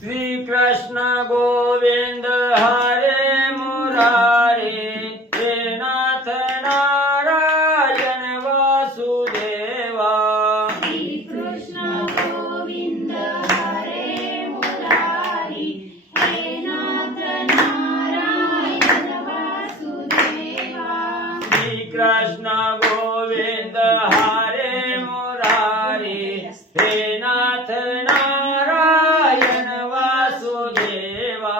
श्री कृष्ण गोविंद हरे मुरारी हे नाथ नारायण वासुदेवा। श्री कृष्ण गोविंद हरे मुरारी हे नाथ नारायण वासुदेवा। श्री कृष्ण गोविंद हरे मुरारी हे नाथ नारायण वासुदेवा।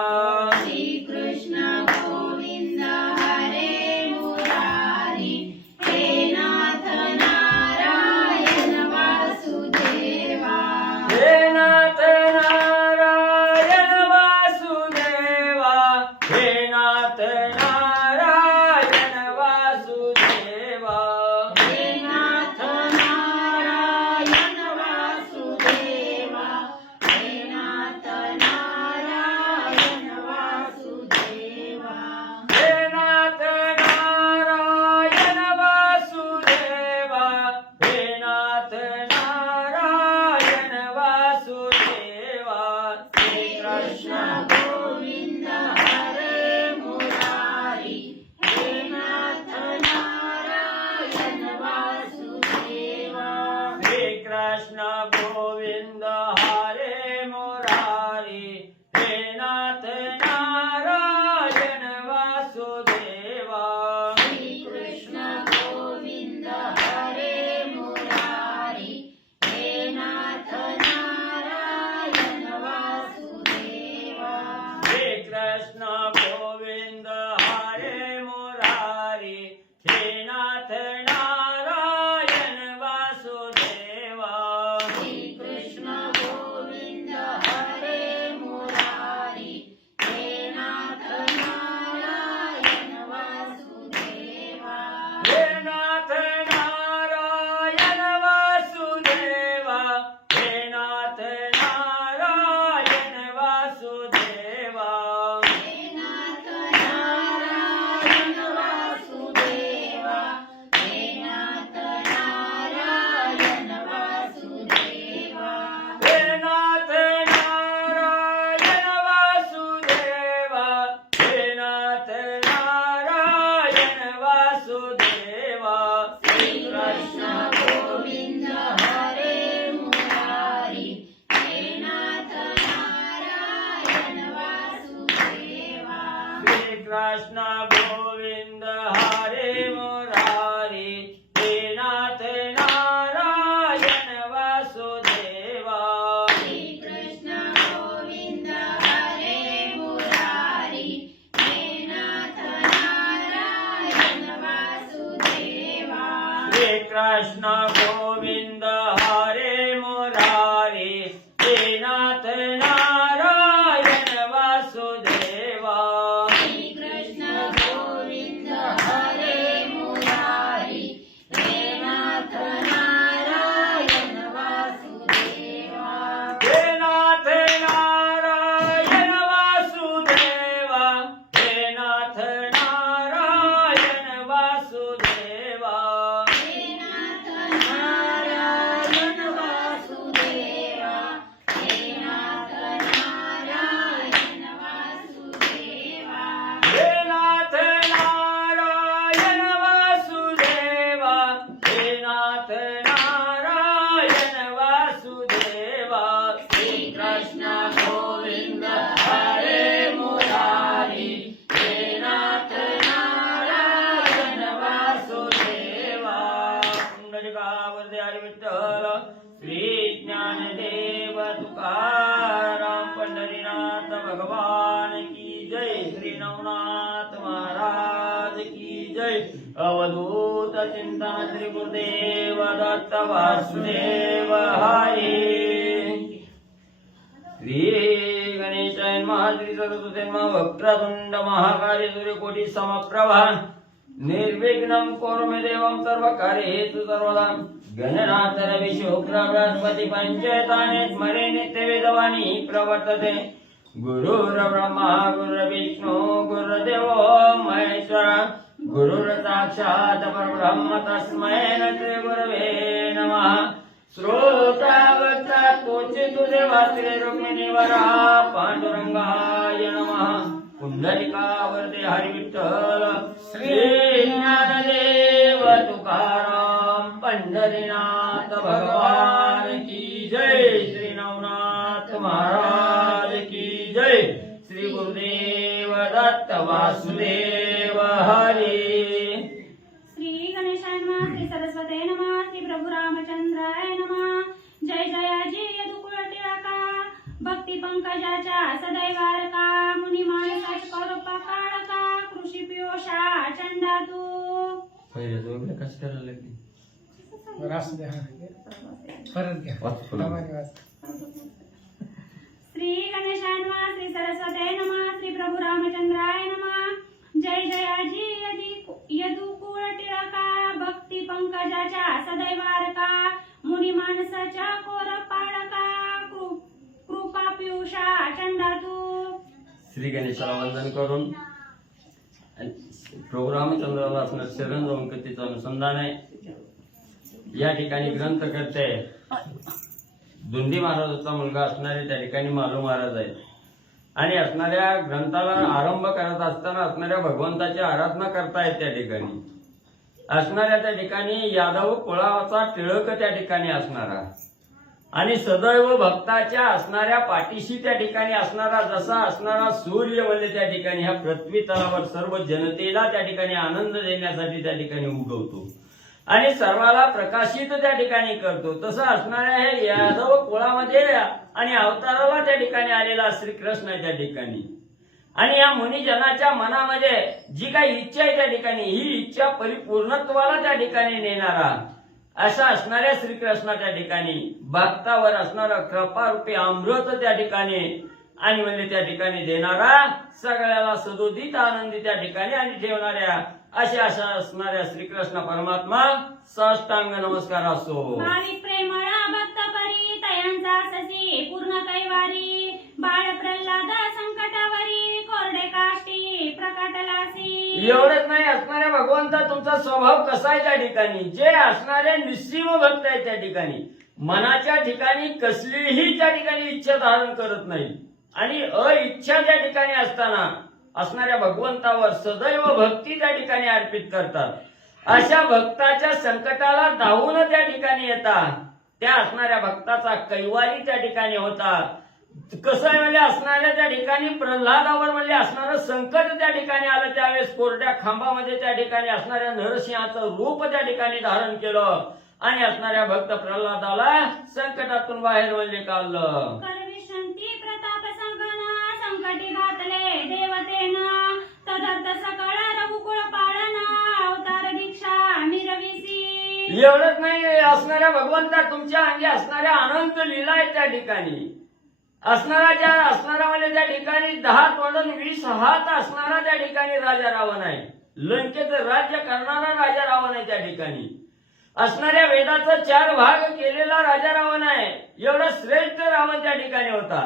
श्री कृष्ण गोविंद हरे मुरारी हे नाथ नारायण वासुदेवा। हे नाथ नारायण वासुदेवा। हे नाथ नारायण वासुदेवा। हे नाथ नारायण वासुदेवा। हे नाथ नारायण वासुदेवा। हे नाथ नारायण वासुदेवा। हे नाथ नारायण वासुदेवा। श्री कृष्ण गोविंद हरे मुरारी हे नाथ नारायण वासुदेवा। श्री कृष्ण गोविंद हरे मुरारी हे नाथ नारायण वासुदेवा। श्री कृष्ण गोविंद हरे मुरारी हे नाथ नारायण वासुदेवा। श्री कृष्ण गोविंद हरे मुरारी हे नाथ नारायण वासुदेवा। श्री कृष्ण गोविंद हरे मुरारी हे नाथ नारायण वासुदेवा। हे नाथ नारायण वासुदेवा। हे नाथ नारायण वासुदेवा। हे नाथ नारायण वासुदेवा। हे नाथ नारायण वासुदेवा। हे नाथ नारायण वासुदेवा। हे नाथ नारायण वासुदेवा। श्री कृष्ण गोविंद हरे मुरारी हे नाथ नारायण वासुदेवा। श्री कृष्ण गोविंद हरे मुरारी हे नाथ नारायण वासुदेवा। श्री कृष्ण गोविंद हरे मुरारी हे नाथ नारायण वासुदेवा। श्री कृष्ण गोविंद हरे मुरारी हे नाथ नारायण वासुदेवा। श्री कृष्ण गोविंद हरे मुरारी हे नाथ नारायण वासुदेवा। हे नाथ नारायण वासुदेवा। हे नाथ नारायण वासुदेवा। हे नाथ नारायण वासुदेवा। हे नाथ नारायण वासुदेवा। हे नाथ नारायण वासुदेवा। हे नाथ नारायण वासुदेवा। श्री कृष्ण गोविंद हरे मुरारी हे नाथ नारायण वासुदेवा। पुंडलिकावरदे हरी विठ्ठल श्री ज्ञानदेव तुकाराम पंढरीनाथ भगवान की जय। श्री नवनाथ महाराज की जय। अवधूत चिंतन श्री गुरुदेव दत्त वासुदेव हरी। श्री गणेशाय नमः। श्री सरस्वती नमः। वक्रतुंड महाकाय सूर्यकोटि समप्रभा निर्विघ्नं कुरु मे देवं सर्वकार्येषु सर्वदा। गणनाथ रवि शुक्र बृहस्पति पंचेतानि स्मरे नित्यवेदवाणी प्रवर्तते। गुरुर्ब्रह्मा गुरुर्विष्णु गुरुर्देवो महेश्वर गुरुर्साक्षात् परब्रह्म तस्मै श्री गुरवे नमः। श्रोतावता तोचे तुझे वासरे रुक्मिणी वरा पांडुरंगाय नमः कुंडलिकावरते हरी विठ्ठल श्री ज्ञानदेव तुकाराम पंढरीनाथ भगवान की जय श्री नवनाथ महाराज की जय श्री गुरुदेव दत्त वासुदेव हरी श्री गणेशाय नमः श्री सरस्वते नमः श्री प्रभु रामचंद्राय नमः जय जयाजी यदुकुळ टिळका भक्ती पंकजाच्या सदैवारका मुनी मानसाच करोपा काळका कृषी पियोषा चंडा तू पहिल्या जोडले कसं करायला लागली रास द्या परत घ्या वाच पुन्हा. श्री गणेशाय नमः श्री सरस्वते नमः श्री प्रभु रामचंद्राय नमः जय जयाजी यदुकुळ टिळका भक्ती पंकजाच्या सदैवारका मुनी मानसाच्या कोर पाळका कृपा पियुषा चंडा तू श्री गणेशाला वंदन करून प्रभू रामचंद्राला असणार शरण जाऊन कथेचं अनुसंधान आहे. या ठिकाणी ग्रंथ करते धुंदी महाराजाचा मुलगा असणारे त्या ठिकाणी मालू महाराज आहेत आणि असणाऱ्या ग्रंथाला आरंभ करत असताना असणाऱ्या भगवंताची आराधना करतायत. त्या ठिकाणी असणाऱ्या त्या ठिकाणी यादव कुळाचा टिळक त्या ठिकाणी असणारा आणि सदैव भक्ताच्या असणाऱ्या पाठीशी त्या ठिकाणी असणारा जसा असणारा सूर्य म्हणजे त्या ठिकाणी ह्या पृथ्वी तलावर सर्व जनतेला त्या ठिकाणी आनंद देण्यासाठी त्या ठिकाणी उगवतो आणि सर्वाला प्रकाशित त्या ठिकाणी करतो. तसं असणाऱ्या हे यादव कुळामध्ये आणि अवताराला त्या ठिकाणी आलेला श्रीकृष्ण त्या ठिकाणी आणि या मुनिजनाच्या मनामध्ये जी काही इच्छा आहे त्या ठिकाणी ही इच्छा परिपूर्णत्वाला त्या ठिकाणी नेणारा अशा असणाऱ्या श्रीकृष्णाच्या ठिकाणी भक्तावर असणारा कृपारूपी अमृत त्या ठिकाणी आणि म्हणजे त्या ठिकाणी देणारा सगळ्याला सदोदित आनंदी त्या ठिकाणी आणि ठेवणाऱ्या अशा असणाऱ्या श्रीकृष्ण परमात्मा साष्टांग नमस्कार असो. भाविक प्रेमळा भक्त परी तयांचा ससी पूर्ण कैवारी बाळ प्रल्हाद संकटावरी कोरडे काष्टी प्रकटलासी. एवढंच नाही असणाऱ्या भगवंता तुमचा स्वभाव कसा आहे त्या ठिकाणी जे असणारे निस्सीम भक्त आहेत त्या ठिकाणी मनाच्या ठिकाणी कसलीही त्या ठिकाणी इच्छा धारण करत नाही आणि अइच्छा त्या ठिकाणी असताना असणाऱ्या भगवंतावर सदैव भक्ती त्या ठिकाणी अर्पित करतात. अशा भक्ताच्या संकटाला धावून त्या ठिकाणी येतात. त्या असणाऱ्या भक्ताचा कैवारी त्या ठिकाणी होता. कसं आहे म्हणजे असणाऱ्या त्या ठिकाणी प्रल्हादावर म्हणजे असणारं संकट त्या ठिकाणी आलं त्यावेळेस कोरड्या खांबामध्ये त्या ठिकाणी असणाऱ्या नरसिंहाचं रूप त्या ठिकाणी धारण केलं आणि असणाऱ्या भक्त प्रल्हादाला संकटातून बाहेर म्हणजे काढलं. करविशंती प्रताप संगना संकटी घातले देवतेना तदर्थ सकळ रघुकुळ पाळना अवतार दीक्षा मिरविसी. एवढंच नाही असणाऱ्या भगवंता तुमच्या अंगी असणाऱ्या अनंत लीला आहेत त्या ठिकाणी असणारा ज्या असणारा म्हणजे त्या ठिकाणी 10 तोंडून 20 हात असणारा त्या ठिकाणी राजा रावण आहे. लंकेचं राज्य करणारा राजा रावण आहे त्या ठिकाणी असणाऱ्या वेदाचं 4 भाग केलेला राजा रावण आहे. एवढा श्रेष्ठ रावण त्या ठिकाणी होता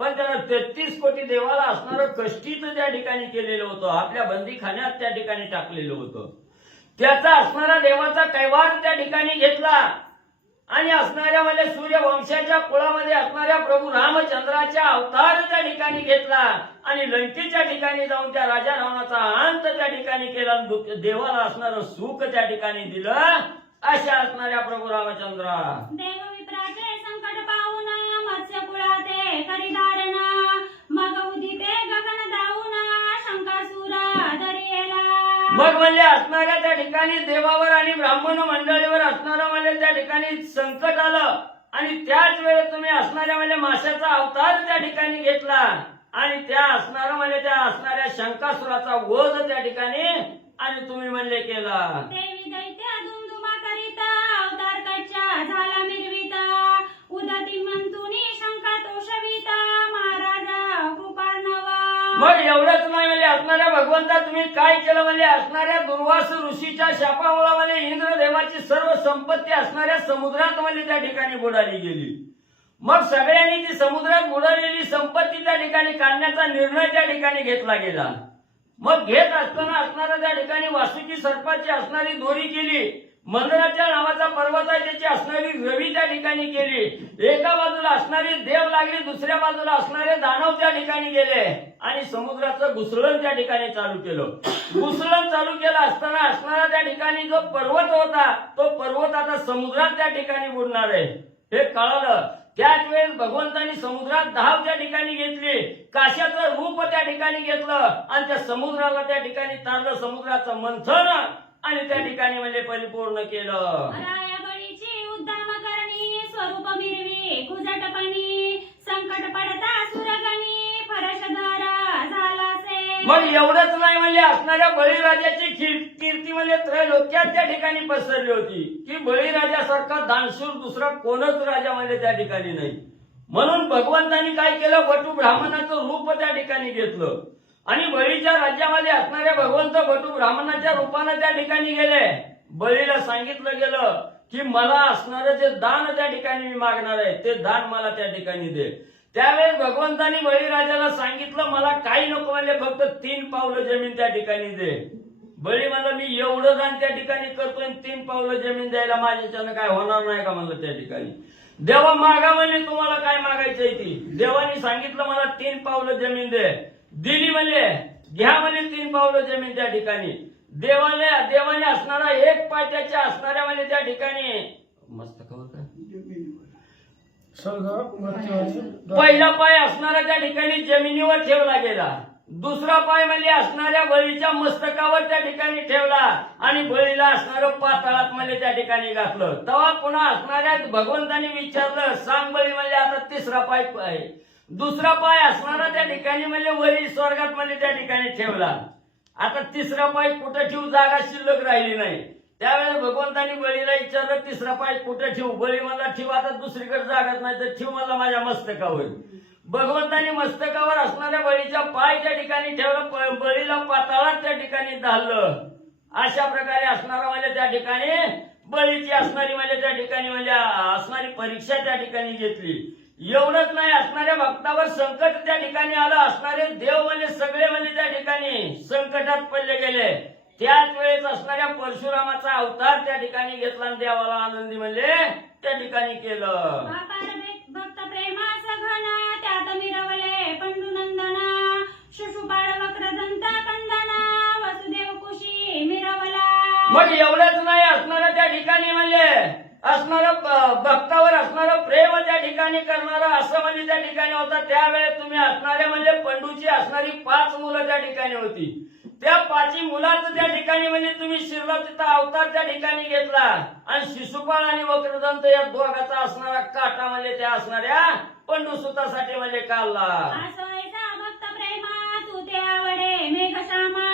पण त्यानं 33 कोटी देवाला असणारं कष्टीच त्या ठिकाणी केलेलं होतं. आपल्या बंदीखान्यात त्या ठिकाणी टाकलेलं होतं. त्याचा असणारा देवाचा कैवार त्या ठिकाणी घेतला आणि असणाऱ्या म्हणजे सूर्यवंशाच्या कुळामध्ये असणाऱ्या प्रभू रामचंद्राच्या अवतार त्या ठिकाणी घेतला आणि लंकेच्या ठिकाणी जाऊन त्या राजा रावणाचा अंत त्या ठिकाणी केला. देवाला असणारं सुख त्या ठिकाणी दिलं. अशा असणाऱ्या प्रभू रामचंद्रा देव विप्राचे संकट पाहून मत्स्य कुळाते करिधारणा मग उदिते गगन दाऊना शंकासुरा दरियेला. मग म्हणजे असणाऱ्या त्या ठिकाणी देवावर आणि ब्राह्मण मंडळीवर असणारा म्हणजे त्या ठिकाणी संकट आलं आणि त्याच वेळेस तुम्ही असणाऱ्या म्हणजे माशाचा अवतार त्या ठिकाणी घेतला आणि त्या असणारा म्हणजे त्या असणाऱ्या शंकासुराचा वध त्या ठिकाणी आणि तुम्ही म्हणले केला. देवी दैत्य दुमदुमा करिता अवतार कच्चा झाला मिरविता उदती मंतुनी शंका तोषविता महाराजा कृपार्णवा. मग एवढंच नाही म्हणजे असणाऱ्या भगवंता तुम्ही काय केलं म्हणजे असणाऱ्या दुर्वास ऋषीच्या शापामुळे म्हणजे इंद्रदेवाची सर्व संपत्ती असणाऱ्या समुद्रात म्हणजे त्या ठिकाणी बुडाली गेली. मग सगळ्यांनी ती समुद्रात बुडालेली संपत्ती त्या ठिकाणी काढण्याचा निर्णय त्या ठिकाणी घेतला गेला. मग घेत असताना असणाऱ्या त्या ठिकाणी वासुकी सर्पाची असणारी दोरी केली मंदराच्या नावाचा पर्वत आहे, त्याची असणारी रवी त्या ठिकाणी केली. एका बाजूला असणारे देव लागले, दुसऱ्या बाजूला असणारे दानव त्या ठिकाणी गेले आणि समुद्राचं घुसळण त्या ठिकाणी चालू केलं. घुसळण चालू केलं असताना असणारा त्या ठिकाणी जो पर्वत होता तो पर्वत आता समुद्रात त्या ठिकाणी बुडणार आहे हे कळालं. त्याच वेळेस भगवंतांनी समुद्रात धाव त्या ठिकाणी घेतली, काश्याचं रूप त्या ठिकाणी घेतलं आणि त्या समुद्राला त्या ठिकाणी तारलं, समुद्राचं मंथन आणि त्या ठिकाणी म्हणजे परिपूर्ण केलं. राया बळीची उद्दाम करणी स्वरूप मिरवी खुजटपणी संकट पडता सुरगणी फरशधर झालासे. मग एवढंच नाही म्हणजे असणाऱ्या बळीराजाची कीर्ती म्हणजे त्रैलोक्यात त्या ठिकाणी पसरली होती की बळीराजासारखा दानशूर दुसरा कोणच राजा म्हणजे त्या ठिकाणी नाही. म्हणून भगवंतांनी काय केलं, वटू ब्राह्मणाचं रूप त्या ठिकाणी घेतलं आणि बळीच्या राज्यामध्ये असणाऱ्या भगवंत वटू ब्राह्मणाच्या रूपानं त्या ठिकाणी गेले. बळीला सांगितलं गेलं की मला असणारं जे दान त्या ठिकाणी मी मागणार आहे ते दान मला त्या ठिकाणी दे. त्यावेळेस भगवंतांनी बळीराजाला सांगितलं मला काही नको म्हणजे फक्त 3 पावलं जमीन त्या ठिकाणी दे. बळी म्हणलं मी एवढं दान त्या ठिकाणी करतोय 3 पावलं जमीन द्यायला माझ्याच्यानं काय होणार नाही का म्हणलं त्या ठिकाणी. देवा मागा म्हणजे तुम्हाला काय मागायचंय ती. देवानी सांगितलं मला 3 पावलं जमीन दे. दिली म्हणजे घ्या म्हणजे 3 पावलं जमीन त्या ठिकाणी. देवाने असणारा एक पाय त्याच्या असणाऱ्या म्हणजे त्या ठिकाणी मस्त खबर काय पहिला पाय असणारा त्या ठिकाणी जमिनीवर ठेवला गेला. दुसरा पाय म्हणजे असणाऱ्या बळीच्या मस्तकावर त्या ठिकाणी ठेवला आणि बळीला असणारं पाताळात म्हणजे त्या ठिकाणी घातलं. तेव्हा पुन्हा असणाऱ्या भगवंतांनी विचारलं सांग बळी म्हणजे आता 3रा पाय आहे. दुसरा पाय असणारा त्या ठिकाणी म्हणजे वरी स्वर्गात म्हणजे त्या ठिकाणी ठेवला. आता 3रा पाय कुठं ठेवू जागा शिल्लक राहिली नाही. त्यावेळेस भगवंतांनी बळीला विचारलं 3रा पाय कुठं ठेवू. बळी मला ठेवू आता दुसरीकडे जागाच नाही तर ठेवू मला माझ्या मस्तकावर. भगवंतांनी मस्तकावर असणाऱ्या बळीच्या पाय त्या ठिकाणी ठेवलं, बळीला पाताळात त्या ठिकाणी धाडलं. अशा प्रकारे असणारा म्हणजे त्या ठिकाणी बळीची असणारी म्हणजे त्या ठिकाणी म्हणजे असणारी परीक्षा त्या ठिकाणी घेतली. एवढंच नाही असणाऱ्या भक्तावर संकट त्या ठिकाणी आलं. असणारे देव म्हणजे सगळे म्हणजे त्या ठिकाणी संकटात पडले गेले. त्याच वेळेस असणाऱ्या परशुरामाचा अवतार त्या ठिकाणी घेतला आणि देवाला आनंदी म्हणजे त्या ठिकाणी केलं. भक्त प्रेमास घन त्यात मिरवले पंडुनंदना शिशुपाळ वक्रदंत कंदना वसुदेव कुशी मिरवला. मग एवढंच नाही असणारं त्या ठिकाणी म्हणजे असणारं भक्तावर असणारं प्रेम त्या ठिकाणी करणारं असं म्हणजे त्या ठिकाणी होता. त्यावेळेस तुम्ही असणाऱ्या म्हणजे पंडूची असणारी 5 मुलं त्या ठिकाणी होती. त्या 5 मुलांचं त्या ठिकाणी म्हणजे तुम्ही शिरला तिथं अवतार त्या ठिकाणी घेतला आणि शिशुपाळ आणि वक्रदंत या दोघाचा असणारा काटा म्हणजे त्या असणाऱ्या पंडूसुतासाठी म्हणजे काढला. भक्त प्रेमा तू ते आवडे मेघश्यामा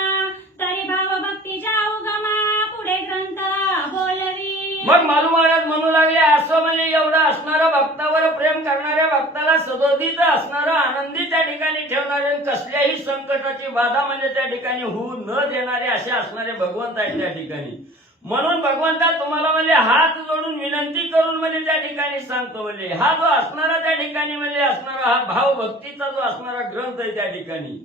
तरी भाव भक्तीच्या उगमा पुढे ग्रंथ बोलवी. मग मालू महाराज म्हणू लागले असं म्हणजे एवढं असणारं भक्तावर प्रेम करणाऱ्या भक्ताला सदोदित असणारं आनंदी त्या ठिकाणी ठेवणारे कसल्याही संकटाची बाधा म्हणजे त्या ठिकाणी होऊ न देणारे असे असणारे भगवंत आहेत त्या ठिकाणी. म्हणून भगवंता तुम्हाला म्हणजे हात जोडून विनंती करून म्हणजे त्या ठिकाणी सांगतो म्हणजे हा जो असणारा त्या ठिकाणी म्हणजे असणारा हा भाव भक्तीचा जो असणारा ग्रंथ आहे त्या ठिकाणी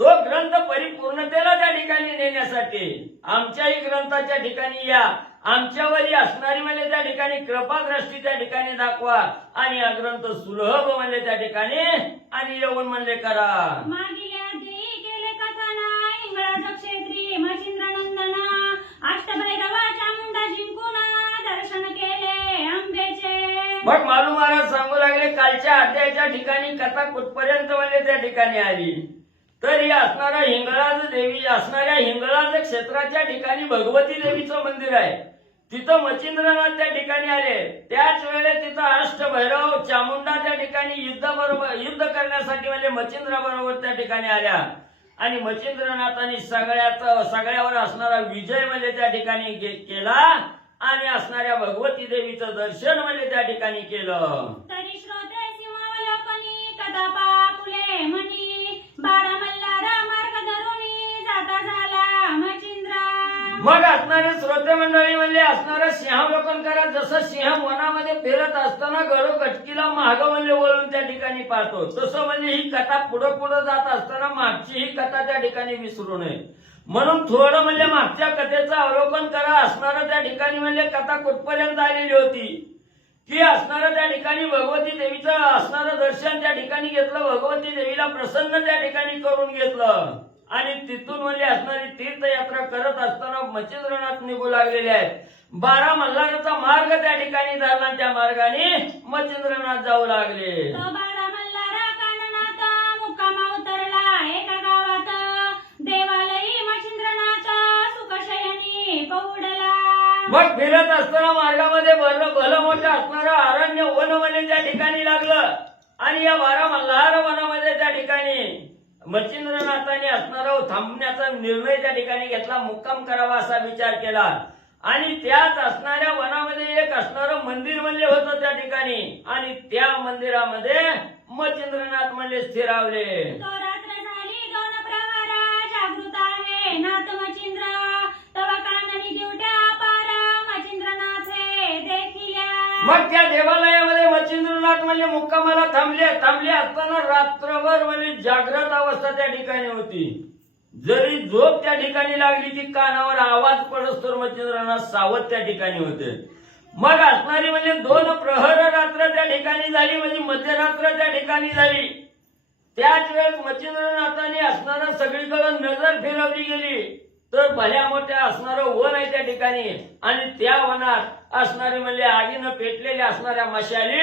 तो ग्रंथ परिपूर्णतेला त्या ठिकाणी नेण्यासाठी आमच्याही ग्रंथाच्या ठिकाणी या. आमच्यावरही असणारी म्हणजे त्या ठिकाणी कृपादृष्टी त्या ठिकाणी दाखवा आणि हा ग्रंथ सुलभ म्हणजे त्या ठिकाणी आणि येऊन म्हणजे करा. मागील आधी केले कथना इंग्रज क्षेत्री मचिंद्रनंदना अष्टभैरवा चामुंडा जिंकून दर्शन केले अंबेचे. मग मालू महाराज सांगू लागले कालच्या अध्यायाच्या ठिकाणी कथा कुठपर्यंत म्हणजे त्या ठिकाणी आली तर ही असणारा हिंगळाज देवी असणाऱ्या हिंगळाज क्षेत्राच्या ठिकाणी भगवती देवीचं मंदिर आहे. तिथं मचिंद्रनाथ त्या ठिकाणी आले. त्याच वेळेस तिथं अष्टभैरव चामुंडा त्या ठिकाणी युद्ध करण्यासाठी म्हणजे मचिंद्राबरोबर त्या ठिकाणी आल्या आणि मचिंद्रनाथांनी सगळ्यावर असणारा विजय म्हणजे त्या ठिकाणी केला आणि असणाऱ्या भगवती देवीचं दर्शन म्हणजे त्या ठिकाणी केलं. तरी श्रोते सिंहावलोकनी कदा पापुले मनी बारा मल्हार मार्ग धरुणी जाता झाला मचिंद्रा. मग असणारे श्रोते मंडळी म्हणजे असणारं सिंहावलोकन करा. जसं सिंह वनामध्ये फिरत असताना गडोगटकीला मागं म्हणजे वळून त्या ठिकाणी पाहतो तसं म्हणजे ही कथा पुढं जात असताना मागची ही कथा त्या ठिकाणी विसरू नये. म्हणून थोडं म्हणजे मागच्या कथेचं अवलोकन करा. असणारं त्या ठिकाणी म्हणजे कथा कुठपर्यंत आलेली होती की असणारं त्या ठिकाणी भगवती देवीचं असणारं दर्शन त्या ठिकाणी घेतलं, भगवती देवीला प्रसन्न त्या ठिकाणी करून घेतलं आणि तिथून म्हणजे असणारी तीर्थयात्रा करत असताना मच्छिंद्रनाथ निघू लागलेले आहेत. 12 मल्हाराचा मार्ग त्या ठिकाणी झाला, त्या मार्गाने मच्छिंद्रनाथ जाऊ लागले. तो बारा मल्हारा काननाथ मुक्कामा उतरला एका गावात, देवालयी मच्छिंद्रनाथ सुखशयनी पौडला. मग फिरत असताना मार्गामध्ये भलं मोठं असणारं अरण्य वन म्हणजे त्या ठिकाणी लागलं आणि या 12 मल्हार वनामध्ये त्या ठिकाणी मच्छिंद्रनाथाने असणारा थांबण्याचा निर्णय त्या ठिकाणी घेतला, मुक्काम करावा असा विचार केला आणि त्याच असणाऱ्या वनामध्ये एक असणारं मंदिर म्हणजे होतं त्या ठिकाणी आणि त्या मंदिरामध्ये मच्छिंद्रनाथ म्हणजे स्थिरावले. तो रात्र झाली 2 प्रहरा, जागृत आहे नाथ मच्छिंद्र, तव काननी दिवट्या पारा मच्छिंद्रनाथ हे देखिल्या. मग त्या देवालयामध्ये मच्छिंद्रनाथ म्हणजे मुक्कामाला थांबले असताना रात्रभर म्हणजे जागृत अवस्था त्या ठिकाणी होती. जरी झोप त्या ठिकाणी लागली की कानावर आवाज पडत तर मच्छिंद्रनाथ सावध त्या ठिकाणी होते. मग असणारी म्हणजे 2 प्रहर रात्र त्या ठिकाणी झाली, म्हणजे मध्यरात्र त्या ठिकाणी झाली. त्याच वेळेस मच्छिंद्रनाथाने असणारा सगळीकडे नजर फिरवली गेली तर भल्या मोठ्या असणारं वन आहे त्या ठिकाणी आणि त्या वनात असणारे म्हणजे आगीनं पेटलेल्या असणाऱ्या मशाली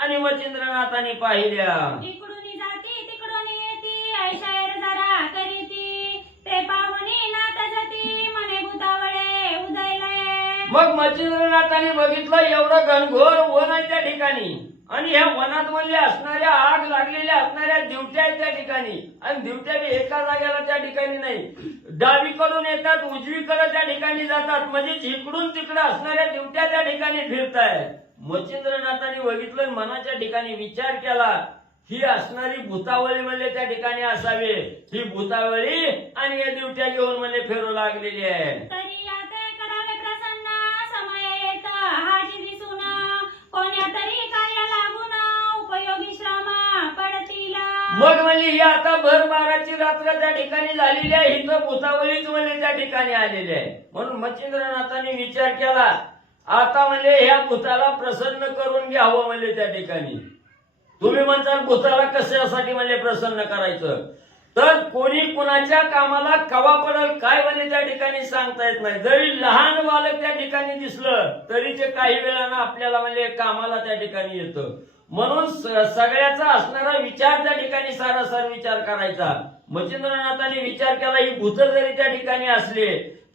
आणि मच्छिंद्रनाथाने पाहिल्या. इकडून जाती तिकडून येती, ऐशायर जरा करीती, ते पाहुणी नाथ जाती मने भूतावळे उदयलये. मग मच्छिंद्रनाथाने बघितलं एवढं घनघोर वन आहे त्या ठिकाणी आणि ह्या वनात म्हणजे असणाऱ्या आग लागलेल्या असणाऱ्या दिवट्या आहेत त्या ठिकाणी आणि दिवट्या एका जागेला त्या ठिकाणी नाही, डावीकडून येतात उजवीकडे त्या ठिकाणी जातात, म्हणजे इकडून तिकडे असणाऱ्या दिवट्या त्या ठिकाणी फिरतायत. मच्छिंद्रनाथाने बघितलं, मनाच्या ठिकाणी विचार केला, ही असणारी भूतावळी म्हणजे त्या ठिकाणी असावी, ही भूतावळी आणि या दिवट्या घेऊन म्हणजे फिरू लागलेली आहे. तरी याते करावे प्रसन्न, समय येत हाजी दिसून, कोण्या तरी कार्य लागून उपयोगी श्रम पडतीला. मग म्हणजे ही आता भर 12ची रात्र त्या ठिकाणी झालेली आहे, इथं भूतावळीच म्हणजे त्या ठिकाणी आलेली आहे. म्हणून मच्छिंद्रनाथाने विचार केला, आता म्हणजे ह्या भूताला प्रसन्न करून घ्यावं म्हणजे त्या ठिकाणी. तुम्ही म्हणताल भूताला कशासाठी म्हणजे प्रसन्न करायचं, तर कोणी कुणाच्या कामाला कवा पडेल काय म्हणजे त्या ठिकाणी सांगता येत नाही. जरी लहान बालक त्या ठिकाणी दिसलं तरी ते काही वेळानं आपल्याला म्हणजे कामाला त्या ठिकाणी येतं. म्हणून सगळ्याचा असणारा विचार त्या ठिकाणी सारासार विचार करायचा. मच्छिंद्रनाथाने विचार केला, ही भूत जरी त्या ठिकाणी असले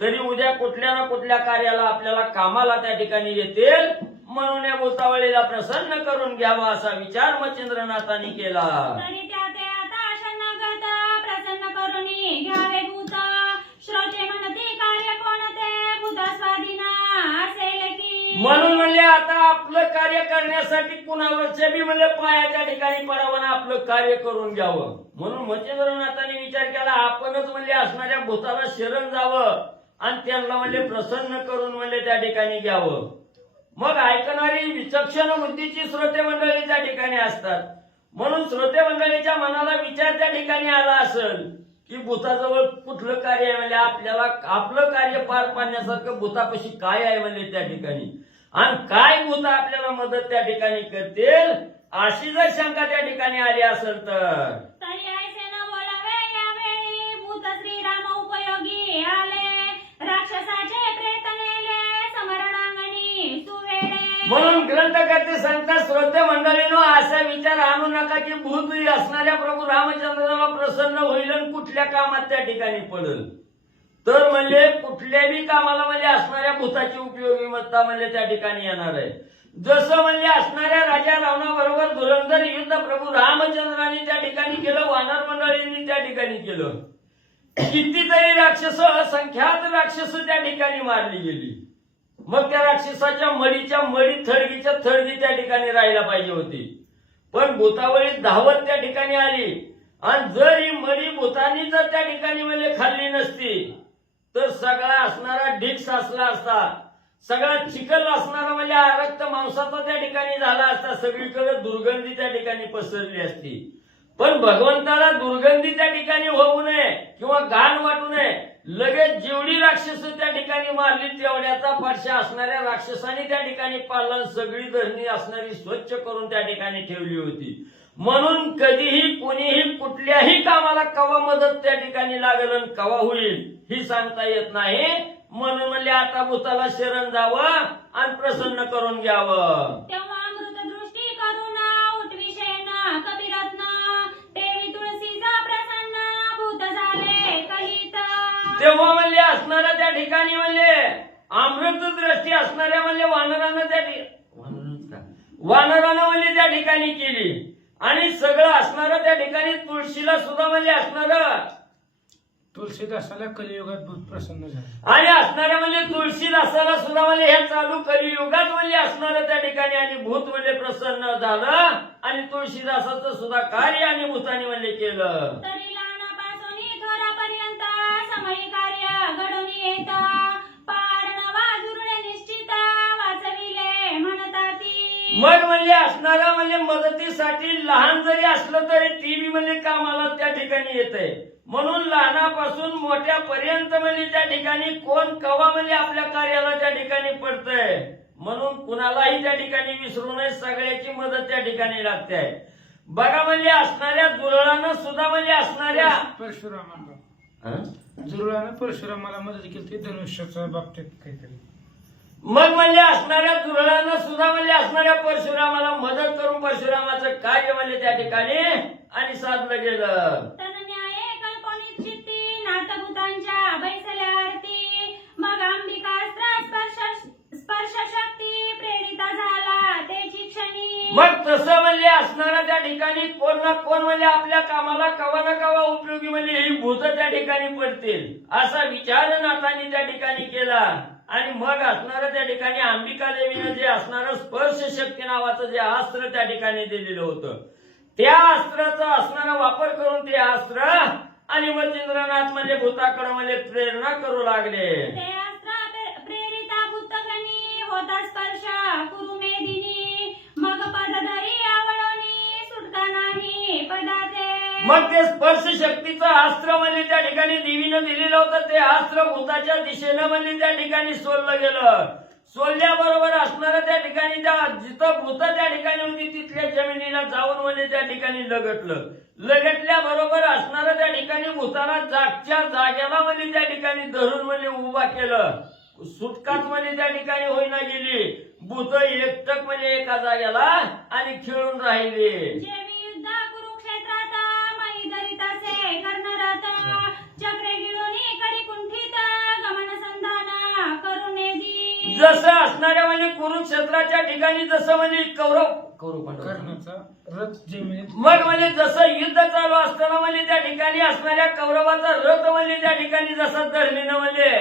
तरी उद्या कुठल्या ना कुठल्या कार्याला आपल्याला कामाला त्या ठिकाणी येतील, म्हणून या भूतावळीला प्रसन्न करून घ्यावा असा विचार मच्छिंद्रनाथाने केला. तरी त्या ते आता शरणागत प्रसन्न करुणी घ्यावे भूत, श्रोते म्हणते कार्य कोणते भूत स्वाधीना असेल की. म्हणून म्हणजे आता आपलं कार्य करण्यासाठी कुणावरच्या बी म्हणजे पायाच्या ठिकाणी पडावं ना आपलं कार्य करून घ्यावं. म्हणून मच्छिंद्रनाथाने विचार केला, आपणच म्हणजे असणाऱ्या भूताला शरण जावं आणि त्यांना म्हणजे प्रसन्न करून म्हणजे त्या ठिकाणी घ्यावं. मग ऐकणारी विचक्षण बुद्धीची श्रोते मंडळी त्या ठिकाणी असतात. म्हणून श्रोते मंडळीच्या मनाला विचार त्या ठिकाणी आला असेल की भूताजवळ कुठलं कार्य आहे, म्हणजे आपल्याला आपलं कार्य पार पाडण्यासारखं भूतापाशी काय आहे म्हणजे त्या ठिकाणी, आणि काय भूत आपल्याला मदत त्या ठिकाणी करतील अशी जर शंका त्या ठिकाणी आली असेल तर. तरी ऐसे न बोलावे यावेळी भूत श्रीराम उपयोगी आले, राक्षसाचे प्रेत नेले समरणांगणी सुवेळे. म्हणून ग्रंथकर्ते सांगतात, श्रोते मंडळीनो असा विचार आणू नका की भूत असणाऱ्या प्रभू रामचंद्राला प्रसन्न होईल आणि कुठल्या कामात त्या ठिकाणी पडेल. तर म्हणजे कुठल्याही कामाला म्हणजे असणाऱ्या भूताची उपयोगिता म्हणजे त्या ठिकाणी येणार आहे. जसं म्हणजे असणाऱ्या राजा रावणाबरोबर धुरंधर युद्ध प्रभू रामचंद्रांनी त्या ठिकाणी केलं, वानर मंडळींनी त्या ठिकाणी केलं. कितीतरी राक्षस, असंख्यात राक्षस त्या ठिकाणी मारली गेली. मग त्या राक्षसाच्या मडीच्या मडी, थडगीच्या थडगी त्या ठिकाणी राहायला पाहिजे होती, पण भूतावळी धावत त्या ठिकाणी आली आणि जर ही मडी भूतानी जर त्या ठिकाणी म्हणजे खाल्ली नसती तर सगळा असणारा ढीक साचला असता, सगळा चिखल असणारा म्हणजे रक्त मांसाचा त्या ठिकाणी झाला असता, सगळीकडे दुर्गंधी त्या ठिकाणी पसरली असती. पण भगवंताला दुर्गंधी त्या ठिकाणी होऊ नये किंवा घाण वाटू नये, लगेच जेवढी राक्षस त्या ठिकाणी मारली तेवढ्याचा पाठशा असणाऱ्या राक्षसांनी त्या ठिकाणी पालन सगळी धरणी असणारी स्वच्छ करून त्या ठिकाणी ठेवली होती. म्हणून कधीही कोणीही कुठल्याही कामाला कवा मदत त्या ठिकाणी लागेल आणि कवा होईल ही सांगता येत नाही. म्हणून म्हणले आता भूताला शरण जावं आणि प्रसन्न करून घ्यावं. तेव्हा अमृतदृष्टी करून उठविषेन कपिरत्न देवी तुळशीचा प्रसन्न भूत झाले कलित. तेव्हा म्हणले असणाऱ्या त्या ठिकाणी म्हणले अमृत दृष्टी असणाऱ्या म्हणले वानरानं म्हणले त्या ठिकाणी केली आणि सगळं असणारं त्या ठिकाणी तुळशीला सुद्धा म्हणजे असणार तुळशीदासाला कलियुगात भूत प्रसन्न झाले आणि असणाऱ्या म्हणजे तुळशीदासाला सुद्धा म्हणजे ह्या चालू कलियुगात म्हणजे असणारं त्या ठिकाणी आणि भूत म्हणजे प्रसन्न झालं आणि तुळशीदासाचं सुद्धा कार्य आणि भूतानी म्हणजे केलं. तरी लहानापासून थोरापर्यंत समयी कार्य घडून येत पार नवा जुळणे निश्चित वाचविले म्हणताती. मग म्हणजे असणारा म्हणजे मदतीसाठी लहान जरी असलं तरी टीव्ही म्हणजे कामाला त्या ठिकाणी येते. म्हणून लहानापासून मोठ्यापर्यंत म्हणजे त्या ठिकाणी कोण कवा म्हणजे आपल्या कार्याला त्या ठिकाणी पडतंय. म्हणून कुणालाही त्या ठिकाणी विसरू नये, सगळ्याची मदत त्या ठिकाणी लागते. बघा म्हणजे असणाऱ्या दुरळानं सुद्धा म्हणजे असणाऱ्या जुरळानं परशुरामाला मदत केली धनुष्याच्या बाबतीत काहीतरी. मग म्हणजे असणाऱ्या दुरळानं सुद्धा म्हणजे असणाऱ्या परशुरामाला मदत करून परशुरामाचं कार्य म्हणजे त्या ठिकाणी आणि साधलं गेलं. तनन्याये कल्पनित चित्ती नाथभूतांच्या बैसल्यावरती मग अंबिकास्त्र स्पर्श शक्ती प्रेरिता झाला त्याची क्षणी. मग तसं म्हणजे असणाऱ्या त्या ठिकाणी कोण ना कोण म्हणजे आपल्या कामाला कवा ना कवा उपयोगी म्हणजे ही भूत त्या ठिकाणी पडतील असा विचार नाथांनी त्या ठिकाणी केला. आणि मग असणारं त्या ठिकाणी अंबिका देवीनं जे असणारं स्पर्श शक्ती नावाचं जे अस्त्र त्या ठिकाणी दिलेलं होतं त्या अस्त्राचा असणारा वापर करून ते अस्त्र आणि मच्छिंद्रनाथ म्हणजे भूताकडे म्हणजे प्रेरणा करू लागले. ते अस्त्र प्रेरिता भूतगणी होता स्पर्श कुरुमेदिनी मग पदधरी आवळणी सुटका नाही पदाते. मग ते स्पर्श शक्तीचं अस्त्र म्हणजे त्या ठिकाणी देवीनं दिलेलं होतं ते अस्त्र भूताच्या दिशेनं म्हणजे त्या ठिकाणी सोडलं गेलं. सोडल्याबरोबर असणारं त्या ठिकाणी त्या जिथं भूत त्या ठिकाणी होती तिथल्या जमिनीला जाऊन म्हणजे त्या ठिकाणी लगटलं. लगटल्याबरोबर असणारं त्या ठिकाणी भूताला जागच्या जाग्याला म्हणजे त्या ठिकाणी धरून म्हणजे उभा केलं. सुटकाच म्हणजे त्या ठिकाणी होईना गेली. भूत एकटक म्हणजे एका जाग्याला आणि खेळून राहिले. जेवी युद्ध कुरुक्षेत्रात मयी दरितासे कर्णरथ चक्रे गिळोनी करी कुंठित गमन संधान करुणेदी. जसं असणाऱ्या म्हणजे कुरुक्षेत्राच्या ठिकाणी जसं म्हणजे कौरव कर्णाचा रथ जमिनीत मग म्हणजे जसं युद्ध चालू असताना म्हणजे त्या ठिकाणी असणाऱ्या कौरवाचा रथ म्हणजे त्या ठिकाणी जसा धरणीनं म्हणजे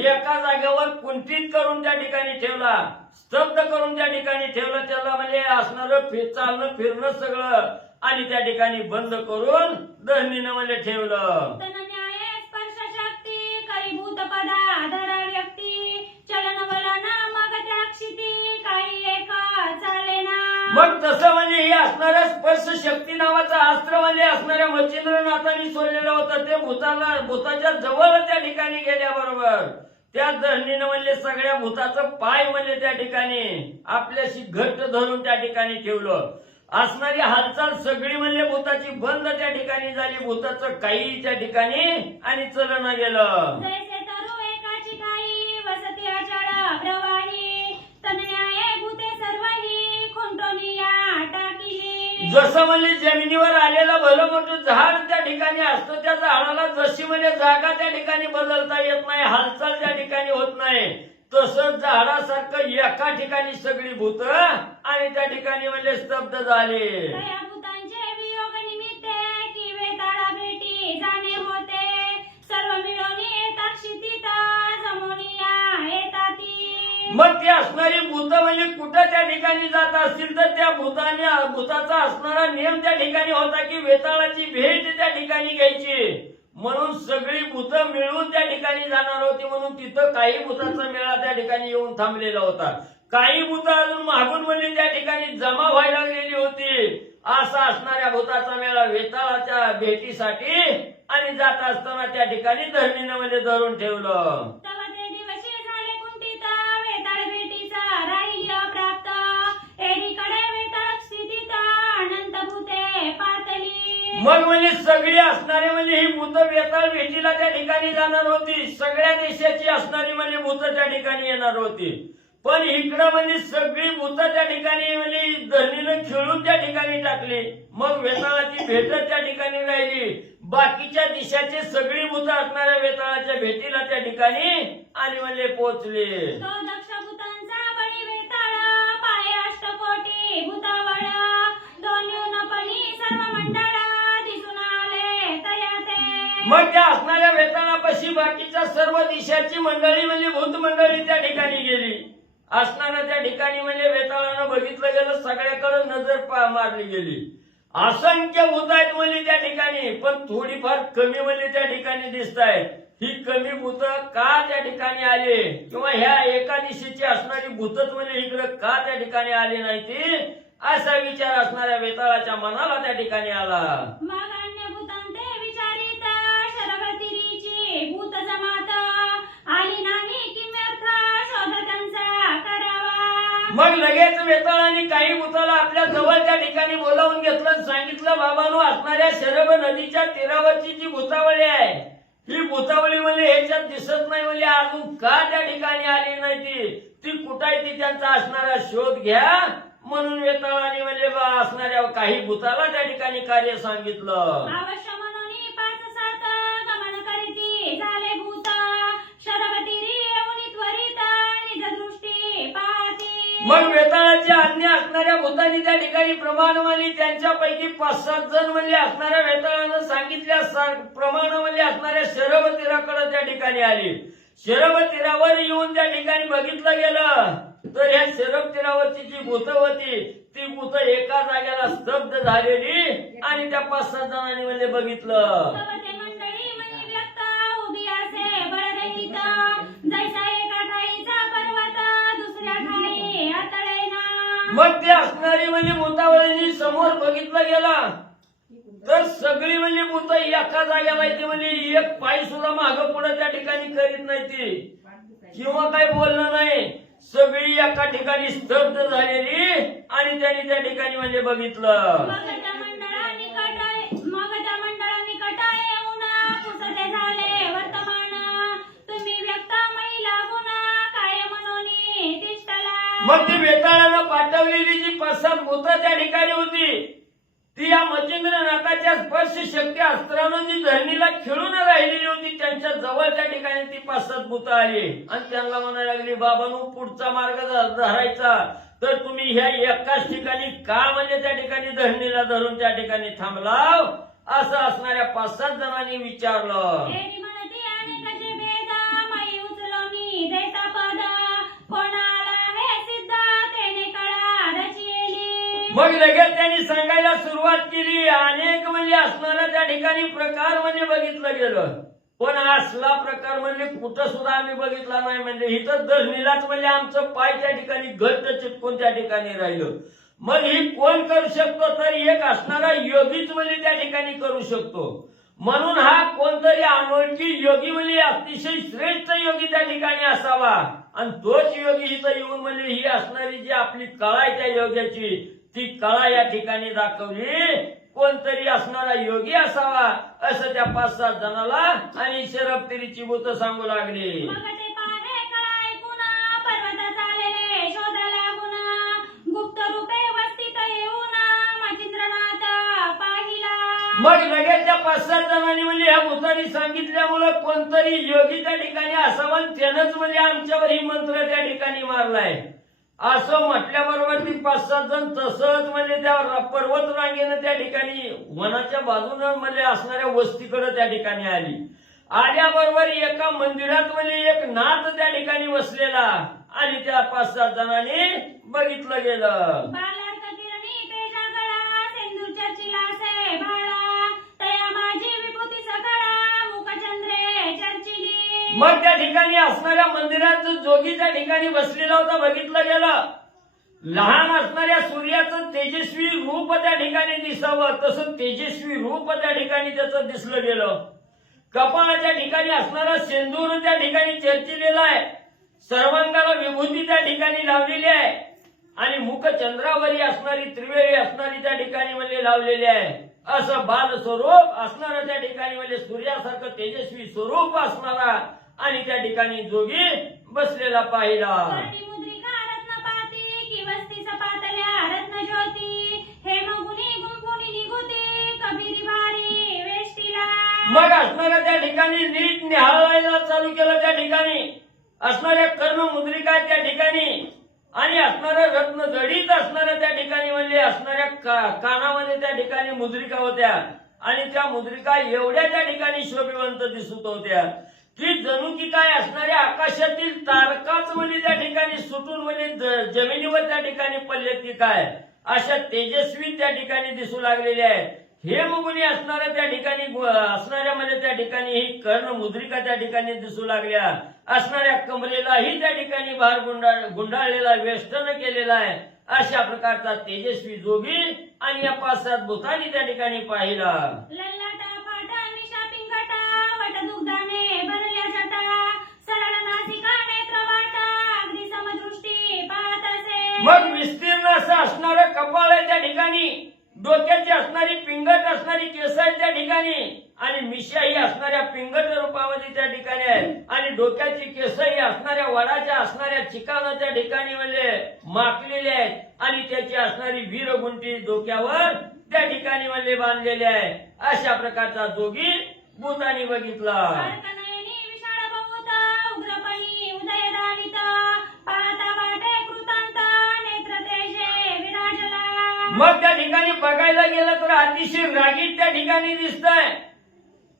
एका जागेवर कुंठित करून त्या ठिकाणी ठेवला, स्तब्ध करून त्या ठिकाणी ठेवलं. त्याला म्हणजे असणारं चालणं फिरणं सगळं आणि त्या ठिकाणी बंद करून धरणीनं म्हणजे ठेवलं. तनन्याये स्पर्श शक्ती करी भूतपदा धरा व्यक्ती चलन वलन मग त्या क्षिती काही एका चाले ना. मग तसं म्हणजे हे असणाऱ्या स्पर्श शक्ती नावाचं अस्त्र म्हणजे असणाऱ्या मच्छिंद्रनाथांनी सोडलेलं होतं. ते भूताच्या जवळ त्या ठिकाणी गेल्याबरोबर त्या धरणीनं म्हणजे सगळ्या भूताचं पाय म्हणजे त्या ठिकाणी आपल्याशी घट्ट धरून त्या ठिकाणी ठेवलं. असणारी हालचाल सगळी म्हणजे भूताची बंद त्या ठिकाणी झाली. भूताचं काही त्या ठिकाणी आणि चलन गेलं. जैसे तरु एकाची काही वसती अचळ प्रवाही तनन्याये भूते सर्वही खुंटोनिया टाकीली. जसं म्हणजे जमिनीवर आलेलं भलं मोठं झाड त्या ठिकाणी असतं त्या झाडाला जशी म्हणजे जागा त्या ठिकाणी बदलता येत नाही, हालचाल त्या ठिकाणी होत नाही, तसंच झाडासारखं एका ठिकाणी सगळी भूत आणि त्या ठिकाणी म्हणजे स्तब्ध झाले. तया भूतांचे वियोग निमित्ते की वेताळा भेटी जाणे होते सर्व मिळून येतात क्षितीत जमोनिया येताती. मग ती असणारी भूत म्हणजे कुठं त्या ठिकाणी जात असतील तर त्या भूताचा असणारा नियम त्या ठिकाणी होता की वेताळाची भेट त्या ठिकाणी घ्यायची. म्हणून सगळी भूत मिळून त्या ठिकाणी जाणार होती. म्हणून तिथं काही भूताचा मेळा त्या ठिकाणी येऊन थांबलेला होता. काही भूत अजून मागून म्हणजे त्या ठिकाणी जमा व्हायला लागलेली होती. असा असणाऱ्या भूताचा मेळा वेताळाच्या भेटीसाठी आणि आणि जात असताना त्या ठिकाणी धरणीनं म्हणजे धरून ठेवलं. तव ते दिवशी झाले कुंठित, वेताळ भेटीचा राहिली अप्राप्त. एकीकडे वेताळ स्थितीत, अनंत भूते पातली. मग म्हणजे सगळी असणारी म्हणजे ही भूत वेताळ भेटीला त्या ठिकाणी जाणार होती. सगळ्या देशाची असणारी म्हणजे भूत त्या ठिकाणी येणार होती. पण इकडं म्हणजे सगळी भूत त्या ठिकाणी म्हणजे धरणीनं खेळून त्या ठिकाणी टाकली. मग वेताळाची भेटच त्या ठिकाणी राहिली. बाकीच्या देशाचे सगळी भूत असणाऱ्या वेताळाच्या भेटीला त्या ठिकाणी आणि म्हणजे पोहोचले. तो दक्ष भूतांचा बळी वेताळ, पाय अष्टकोटी भूतावळ. दोन्हीपणी सर्व मंडळ दिसून आले तया ते. मग त्या असणाऱ्या वेताळापाशी बाकीच्या सर्व देशाची मंडळी म्हणजे भूत मंडळी त्या ठिकाणी गेली. असणाऱ्या त्या ठिकाणी म्हणजे वेताळानं बघितलं गेलं, सगळ्याकडे नजर मारली गेली. असंख्य भूत आहेत म्हणजे त्या ठिकाणी, पण थोडीफार कमी म्हणजे त्या ठिकाणी दिसत आहेत. ही कमी भूत का त्या ठिकाणी आले किंवा ह्या एका दिशेची असणारी भूतच म्हणजे इकडे का त्या ठिकाणी आली नाही ती असा विचार असणाऱ्या वेताळाच्या मनाला त्या ठिकाणी आला. मग अन्य भूतांते विचारित, शरवतिरीची भूत जमात. आली नाही किम्यर्थ, शोध त्यांचा करावा. मग लगेच वेताळाने काही भूताला आपल्या जवळ त्या ठिकाणी बोलावून घेतलं. सांगितलं, बाबांनो, असणाऱ्या शरभ नदीच्या तीरावरची जी भूतावळी आहे, ही भूतावळी म्हणजे ह्याच्यात दिसत नाही म्हणजे अजून का त्या ठिकाणी आली नाही ती कुठं आहे ती त्यांचा असणारा शोध घ्या. म्हणून वेताळाने म्हणजे असणाऱ्या काही भूताला त्या ठिकाणी कार्य सांगितलं. अवश्य म्हणून 5-7 गमन करीती झाले भूत. शरवतिरी येऊन त्वरित निज दृष्टी पाहती. मग वेताळाच्या अन्य असणाऱ्या भूतांनी त्या ठिकाणी प्रमाणवाणी त्यांच्यापैकी 5-7 जण म्हणजे असणाऱ्या वेताळानं सांगितल्या प्रमाण म्हणजे असणाऱ्या शरभ तीराकडे त्या ठिकाणी आली. शरभ तीरावर येऊन त्या ठिकाणी बघितलं गेलं तर ह्या शरभ तीरावरची जी भूत होती ती भूत एका जागेला स्तब्ध झालेली आणि त्या 5-7 जणांनी म्हणजे बघितलं. तव ते मंडळी मनी व्यक्त उभी असे बळदैत. जैसा एका ठाईचा पर्वत, दुसऱ्या ठाई अतळेना. मग ते असणारी म्हणजे भूतावळीनी समोर बघितलं गेला तर सगळी म्हणजे भूत एका जागेला येते म्हणजे एक पाय सुद्धा मागं पुढे त्या ठिकाणी करीत नाही ती किंवा काही बोलणं नाही. सगळी एका ठिकाणी स्तब्ध झालेली आणि त्यांनी त्या ठिकाणी म्हणजे बघितलं. मग त्या मंडळानिकट येऊन पुसते झाले वर्तमान. तुम्ही व्यक्त महिला गुण काय म्हणून तिष्ठला. मग ती वेताळानं पाठवलेली जी 5-7 भूत त्या ठिकाणी होती ती या मच्छिंद्रनाथाच्या स्पर्श शक्ती अस्त्रानं जी धरणीला खेळून राहिलेली होती त्यांच्या जवळ त्या ठिकाणी ती 5-7 भूत आली आणि त्यांना म्हणायला लागली, बाबांनो, पुढचा मार्ग धरायचा तर तुम्ही ह्या एकाच ठिकाणी का म्हणजे त्या ठिकाणी धरणीला धरून त्या ठिकाणी थांबलाव असं असणाऱ्या 5-7 जणांनी विचारलं. एरी म्हणती अनेकाचे भेद, मै उचलोनी देता पद. कोणाला हे सिद्ध तेने कळा रचिली. मग लगेच त्यांनी सांगायला सुरुवात केली. अनेक म्हणजे असणाऱ्या त्या ठिकाणी प्रकार म्हणजे बघितलं गेलं, पण असला प्रकार म्हणजे कुठं सुद्धा आम्ही बघितला नाही. म्हणजे इथं धरणीलाच म्हणजे आमचं पाय त्या ठिकाणी घट्ट चिटकून त्या ठिकाणी राहिलं. मग ही कोण करू शकतो तर एक असणारा योगीच म्हणजे त्या ठिकाणी करू शकतो. म्हणून हा कोणतरी अनोळखी योगी म्हणजे अतिशय श्रेष्ठ योगी त्या ठिकाणी असावा आणि तोच योगी इथं येऊन म्हणजे ही असणारी जी आपली कळा आहे त्या योग्याची ती कळा या ठिकाणी दाखवली. कोणतरी असणारा योगी असावा असं त्या 5-7 जणाला आणि शरभतिरीची भूत सांगू लागली. मग ते पाहे कळा ऐकून पर्वत चालले शोधा लागून. गुप्त रूपे वस्तीत येऊन मच्छिंद्रनाथ पाहिला. मग लगेच त्या 5-7 जणांनी म्हणजे ह्या भूतांनी सांगितल्यामुळं कोणतरी योगी त्या ठिकाणी असावा आणि त्यानंच म्हणजे आमच्यावर ही मंत्र त्या ठिकाणी मारलाय असं म्हटल्याबरोबर ती 5-7 जण तसंच म्हणजे त्या पर्वत रांगेनं त्या ठिकाणी वनाच्या बाजूनं म्हणजे असणाऱ्या वस्तीकडे त्या ठिकाणी आली. आल्याबरोबर एका मंदिरात म्हणजे एक नाथ त्या ठिकाणी बसलेला आणि त्या 5-7 जणांनी बघितलं गेलं. बालार्क किरणी तेजा गळा, सिंधूच्या चिलासे भाळा. तया माझी विभूती सगळा, मुखचंद्रे चर्चिली. मग त्या ठिकाणी असणाऱ्या मंदिरात जो जोगी त्या ठिकाणी बसलेला होता बघितलं गेलं. लहान असणाऱ्या सूर्याचं तेजस्वी रूप त्या ठिकाणी दिसावं तसं तेजस्वी रूप त्या ठिकाणी त्याचं दिसलं गेलं. कपाळाच्या ठिकाणी असणारा सिंदूर त्या ठिकाणी चर्चिलेला आहे, सर्वांगाला विभूती त्या ठिकाणी लावलेली आहे आणि मुख चंद्रावरी असणारी त्रिवेळी असणारी त्या ठिकाणी म्हणजे लावलेली आहे. असं बाल स्वरूप असणारा त्या ठिकाणी म्हणजे सूर्यासारखं तेजस्वी स्वरूप असणारा आणि त्या ठिकाणी जोगी बसलेला पाहिला. कर्णी मुद्रिका रत्नपाती की वस्ती सपातल्या रत्न ज्योती हेमगुणी गुंफुनी निघुते कबीरी भारी वेष्टीला. मग असणाऱ्या त्या ठिकाणी नीट निहाळायला चालू केलं. त्या ठिकाणी असणाऱ्या कर्ण मुद्रिका त्या ठिकाणी आणि असणाऱ्या रत्न जडीत असणाऱ्या त्या ठिकाणी म्हणजे असणाऱ्या कानामध्ये त्या ठिकाणी मुद्रिका होत्या आणि त्या मुद्रिका एवढ्या त्या ठिकाणी शोभिवंत दिसत होत्या की जणू की काय असणाऱ्या आकाशातील तारकाच म्हणजे त्या ठिकाणी सुटून म्हणजे जमिनीवर त्या ठिकाणी पडलेत की काय अशा तेजस्वी त्या ठिकाणी दिसू लागलेल्या आहेत. हेमगुणी असणाऱ्या त्या ठिकाणी असणाऱ्या म्हणजे त्या ठिकाणी ही कर्ण मुद्रिका त्या ठिकाणी दिसू लागल्या. असणाऱ्या कमरेलाही त्या ठिकाणी भार गुंडाळलेला वेष्टन केलेला आहे. अशा प्रकारचा तेजस्वी जोगी आणि या 5-7 भूतांनी त्या ठिकाणी पाहिला. ललाटा फाटा निशा पिंगटा वट दुग्धाने भरल्या जटा सरळ नासिका नेत्र वाटा अगदी समदृष्टी पाहत असे. मग विस्तीर्ण असं असणारं कपाळ आहे त्या ठिकाणी, डोक्याची असणारी पिंगट असणारी केस आहे त्या ठिकाणी आणि मिशा ही असणाऱ्या पिंगट रूपामध्ये त्या ठिकाणी आहे आणि डोक्याची केस ही असणाऱ्या वडाच्या असणाऱ्या चिकानं त्या ठिकाणी म्हणजे माखलेली आहेत आणि त्याची असणारी वीरगुंटी डोक्यावर त्या ठिकाणी म्हणजे बांधलेली आहे. अशा प्रकारचा जोगी भूतानी बघितला. अर्कनयनी विशाळ बहुत उग्रपणी उदय दावित पाहता वाटे कृतांत नेत्र तेजे विराजला. मग त्या ठिकाणी बघायला गेलं तर अतिशय रागीट त्या ठिकाणी दिसतंय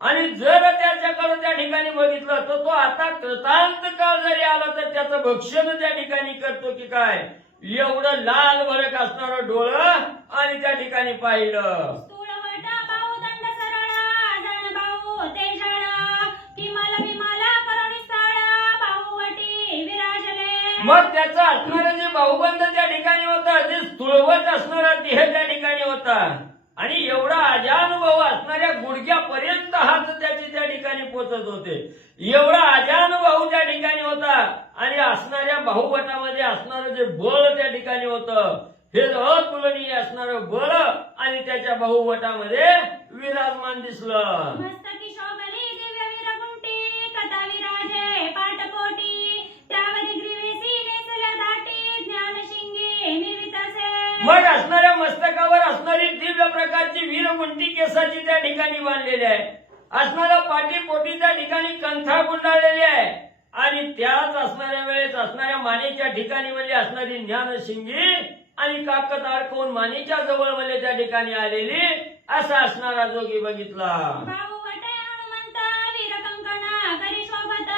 आणि जर त्याच्याकडे त्या ठिकाणी बघितलं तर तो आता कृतांत काळ जरी आला तर त्याचं भक्षण त्या ठिकाणी करतो की काय एवढं लाल भडक असणारं डोळं आणि त्या ठिकाणी पाहिलं. स्थूलवट बाहुदंड सरळ जण बाहू तेजाळ किमल विमल करुणिस्थळ बाहुवटी विराजले. मग त्याचा असणारं जे बाहुबंद त्या ठिकाणी होता, जे स्थूलवट असणारा देह त्या ठिकाणी होता आणि एवढा अजानुभव असणाऱ्या गुडघ्यापर्यंत हात त्याचे त्या ठिकाणी पोचत होते. एवढा अजानुभव त्या ठिकाणी होता आणि असणाऱ्या बाहुवटामध्ये असणारं जे बळ त्या ठिकाणी होतं हे अतुलनीय असणारं बळ आणि त्याच्या बाहुवटामध्ये विराजमान दिसलं. मस्तकी शोभली दिव्य विरगुंटी कथा विराजे पाटपोटी त्यावरी ग्रीवेसी नेसल्या दाटी ज्ञानशिंगी निर्वित असे. मग असणाऱ्या मस्तकावर असणारी दिव्य प्रकारची वीरगुंटी केसाची त्या ठिकाणी बांधलेली आहे. असणाऱ्या पाठीपोटी त्या ठिकाणी कंठा गुंडाळलेली आहे आणि त्याच असणाऱ्या वेळेस असणाऱ्या मानेच्या ठिकाणी म्हणजे असणारी ज्ञानशिंगी आणि काकत अडकवून मानेच्या जवळ म्हणजे त्या ठिकाणी आलेली असा असणारा जोगी बघितला. बाहुवटे हनुमंत वीरकंकण करी शोभत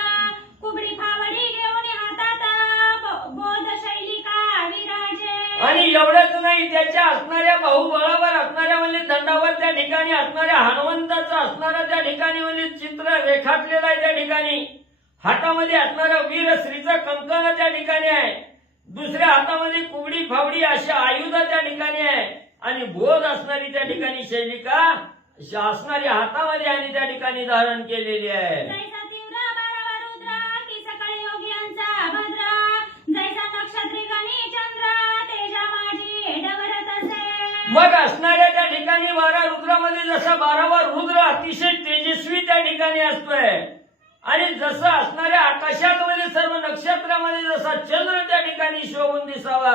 कुबडी फावडी घेऊन हातात बोध शैलिका विराजे. आणि एवढंच नाही, त्याच्या असणाऱ्या बाहुबळावर असणाऱ्या म्हणजे दंडावर त्या ठिकाणी असणाऱ्या हनुमंताचं असणाऱ्या त्या ठिकाणी म्हणजे चित्र रेखाटलेलं आहे. त्या ठिकाणी हातामध्ये असणारं वीरश्रीचं कंकण त्या ठिकाणी आहे, दुसऱ्या हातामध्ये कुबडी फावडी अशा आयुध त्या ठिकाणी आहे आणि बोध असणारी त्या ठिकाणी शैलिका असणाऱ्या हातामध्ये आणि त्या ठिकाणी धारण केलेली आहे. जैसा तीव्र बारावा रुद्र की सकाळी योगियांचा भद्र जैसा नक्षत्री गणी चंद्र तेजा माझी डवरत असे. मग असणाऱ्या त्या ठिकाणी 12 रुद्रामध्ये जसा 12वा रुद्र अतिशय तेजस्वी त्या ठिकाणी असतोय आणि जसं असणाऱ्या आकाशामध्ये सर्व नक्षत्रामध्ये जसा चंद्र त्या ठिकाणी शोभून दिसावा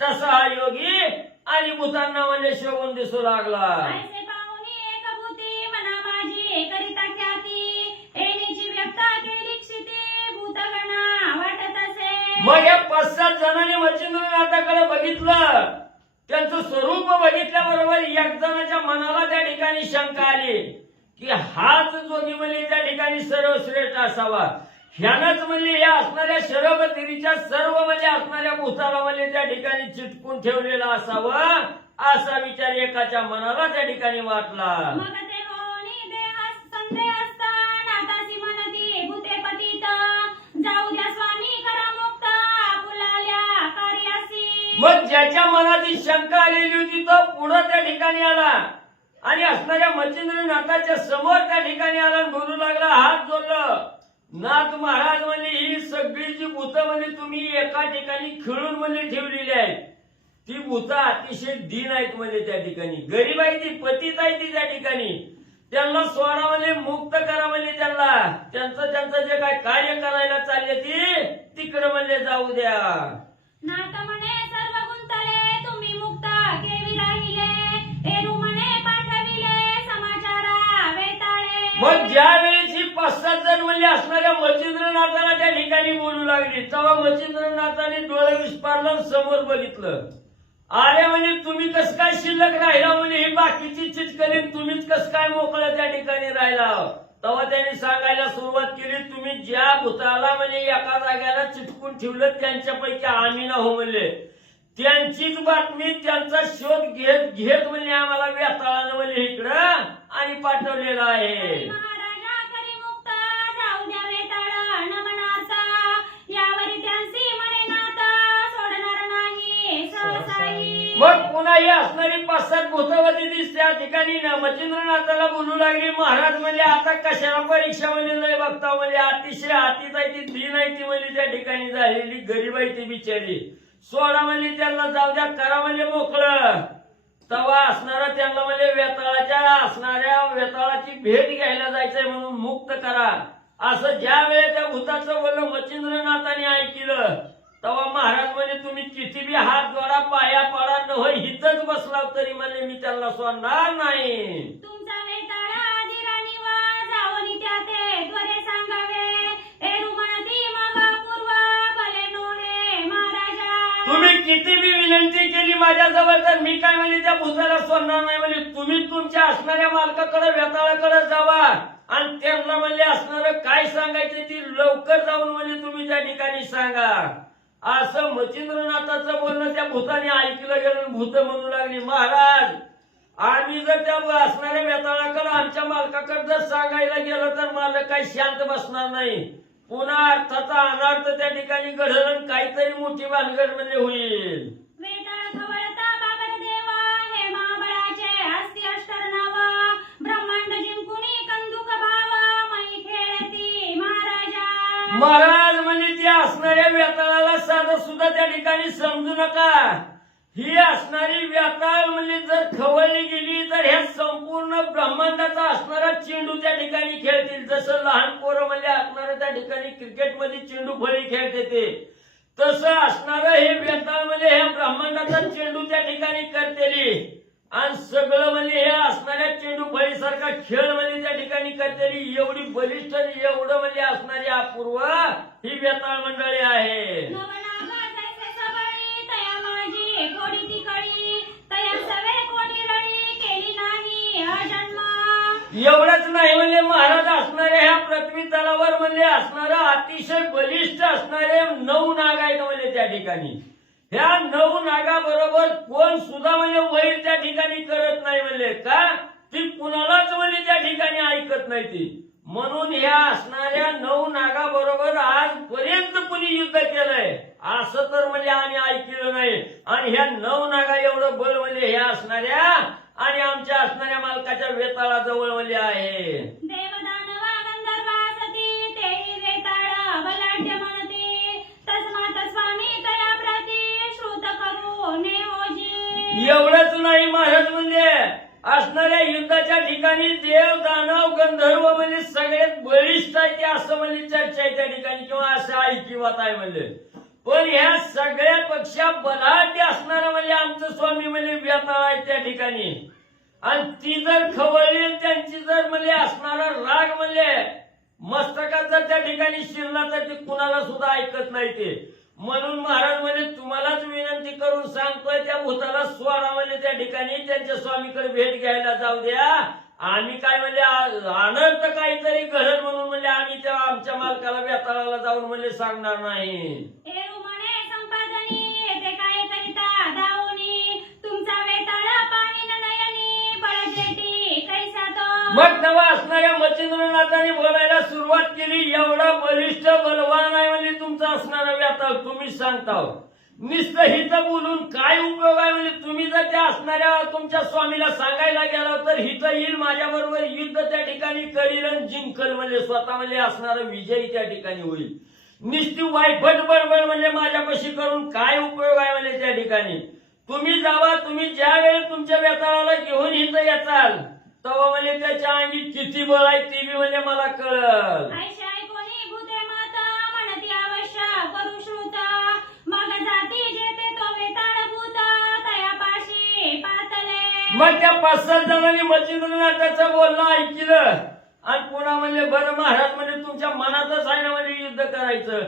तसा हा योगी आणि भूतांना म्हणजे शोभून दिसू लागला. ऐसे पाहुनी एकभूती मना माझी करिता ख्याती एनीची व्यक्त केली क्षिती भूतगणा वाटत असे. मग या 5-7 जणांनी मच्छिंद्रनाथाकडे बघितलं, त्यांचं स्वरूप बघितल्याबरोबर एक जणाच्या मनाला त्या ठिकाणी शंका आली की हाच जोगी म्हणजे त्या ठिकाणी सर्वश्रेष्ठ असावा, ह्यानंच म्हणजे या असणाऱ्या शरबतीरीच्या सर्व म्हणजे असणाऱ्या भूताला म्हणजे त्या ठिकाणी चिटकून ठेवलेला असावा असा विचार एकाच्या मनाला त्या ठिकाणी वाटला. मग ते होनी देहास संदेह असता नातासी मनती भूते पतित जाऊ द्या स्वामी करा मुक्त आपुलाल्या कार्यासी. मग ज्याच्या मनात ही शंका आलेली होती तो पुढे त्या ठिकाणी आला आणि असणाऱ्या मच्छिंद्रनाथाच्या समोर त्या ठिकाणी आला आणि बोलू लागला, हात जोडलं. नाथ महाराज म्हणजे ही सगळी जी भूतं म्हणजे तुम्ही एका ठिकाणी खिळून म्हणजे ठेवलेली आहेत, ती भूतं अतिशय दीन आहेत म्हणजे त्या ठिकाणी, गरीब आहे ती, पतित आहे ती त्या ठिकाणी. त्यांना सोडा म्हणजे मुक्त करा म्हणजे त्यांचं जे काय कार्य करायला चालले ती तिकडे म्हणजे जाऊ द्या. नाथ म्हणे सर्व गुंतले तुम्ही मुक्त केवी राहिले एरू म्हणे पाठविले समाचारा वेताळे. मग ज्या वेळेची 5-7 जण म्हणजे असणाऱ्या मच्छिंद्रनाथाला त्या ठिकाणी बोलू लागली, तेव्हा मच्छिंद्रनाथाने डोळे विस्पारलं, समोर बघितलं. अरे म्हणजे तुम्ही कस काय शिल्लक राहिला, म्हणजे ही बाकीची चिचकली तुम्हीच कस काय मोकळं त्या ठिकाणी राहिला. तेव्हा त्यांनी सांगायला सुरुवात केली, तुम्ही ज्या भूताला म्हणजे एका जाग्याला चिटकून ठेवलं त्यांच्यापैकी आम्ही ना हो म्हणले, त्यांचीच बातमी त्यांचा शोध घेत घेत म्हणजे आम्हाला वेताळानं म्हणजे इकडं आणि पाठवलेलं आहे. महाराजा करी मुक्त जाऊ द्या वेताळ नमनाचा यावरी त्यांची म्हणे नाथ सोडणार नाही सहसाई. मग पुन्हा ही असणारी 5-7 भूतवती दिसते त्या ठिकाणी मच्छिंद्रनाथाला बोलू लागली, महाराज म्हणजे आता कशाला परीक्षा म्हणजे नाही बघता, म्हणजे अतिशय हातीच आहे ती, दीन आहे ती म्हणजे त्या ठिकाणी झालेली, गरीब आहे ती बिचारी, सोडा म्हणजे त्यांना जाऊ द्या, करा म्हणजे मोकळं. तवा असणारा त्यांना म्हणजे वेताळाची भेट घ्यायला जायचंय म्हणून मुक्त करा, असं ज्या वेळेला त्या भूताचं बोललं मच्छिंद्रनाथाने ऐकलं, तेव्हा महाराज म्हणजे तुम्ही किती बी हात जोडा पाया पाडा न हितच बसला तरी म्हणजे मी त्यांना सोडणार नाही. तुमचा वेताळ आधी राणीवा जावनी त्या ते त्वरे सांगावे एरू म्हणती मग पूर्व भले नोहे महाराजा. तुम्ही किती बी विनंती केली माझ्याजवळ तर मी काय म्हणजे त्या भूताला सोडणार नाही. म्हणजे तुम्ही तुमच्या असणाऱ्या मालकाकडे वेताळाकडे जावा आणि त्यांना म्हणजे असणारं काय सांगायचं ती लवकर जाऊन म्हणजे तुम्ही त्या ठिकाणी सांगा. असं मच्छिंद्रनाथाचं बोलणं त्या भूताने ऐकलं गेलं. भूत म्हणू लागली, महाराज आम्ही जर त्या असणाऱ्या वेताळाकडे आमच्या मालकाकडे जर सांगायला गेलो तर मालक काही शांत बसणार नाही, पुन्हा अर्थाचा अनर्थ त्या ठिकाणी घडलं, काहीतरी मोठी भानगड म्हणजे होईल. वेताळ खवळता बाबर देवा हे महाबळाचे हस्ती अष्टर नाव ब्रह्मांड जिंकुनी कंदुक भाव मै खेळती महाराजा. महाराज म्हणजे ती असणाऱ्या वेताळाला साधं सुद्धा त्या ठिकाणी समजू नका. ही असणारी वेताळ म्हणजे जर खवळली गेली तर ह्या संपूर्ण ब्रह्मांडाचा असणारा चेंडू त्या ठिकाणी खेळतील. जसं लहान पोरं म्हणजे असणारं त्या ठिकाणी क्रिकेटमध्ये चेंडू फळी खेळते ते, तसं असणारं हे वेताळ म्हणजे ह्या ब्रह्मांडाचा चेंडू त्या ठिकाणी करतेली आणि सगळं म्हणजे हे असणाऱ्या चेंडू फळीसारखा खेळ म्हणजे त्या ठिकाणी करतेली. एवढी बलिष्ठ एवढं म्हणजे असणारी अपूर्व ही वेताळ मंडळी आहे. नवनाग जैसे सबळी तया माझी कोडी ती कळी तया सवे कोडी रळी केली नाही अजन्म. एवढंच नाही म्हणजे महाराज असणारे ह्या पृथ्वी तलावर म्हणजे असणारं अतिशय बलिष्ठ असणारे 9 नाग आहेत म्हणजे त्या ठिकाणी. ह्या 9 नागाबरोबर कोण सुद्धा म्हणजे वैर त्या ठिकाणी करत नाही म्हणजे का ती कुणालाच म्हणजे त्या ठिकाणी ऐकत नाही ती. म्हणून ह्या असणाऱ्या 9 नागाबरोबर आजपर्यंत कुणी युद्ध केलंय असं तर म्हणजे आम्ही ऐकलं नाही. आणि ह्या 9 नागा एवढं बळ म्हणजे ह्या असणाऱ्या आणि आमच्या असणाऱ्या मालकाच्या वेताळाजवळ म्हणजे आहे. देवदानवा गंधर्वासती तेही वेताळ बलाढ्य म्हणते तस्मात स्वामी तया प्रती श्रुत करू ने होजी. एवढंच नाही महाराज म्हणजे असणाऱ्या युद्धाच्या ठिकाणी देव दानव गंधर्व म्हणजे सगळ्यात बळिष्ठ आहे ते असं म्हणजे चर्चा आहे त्या ठिकाणी किंवा असं ऐकिवात आहे म्हणजे. पण ह्या सगळ्यापेक्षा बलाढ्य असणारा म्हणजे आमचं स्वामी म्हणजे वेताळ आहे त्या ठिकाणी. आणि ती जर खवळली त्यांची जर म्हणजे असणारा राग म्हणजे मस्तकात जर त्या ठिकाणी शिरला तर ते कुणाला सुद्धा ऐकत नाही ते. म्हणून महाराज म्हणजे तुम्हालाच विनंती करून सांगतोय त्या भूताला सोडा म्हणजे त्या ठिकाणी त्यांच्या स्वामीकडे भेट घ्यायला जाऊ द्या. आम्ही काय म्हणजे अनर्थ काहीतरी घडत म्हणून म्हणजे आम्ही त्या आमच्या मालकाला वेताळाला जाऊन म्हणजे सांगणार नाही. एरू म्हणे संपादनी येते काय करिता दावणी तुमचा वेताळ पाणी नयनी बळजेटी कैसा तो. मग तेव्हा असणाऱ्या मच्छिंद्रनाथाने बोलायला सुरुवात केली, एवढा बलिष्ठ बलवान आहे म्हणजे तुमचा असणारा वेताळ तुम्ही सांगता. नुसतं हिथं बोलून काय उपयोग आहे? म्हणजे तुम्ही जर त्या असणाऱ्या तुमच्या स्वामीला सांगायला गेला तर हिथं येईल, माझ्या बरोबर युद्ध त्या ठिकाणी करील आणि जिंकल, म्हणजे स्वतःमध्ये असणारा विजयी त्या ठिकाणी होईल. नुसती वायफट बडबड म्हणजे माझ्यापाशी करून काय उपयोग आहे म्हणजे त्या ठिकाणी. तुम्ही जावा, तुम्ही ज्या वेळेस तुमच्या वेताळाला घेऊन इथं येताल तेव्हा म्हणजे त्याच्या अंगी किती बळ आहे ते बी म्हणजे मला कळल. ऐशाय कोणी भूते माता म्हणती अवश्य करू श्रुत मग जाती जेते तो वेताळ भूत तयापाशी पातले. मग त्या 5-7 जणांनी मच्छिंद्रनाथाचं बोलणं ऐकलं आणि पुन्हा म्हणजे बरं महाराज म्हणजे तुमच्या मनातच आहे ना म्हणजे युद्ध करायचं.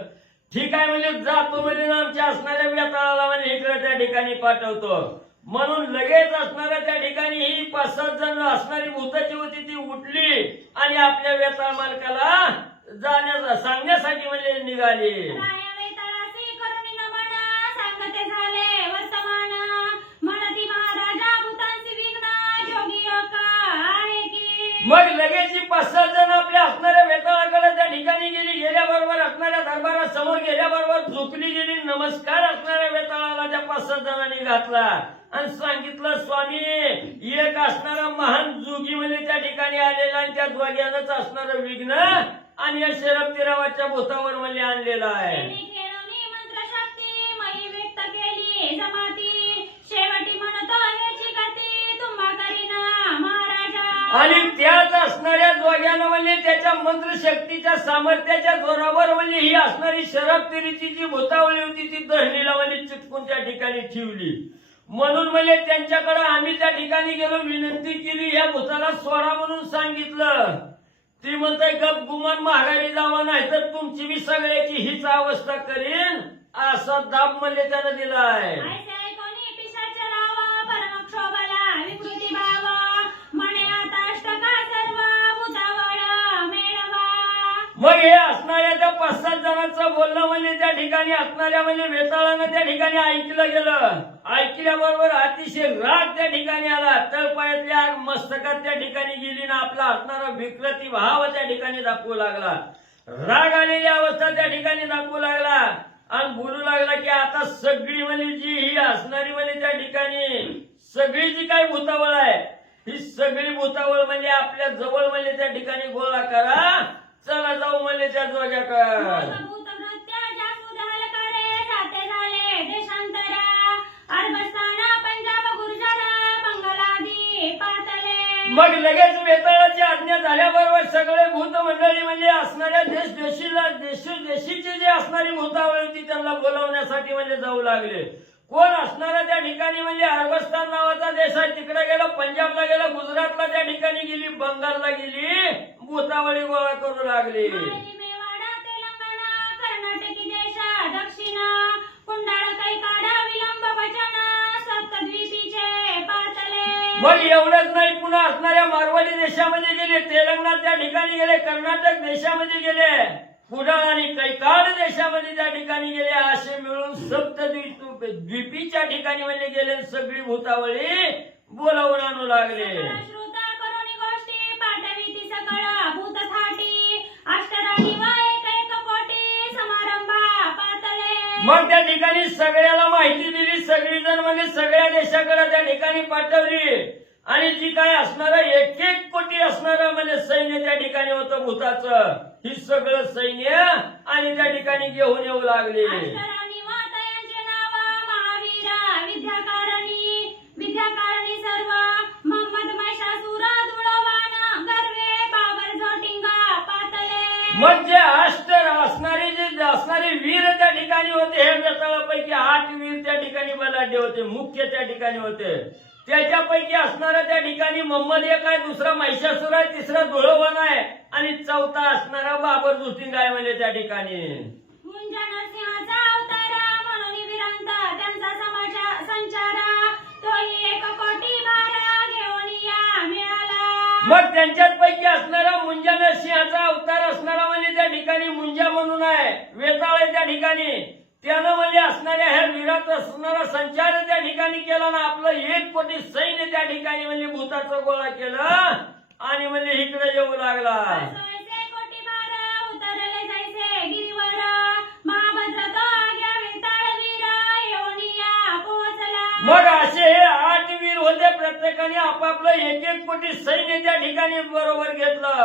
ठीक आहे म्हणजे जातो म्हणजे आमच्या असणाऱ्या वेताळाला म्हणजे इकडे त्या ठिकाणी पाठवतो. म्हणून लगेच असणाऱ्या त्या ठिकाणी ही 5-7 जण असणारी भूताची होती ती उठली आणि आपल्या वेताळ मालकाला सांगण्यासाठी म्हणजे निघाली. राया वेताळाचे करुणी नमन सांगते झाले वर्तमान म्हणती महाराजा भूतांची विघ्न जोगी का आहे की. मग लगेच ही 5-7 जण आपल्या असणाऱ्या वेताळाकडे त्या ठिकाणी गेली. गेल्याबरोबर असणाऱ्या दरबारासमोर गेल्याबरोबर झोपली गेली. नमस्कार असणाऱ्या वेताळाला त्या 5-7 जणांनी घातला आणि सांगितलं स्वामी एक असणारा महान जोगी म्हणजे त्या ठिकाणी आलेला आणि त्या जोग्यानंच असणारं विघ्न आणि या शरपतिरावाच्या भूतावर म्हणजे आणलेला आहे. त्यांनी खेळवणी मंत्रशक्ती मही व्यक्त केली जमाती शेवटी म्हणतो ह्याची गती तुम्हा करीना महाराजा. आणि त्याच असणाऱ्या जोग्यानं म्हणजे त्याच्या मंत्रशक्तीच्या सामर्थ्याच्या जोरावर म्हणजे ही असणारी शरपतिरीची जी भूतावळी होती ती धरणीला म्हणजे चिटकून त्या ठिकाणी ठेवली. म्हणून म्हणजे त्यांच्याकडे आम्ही त्या ठिकाणी गेलो, विनंती केली, या भूताला सोडा म्हणून सांगितलं. ती म्हणते गप गुमान माघारी जावा नाही तर तुमची मी सगळ्याची हीच अवस्था करीन असा दाब म्हणजे त्यानं दिलाय. ऐसे कोणी पिशाच राव परमक्षोभला विकृती भाव म्हणे आता अष्टका सर्व भूतावळ मेळवा. मग हे असणाऱ्या त्या 5-7 जणांचं बोलणं म्हणजे त्या ठिकाणी असणाऱ्या म्हणजे वेताळानं त्या ठिकाणी ऐकलं गेलं. ऐकल्याबरोबर अतिशय राग त्या ठिकाणी आला. तळपायातल्या मस्तकात त्या ठिकाणी गेली ना आपला असणारा विकृती भाव त्या ठिकाणी दाखवू लागला. राग आलेली अवस्था त्या ठिकाणी दाखवू लागला आणि बोलू लागला की आता सगळी म्हणजे जी ही असणारी म्हणजे त्या ठिकाणी सगळी जी काही भूतावळ आहे ही सगळी भूतावळ म्हणजे आपल्या जवळ म्हणजे त्या ठिकाणी गोळा करा. चला जाऊ म्हणजे त्या जोग्याकडे. भूत नृत्य जासू झाल करे साते झाले देशांतरा अरबस्तान पंजाब गुर्जर बंगलादी पातले. मग लगेच वेताळाची आज्ञा झाल्याबरोबर सगळे भूत मंडळी म्हणजे असणाऱ्या देशोदेशीची जी असणारी भूतावळी होती त्यांना बोलावण्यासाठी म्हणजे जाऊ लागले. कोण असणारा त्या ठिकाणी म्हणजे अरबस्तान नावाचा देश आहे तिकडे गेलं, पंजाबला गेलं, गुजरातला त्या ठिकाणी गेली, बंगालला गेली, भूतावळी गोळा करू लागली. मेवाडा तेलंगणा कर्नाटकी देश दक्षिण कुंडाळ कैकाडा विलंब वचन सप्तद्वीपीचे पातले. मग एवढंच नाही पुन्हा असणाऱ्या मारवाडी देशामध्ये गेले, तेलंगणा त्या ठिकाणी गेले, कर्नाटक देशामध्ये गेले, कुडाळ आणि कैकाड देशामध्ये त्या ठिकाणी गेले. असे मिळून सप्तद्वीपीच्या ठिकाणी म्हणजे गेले. सगळी भूतावळी बोलावून आणू लागले. श्रुत करुणी गोष्टी पाठविती सकळ भूत थाटी अष्टराणी व एक कोटी समारंभा पातले. मग त्या ठिकाणी सगळ्याला माहिती दिली. सगळीजण म्हणजे सगळ्या देशाकडे त्या ठिकाणी पाठवली आणि जी काय असणार 1-1 कोटी असणार म्हणजे सैन्य त्या ठिकाणी होतं भूताचं. ही सगळं सैन्य आणि त्या ठिकाणी घेऊन येऊ लागले. अष्टराणी व तयांचे नाव महावीर विद्याकारणी सर्व मोहम्मद महिषासुर दुळवान गर्वे बाबर झोटिंगा पातले. मग जे असणारे वीर त्या ठिकाणी होते हे वेताळापैकी 8 वीर त्या ठिकाणी बलाढ्य होते, मुख्य त्या ठिकाणी होते. त्याच्यापैकी असणारा त्या ठिकाणी मोहम्मद एक आहे, दुसरा महिषासुर आहे, तिसरा धुळवान आहे आणि चौथा असणारा बाबर झोटिंगा आहे म्हणजे त्या ठिकाणी. मुंजा नरसिंहाचा अवतार म्हणून विरंत त्यांचा संचार तोही 1 कोटी बारा घेऊन या मिळाला. मग त्यांच्यात पैकी असणारा मुंजा नरसिंहाचा अवतार असणारा म्हणजे त्या ठिकाणी मुंजा म्हणून आहे, वेताळ आहे त्या ठिकाणी. त्यानं म्हणजे असणाऱ्या ह्या वीरात असणारा संचार त्या ठिकाणी केला ना आपलं 1 कोटी सैन्य त्या ठिकाणी म्हणजे भूताचं गोळा केलं आणि म्हणजे इकडे येऊ लागला. कोटी बारा उतरले जायचे गिरीवर महाभद्र तो आज्ञा वेताळ वीर येऊन आपलं 1-1 कोटी सैन्य त्या ठिकाणी बरोबर घेतलं.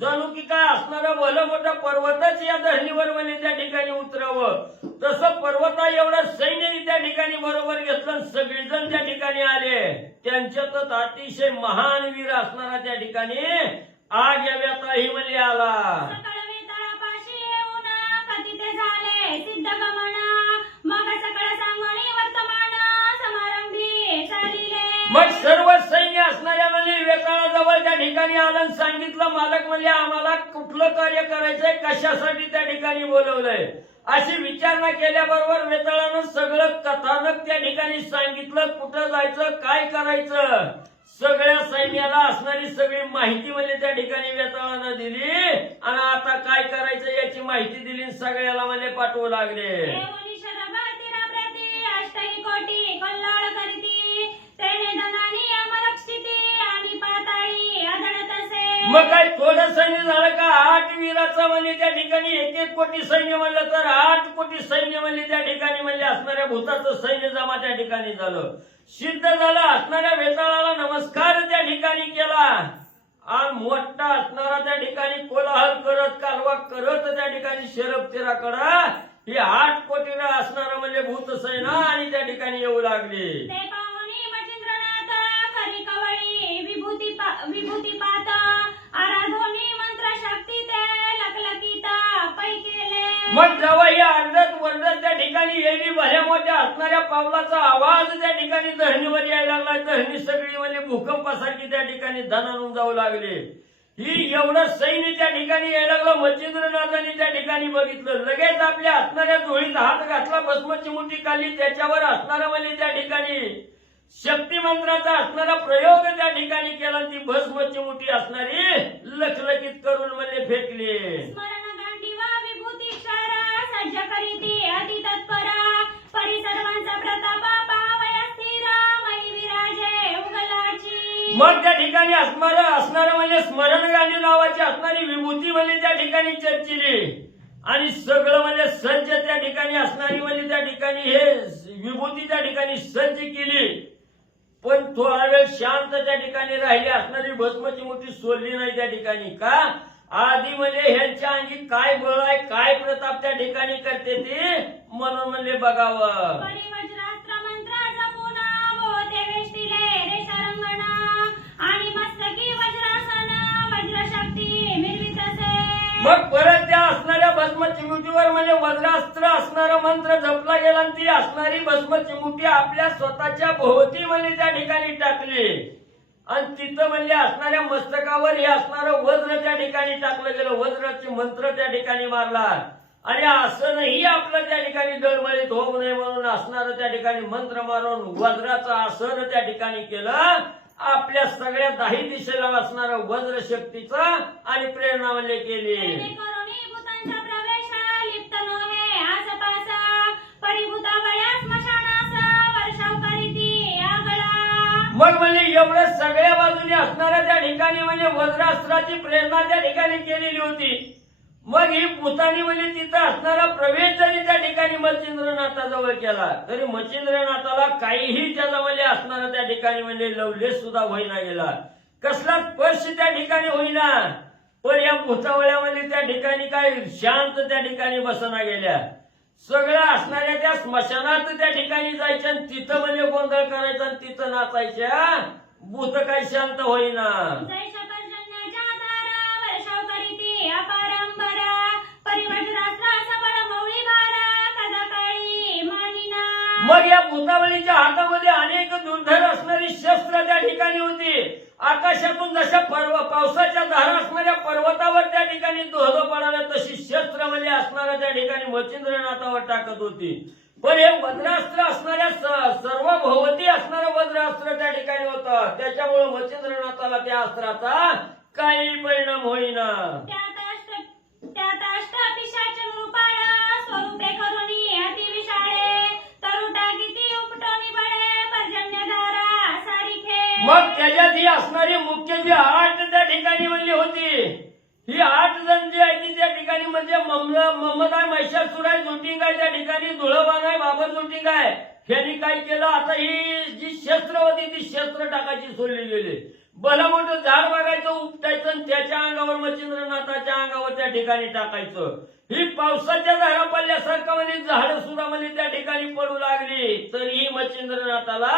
जणू की काय असणारं भलं मोठं पर्वतच या धरणीवर म्हणे त्या ठिकाणी उतरावं. तसं पर्वता एवढं सैन्य त्या ठिकाणी बरोबर घेतलं. सगळेजण त्या ठिकाणी आले. त्यांच्यातच अतिशय महान वीर असणारा त्या ठिकाणी आग या व्यताही म्हणले आला. सकळ वेताळापाशी येऊन कधी ते झाले सिद्ध गमन, मग सकळ सांगणी वर्तमान समारंभी चालिले. मग सर्व सैन्य असणाऱ्या म्हणजे वेताळाजवळ त्या ठिकाणी आलं आणि सांगितलं, मालक म्हणजे आम्हाला कुठलं कार्य करायचंय, कशासाठी त्या ठिकाणी बोलवलंय. अशी विचारणा केल्याबरोबर वेताळानं सगळं कथानक त्या ठिकाणी सांगितलं. कुठं जायचं, काय करायचं, सगळ्या सैन्याला असणारी सगळी माहिती म्हणजे त्या ठिकाणी वेताळानं दिली. आणि आता काय करायचं याची माहिती दिली. सगळ्याला म्हणजे पाठवू लागले. देवनी शरभर तिराप्रती अष्टही कोटी कल्लाळ करीती, तेने धनानी अमरक्षिती आणि पाताळी आढळत असे. मग काय थोडं सैन्य झालं का? 8 वीराचं म्हणजे त्या ठिकाणी 1-1 कोटी सैन्य म्हणलं तर 8 कोटी सैन्य म्हणजे त्या ठिकाणी म्हणजे असणाऱ्या भूताचं सैन्य जमा त्या ठिकाणी झालं. सिद्ध झालं. असणाऱ्या वेताळाला नमस्कार त्या ठिकाणी केला आणि मोठा असणारा त्या ठिकाणी कोलाहल करत कालवा करत त्या ठिकाणी शरपतिराकडं ही 8 कोटीला असणारं म्हणजे भूत सैन्य आणि त्या ठिकाणी येऊ लागले. ते पाहुणी मचिंद्रनाथ खरी कवळी विभूती पात, आराधोनी मंत्र शक्ती ते लखलखीत पै केले. मग जेव्हा ही अर्धत वर्धत त्या ठिकाणी येली, भल्या मोठ्या असणाऱ्या पावलाचा आवाज त्या ठिकाणी धरणीवर यायला लागला. धरणी सगळी म्हणजे भूकंपासारखी त्या ठिकाणी धनानून जाऊ लागले. ही एवढं सैन्य त्या ठिकाणी यायला लागलं. मच्छिंद्रनाथांनी त्या ठिकाणी बघितलं. लगेच आपल्या असणाऱ्या झोळीत हात घातला, भस्मची मुठी काढली, त्याच्यावर असणारा म्हणजे त्या ठिकाणी शक्ती मंत्राचा असणारा प्रयोग त्या ठिकाणी केला. ती भस्मची मुठी असणारी लखलखीत करून म्हणजे फेकली. स्मरण गांडीवा विभूती क्षारा सज्ज करीती अति तत्परा, परी सर्वांचा प्रताप पावया स्थिर मही विराजे उगलाची. मग त्या ठिकाणी असणारं म्हणजे स्मरण गांडी नावाची असणारी विभूती म्हणजे त्या ठिकाणी चर्चिली आणि सगळं म्हणजे सज्ज त्या ठिकाणी असणारी म्हणजे त्या ठिकाणी हे विभूती त्या ठिकाणी सज्ज केली. पण थोडा वेळ शांत त्या ठिकाणी राहिली. असणारी भस्मची मुठी सोडली नाही त्या ठिकाणी. का? आधी म्हणजे ह्यांच्या अंगी काय बळ आहे, काय प्रताप त्या ठिकाणी करते ते म्हणून म्हणजे बघावं. परी वज्रास्त्र मंत्र जपून मोते वेष्टिले रेषारंगणा, आणि मस्तकी वज्रासन वज्रशक्ती मिळवित असे. मग परत त्या असणाऱ्या भस्मची मुठीवर म्हणजे वज्रास्त्र असणारा मंत्र जपला गेला आणि ती असणारी भस्मची मुठी आपल्या स्वतःच्या भोवती म्हणजे त्या ठिकाणी टाकली आणि तिथं म्हणजे असणाऱ्या मस्तकावर हे असणारं वज्र त्या ठिकाणी टाकलं गेलं. वज्राचे मंत्र त्या ठिकाणी मारला आणि असं नाही आपलं त्या ठिकाणी दळमळीत होऊ नये म्हणून असणारं त्या ठिकाणी मंत्र मारून वज्राचं आसन त्या ठिकाणी केलं. आपल्या सगळ्या 10 दिशेला असणारं वज्र शक्तीचा आणि प्रेरणा म्हणजे केली. करुणी भूतांचा प्रवेश लिप्त नोहे आसपास, परिभूता वया स्मशानास वर्षाव करीती आगळा. मग म्हणजे एवढं सगळ्या बाजूने असणाऱ्या त्या ठिकाणी म्हणजे वज्रास्त्राची प्रेरणा त्या ठिकाणी केलेली होती. मग ही भूतानी म्हणजे तिथं असणारा प्रवेश जरी त्या ठिकाणी मच्छिंद्रनाथाजवळ केला तरी मच्छिंद्रनाथाला काहीही त्याचा म्हणजे असणारा त्या ठिकाणी म्हणजे लवलेस सुद्धा होईना गेला. कसला स्पर्श त्या ठिकाणी होईना. पण या भूतावळ्यामध्ये त्या ठिकाणी काय शांत त्या ठिकाणी बसना गेल्या. सगळं असणाऱ्या त्या स्मशानात त्या ठिकाणी जायच्या आणि तिथं म्हणजे गोंधळ करायचा आणि तिथं नाचायच्या. भूत काही शांत होईना. जैसा पर्जन्याच्या धारा वर्षाव करीती अपारंबरा, परिवज्रास्त्र सबळ मौळी भारा कदा काळी मानिना. मग या भूतावळीच्या हातामध्ये अनेक दुर्धर असणारी शस्त्र त्या ठिकाणी होती. आकाशातून जशा पावसाच्या धारा असणाऱ्या पर्वतावर त्या ठिकाणी धोधो पडाव्या तशी शस्त्र म्हणजे असणाऱ्या त्या ठिकाणी मच्छिंद्रनाथावर टाकत होती. पण हे वज्रास्त्र असणाऱ्या सर्व भोवती असणारं वज्रास्त्र त्या ठिकाणी होतं. त्याच्यामुळे मच्छिंद्रनाथाला त्या अस्त्राचा काही परिणाम होईना. त्यात अष्ट पिशाच रूपाळ स्वरूपे करुणी अति विशाळे, तरुटा किती उपटोनी बळे पर्जन्यधारा सारिखे. मग त्याच्यात ही असणारी मुख्य जी 8 त्या ठिकाणी म्हणली होती. ही 8 जण जी आहे ती त्या ठिकाणी ठिकाणी म्हणजे मम्मद आहे, महिषासूर आहे, जोटिंग आहे, त्या ठिकाणी धुळवान आहे, बाबर जोटिंग आहे. ह्यांनी काय केलं, आता ही जी शस्त्र होती ती शस्त्र टाकायची सोडली गेली. भलं मोठं झाड बघायचं, उपटायचं आणि त्याच्या अंगावर मच्छिंद्रनाथाच्या अंगावर त्या ठिकाणी टाकायचं. ही पावसाच्या झाडा पडल्यासारखं म्हणजे झाड सुद्धा म्हणजे त्या ठिकाणी पडू लागली, तरीही मच्छिंद्रनाथाला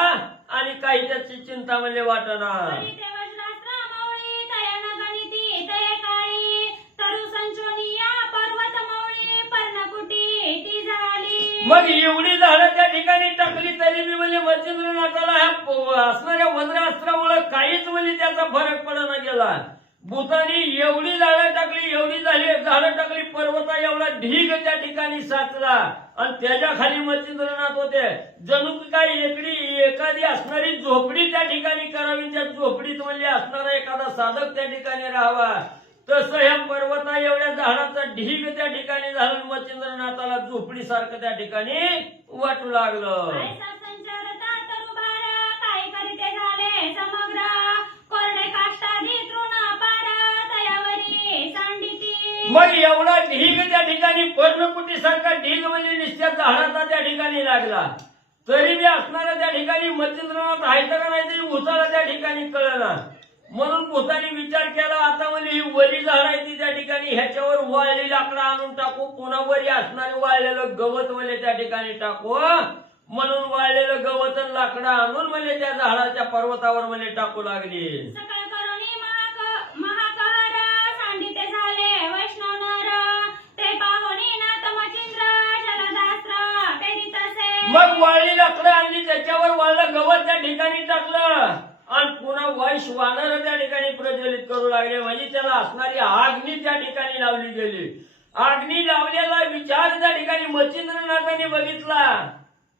आणि काही त्याची चिंता म्हणजे वाटणार. हरी ते वज्रास्त्र मौळी तया नगनिती तये काळी तरु संचोनिया पर्वत मौळी पर्णकुटी ती झाली. मग एवढी झाडं त्या ठिकाणी टाकली तरी बी म्हणजे मच्छिंद्रनाथाला ह्या असणाऱ्या वज्रास्त्रामुळे काहीच म्हणजे त्याचा फरक पडना गेला. भूतानी एवढी झाडं टाकली, एवढी झाडं टाकली, पर्वता एवढा ढीग त्या ठिकाणी साचला आणि त्याच्या खाली मच्छिंद्रनाथ होते. जणू काही एखादी असणारी झोपडी त्या ठिकाणी करावी, त्या झोपडीत म्हणजे असणारा एखादा साधक त्या ठिकाणी राहावा. तसं ह्या पर्वता एवढ्या झाडाचा ढीग त्या ठिकाणी झालं, मच्छिंद्रनाथाला झोपडी सारखं त्या ठिकाणी वाटू लागलं. ऐसा संचारता तरुभार काय करीते झाले समग्र कोरडे काष्टादी तृण पार तयावरी सांडिती. मग एवढा ढीग त्या ठिकाणी पर्णकुटी सारखा ढीग म्हणजे निश्चित झाडाचा त्या ठिकाणी लागला, तरी बी असणाऱ्या त्या ठिकाणी मच्छिंद्रनाथ आहे का नाही तरी भूताला त्या ठिकाणी कळलं. म्हणून भूतानी विचार केला, आता म्हणजे ही वली झाड आहे ती त्या ठिकाणी ह्याच्यावर वाळली लाकडं आणून टाकू, पुन्हा वरी असणारे वाळलेलं गवत म्हणजे त्या ठिकाणी टाकू. म्हणून वाळलेलं गवत आणि लाकडं आणून म्हणजे त्या झाडाच्या पर्वतावर म्हणजे टाकू लागली. सकळ करुणी महाकहर सांडिते झाले वैष्णव नर ते पाहुणी नाथ मच्छिंद्र शरदास्त्र पेरित असे. मग वाळली लाकडं आणली, त्याच्यावर वाळलं गवत त्या ठिकाणी टाकलं आणि पुन्हा वैश्वानर त्या ठिकाणी प्रज्वलित करू लागले. म्हणजे त्याला असणारी आग्नी त्या ठिकाणी लावली गेली. आग्नी लावलेला विचार त्या ठिकाणी मच्छिंद्रनाथाने बघितला.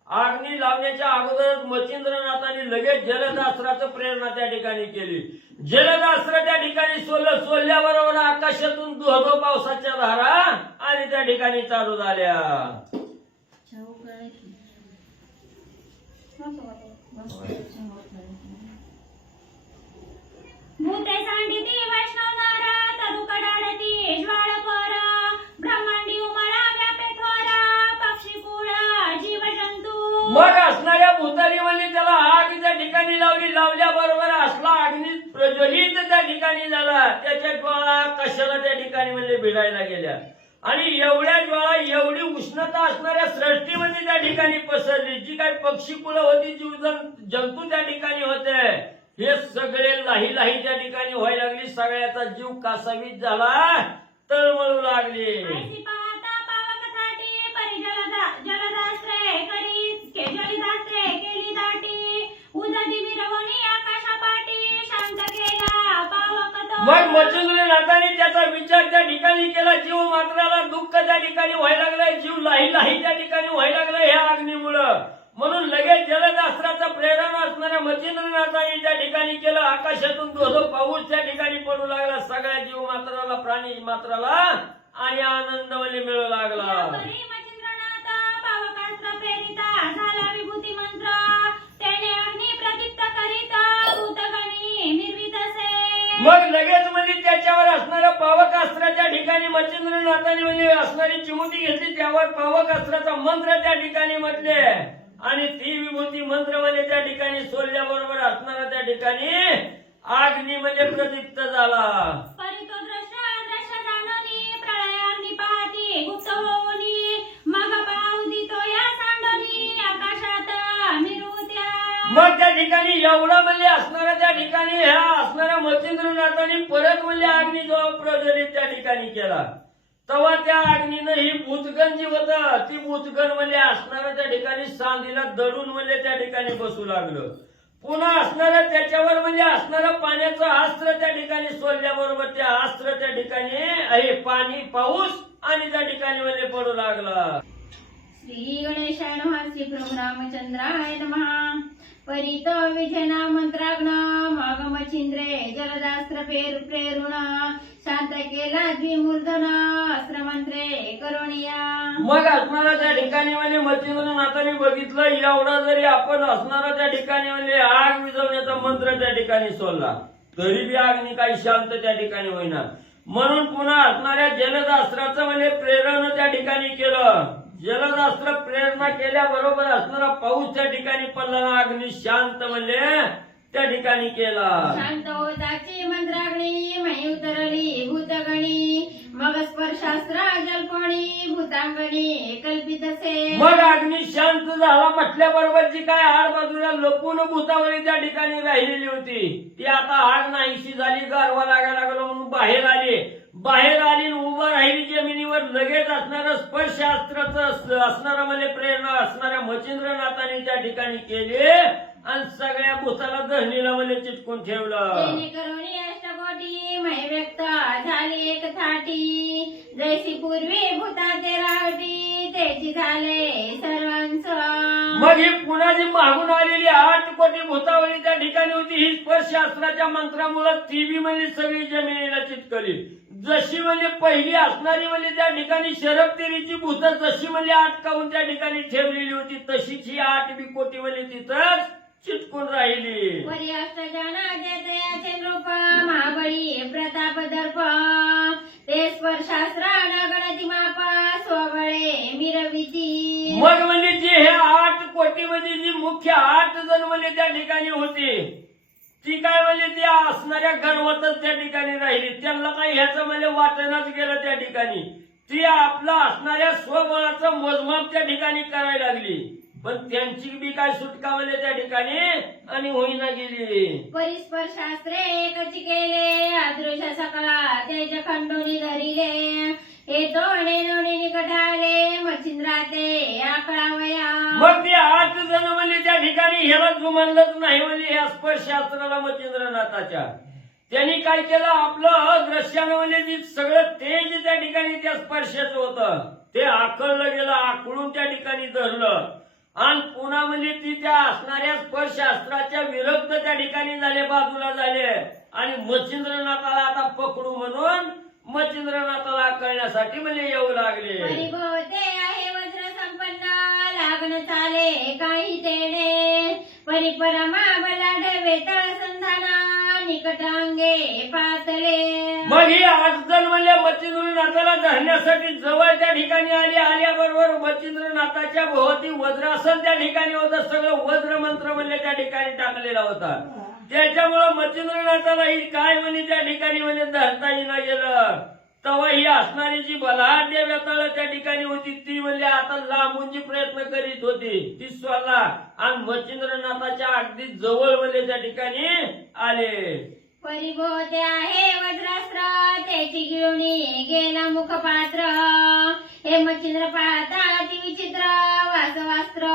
आग्नी लावण्याच्या अगोदरच मच्छिंद्रनाथाने लगेच जलदास्त्राचं प्रेरणा त्या ठिकाणी केली. जलदास्त्र त्या ठिकाणी सोडल्याबरोबर आकाशातून धो पावसाच्या धारा आणि त्या ठिकाणी चालू झाल्या. भूते सांडिती वैष्णव नर तरु कडाडती ज्वाळ पर ब्रह्मांडी उमळा व्यापे थोर पक्षी कुळ जीव जंतू. मग असणाऱ्या भूतानी म्हणजे त्याला आग त्या ठिकाणी लावल्याबरोबर असला अग्नी प्रज्वलित त्या ठिकाणी झाला. त्याच्या ज्वाळा कशाला त्या ठिकाणी म्हणजे भिडायला गेल्या आणि एवढ्या ज्वाळा एवढी उष्णता असणाऱ्या सृष्टीमध्ये त्या ठिकाणी पसरली. जी काही पक्षी कुळ होती, जीव जंतू त्या ठिकाणी होते, हे सगळे लाही लाही त्या ठिकाणी व्हायला लागली. सगळ्याचा जीव कासावीस झाला, तळमळू लागले. ऐसी पाहता पावकथाटी परी जलदास्त्रे जलदास्त्रे केली दाटी उददी विरवणी आकाशापाटी शांत केला पावकतो. मग मच्छिंद्रनाथाने त्याचा विचार त्या ठिकाणी केला. जीव मात्राला दुःख त्या ठिकाणी व्हायला लागलाय, जीव लाही लाही त्या ठिकाणी व्हायला लागलाय ह्या अग्नीमुळं. म्हणून लगेच जलदास्त्राचा प्रेरणा असणाऱ्या मच्छिंद्रनाथाने त्या ठिकाणी केलं. आकाशातून धो पाऊस त्या ठिकाणी पडू लागला. सगळ्या जीव मात्राला, प्राणी मात्राला आणि आनंद म्हणजे मिळू लागला. यावरी मच्छिंद्रनाथ पावकास्त्र प्रेरिता झाला विभूती मंत्र त्याने अग्नी प्रदीप्त करीत भूतगणी निर्वित असे. मग लगेच म्हणजे त्याच्यावर असणाऱ्या पावकास्त्राच्या ठिकाणी मच्छिंद्रनाथाने म्हणजे असणारी चिमुटी घेतली, त्यावर पावकास्त्राचा मंत्र त्या ठिकाणी म्हटले आणि ती विभूती मंत्र म्हणजे त्या ठिकाणी सोडल्याबरोबर असणारा त्या ठिकाणी अग्नी म्हणजे प्रदीप्त झाला. परितो दृश्य जाणोनी प्रळयाग्नी पाहती गुप्त होऊनी मग पाहुदितो या सांडोनी आकाशात मिरुत्या. मग त्या ठिकाणी एवढा म्हणजे असणारा त्या ठिकाणी ह्या असणाऱ्या मच्छिंद्रनाथाने परत म्हणजे अग्नी जो प्रज्वलित त्या ठिकाणी केला. तेव्हा त्या अग्नीनं ही भूतगण जी होत ती भूतगण म्हणजे असणाऱ्या त्या ठिकाणी सांदीला दडून म्हणजे त्या ठिकाणी बसू लागलं. पुन्हा असणाऱ्या त्याच्यावर म्हणजे असणारं पाण्याचं अस्त्र त्या ठिकाणी सोडल्याबरोबर त्या अस्त्र त्या ठिकाणी पाणी पाऊस आणि त्या ठिकाणी म्हणजे पडू लागला. श्री गणेशाय नमः. श्री प्रभु रामचंद्राय नमः. परितो विजना मंत्राग्न मागमचिंद्रे जलदास्त्र प्रेरुण शांत केला द्विमूर्धन अस्त्रमंत्रे करुणिया. मग असणारा त्या ठिकाणी म्हणजे मच्छिंद्रनाथाने बघितलं, एवढा जरी आपण असणारा त्या ठिकाणी म्हणजे आग विझवण्याचा मंत्र त्या ठिकाणी सोडला तरी बी अग्नी काही शांत त्या ठिकाणी होईना. म्हणून पुन्हा असणाऱ्या जलदास्त्राचं म्हणजे प्रेरण त्या ठिकाणी केलं. जलदास्त्र प्रेरणा केल्याबरोबर असणारा पाऊस त्या ठिकाणी पडला ना, अग्नी शांत म्हणजे त्या ठिकाणी केला. शांत होताची मंत्राग्नी मही उतरली भूतगणी मग स्पर्शास्त्र जलपणी भूतांगणी कल्पित असे. मग अग्नी शांत झाला म्हटल्याबरोबर जी काय आड बाजूला लपून भूतावळी त्या ठिकाणी राहिलेली होती ती आता आग नाहीशी झाली. गारवा लागायला लागलो म्हणून बाहेर आली आणि उभं राहिली जमिनीवर. लगेच असणारं स्पर्शास्त्राचं असणारं म्हणजे प्रेरणा असणाऱ्या मच्छिंद्रनाथाने त्या ठिकाणी केली आणि सगळ्या भूताला धरणीला म्हणजे चिटकून ठेवलं. जेणेकरून अष्टकोटी मही व्यक्त झाली एक थाटी जैसी पूर्वी भूताचे रावटी त्याची झाले सर्वांचं. मग ही पुन्हा जी मागून आलेली 8 कोटी भूतावळी त्या ठिकाणी होती ही स्पर्शास्त्राच्या मंत्रामुळे ती बी म्हणजे सगळी जमिनीला चिटकली. जशी म्हणजे पहिली असणारी म्हणजे त्या ठिकाणी शरबतेरीची भूत जशी म्हणजे अटकावून त्या ठिकाणी ठेवलेली होती तशीच ही 8 बी कोटी म्हणजे तिथंच चिटकून राहिली. परी अष्टजनाचे रूप महाबळी प्रताप दर्प ते स्पर्शास्त्र गणती माप स्वबळे मिरविती. मग म्हणजे जे हे 8 कोटी मध्ये जी मुख्य 8 जण म्हणजे त्या ठिकाणी होती ती काय म्हणजे त्या असणाऱ्या गर्वातच त्या ठिकाणी राहिली. त्यांना काही ह्याचं म्हणजे वाटणच गेलं त्या ठिकाणी. ती आपलं असणाऱ्या स्वबळाचं मोजमाप त्या ठिकाणी करायला लागली. पण त्यांची बी काय सुटका म्हणजे त्या ठिकाणी आणि होईना गेली. परिस्पर्शास्त्रे एकची केले अदृश्य सकळा तेज खंडोनी धरिले हे दोणे दोणे निकटाले मच्छिंद्राते आकळावया. मग ते 8 जण म्हणजे त्या ठिकाणी ह्याला जुमानलंच नाही म्हणजे या स्पर्शास्त्राला मच्छिंद्रनाथाच्या. त्यांनी काय केलं आपलं अदृश्यानं म्हणजे जे सगळं तेज त्या ठिकाणी त्या स्पर्शाचं होतं ते आकळलं गेलं, आकळून त्या ठिकाणी धरलं आणि पुन्हा म्हणजे ती त्या असणाऱ्या स्पर्शास्त्राच्या विरुद्ध त्या ठिकाणी झाले, बाजूला झाले आणि मच्छिंद्रनाथाला आता पकडू म्हणून मच्छिंद्रनाथाला आकळण्यासाठी म्हणजे येऊ लागले. परिभवते आहे वज्र संपन्न लागण चाले काही तेणे परिपरमा बलाढ्य वेताळ संधाना निकटांगे पातले. मग ही 8 जण म्हणजे मच्छिंद्रनाथाला धरण्यासाठी जवळ त्या ठिकाणी आल्याबरोबर मच्छिंद्रनाथाच्या भोवती वज्रासन त्या ठिकाणी होतं. सगळं वज्र मंत्र म्हणजे त्या ठिकाणी टाकलेला होता. त्याच्यामुळं मच्छिंद्रनाथाला ही काय म्हणजे त्या ठिकाणी म्हणजे धरता येईना गेलं. तेव्हा ही असणारी जी बलाढ्य वेताळ त्या ठिकाणी होती ती म्हणजे आता लांबून जी प्रयत्न करीत होती ती स्वतः आणि मच्छिंद्रनाथाच्या अगदी जवळ म्हणजे त्या ठिकाणी आले. परिभोवते आहे वज्रास्त्र त्याची गिळणी गेला मुखपात्र हे मच्छिंद्र पाहता अति विचित्र वासवास्त्र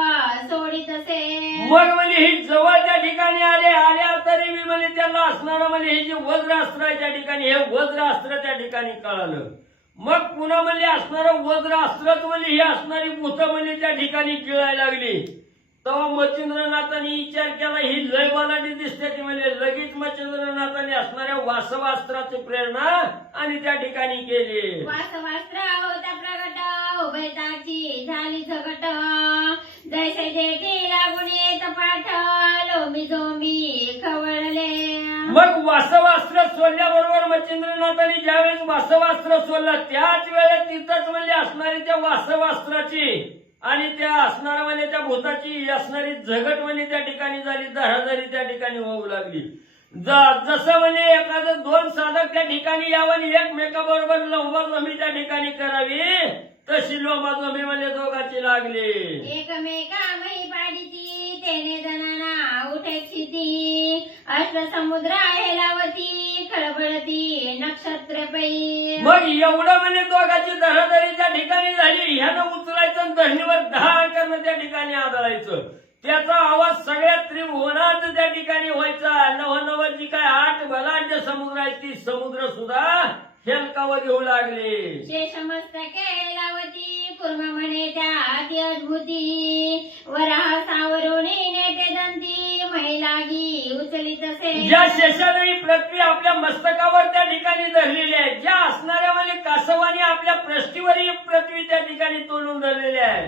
सोडित असे. मग म्हणजे ही जवळ त्या ठिकाणी आल्या तरी मी म्हणजे त्यांना असणारं म्हणजे हे जे वज्रास्त्र आहे त्या ठिकाणी हे वज्रास्त्र त्या ठिकाणी कळालं. मग पुन्हा म्हणजे असणारं वज्रास्त्रच म्हणजे ही असणारी भूत म्हणजे त्या ठिकाणी गिळायला लागली. तेव्हा मच्छिंद्रनाथाने विचार केला ही लय बलाढ्य दिसते ती म्हणजे लगेच मच्छिंद्रनाथाने असणाऱ्या वासवास्त्राची प्रेरणा आणि त्या ठिकाणी केली. वासवास्त्र होता प्रगट उभयताची झाली झगट जैसे जेठी लागून येत पाठ लोंबी झोंबी खवळले. मग वासवास्त्र सोडल्याबरोबर मच्छिंद्रनाथाने ज्यावेळेस वासवास्त्र सोडलं त्याच वेळेस तिथंच म्हणजे असणारी त्या वासवास्त्राची आणि त्या असणाऱ्या म्हणजे त्या भूताची असणारी झगट म्हणजे त्या ठिकाणी झाली, धराधरी त्या ठिकाणी होऊ लागली. जसं म्हणजे एखादं 2 साधक त्या ठिकाणी यावं आणि एकमेकाबरोबर लोंबाजोमी त्या ठिकाणी करावी तशी लोंबाजोमी म्हणजे दोघांची लागली. एकमेका मही पाडीती तेने जणांना उठेक्षिती अष्ट समुद्र हेलावती खळबळती नक्षत्र पै. मग एवढं म्हणजे दोघांची धराधरी त्या ठिकाणी झाली. ह्यानं उचलायचं आणि धरणीवर धार करणं त्या ठिकाणी आदळायचं. त्याचा आवाज सगळ्या त्रिभुवनात त्या ठिकाणी व्हायचा. नवनव जी काय 8 बलाढ्य समुद्र आहेत ती समुद्र सुद्धा हेलकावं घेऊ लागले. शेषमस्तके लावती कुर्म म्हणे त्या अति अद्भुती वराह सावरुणी नेटे दंती महिलागी उचलीत असे. ज्या शेषाने पृथ्वी आपल्या मस्तकावर त्या ठिकाणी धरलेली आहे, ज्या असणाऱ्या म्हणजे कासवाने आपल्या पृष्ठीवरही पृथ्वी त्या ठिकाणी तोडून धरलेली आहे,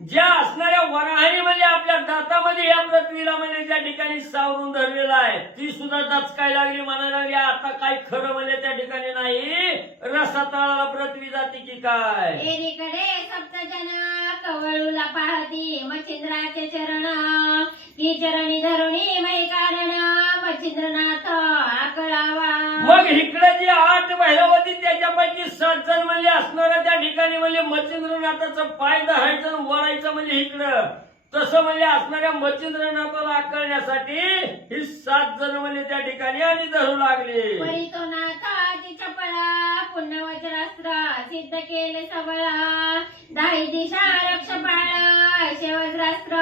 ज्या असणाऱ्या वराहाने म्हणजे आपल्या दातामध्ये या पृथ्वीला म्हणजे त्या ठिकाणी सावरून धरलेला आहे, ती सुद्धा दचकाय लागली, म्हणायला लागली आता काय खरं म्हणजे त्या ठिकाणी नाही, रसा तळाला पृथ्वी जाते की काय. एकीकडे सप्तजन कवळूला पाहती मच्छिंद्राचे चरण, ती चरणी धरुणी मै कारण मच्छिंद्रनाथ आकळावा. मग इकडे जी 8 महिला होती त्याच्यापैकी 7 जण म्हणजे असणाऱ्या त्या ठिकाणी म्हणजे मच्छिंद्रनाथाचं पाय धरायचं आणि वळायचं म्हणजे इकडं, तसं म्हणजे असणाऱ्या मच्छिंद्रनाथाला आकळण्यासाठी ही 7 जण म्हणजे त्या ठिकाणी आणि धरू लागले. परितो नाथ ती चपळा पुण्यवज्रास्त्र सिद्ध केले सबळा, दाही दिशा रक्ष पाळ शिवज्रास्त्र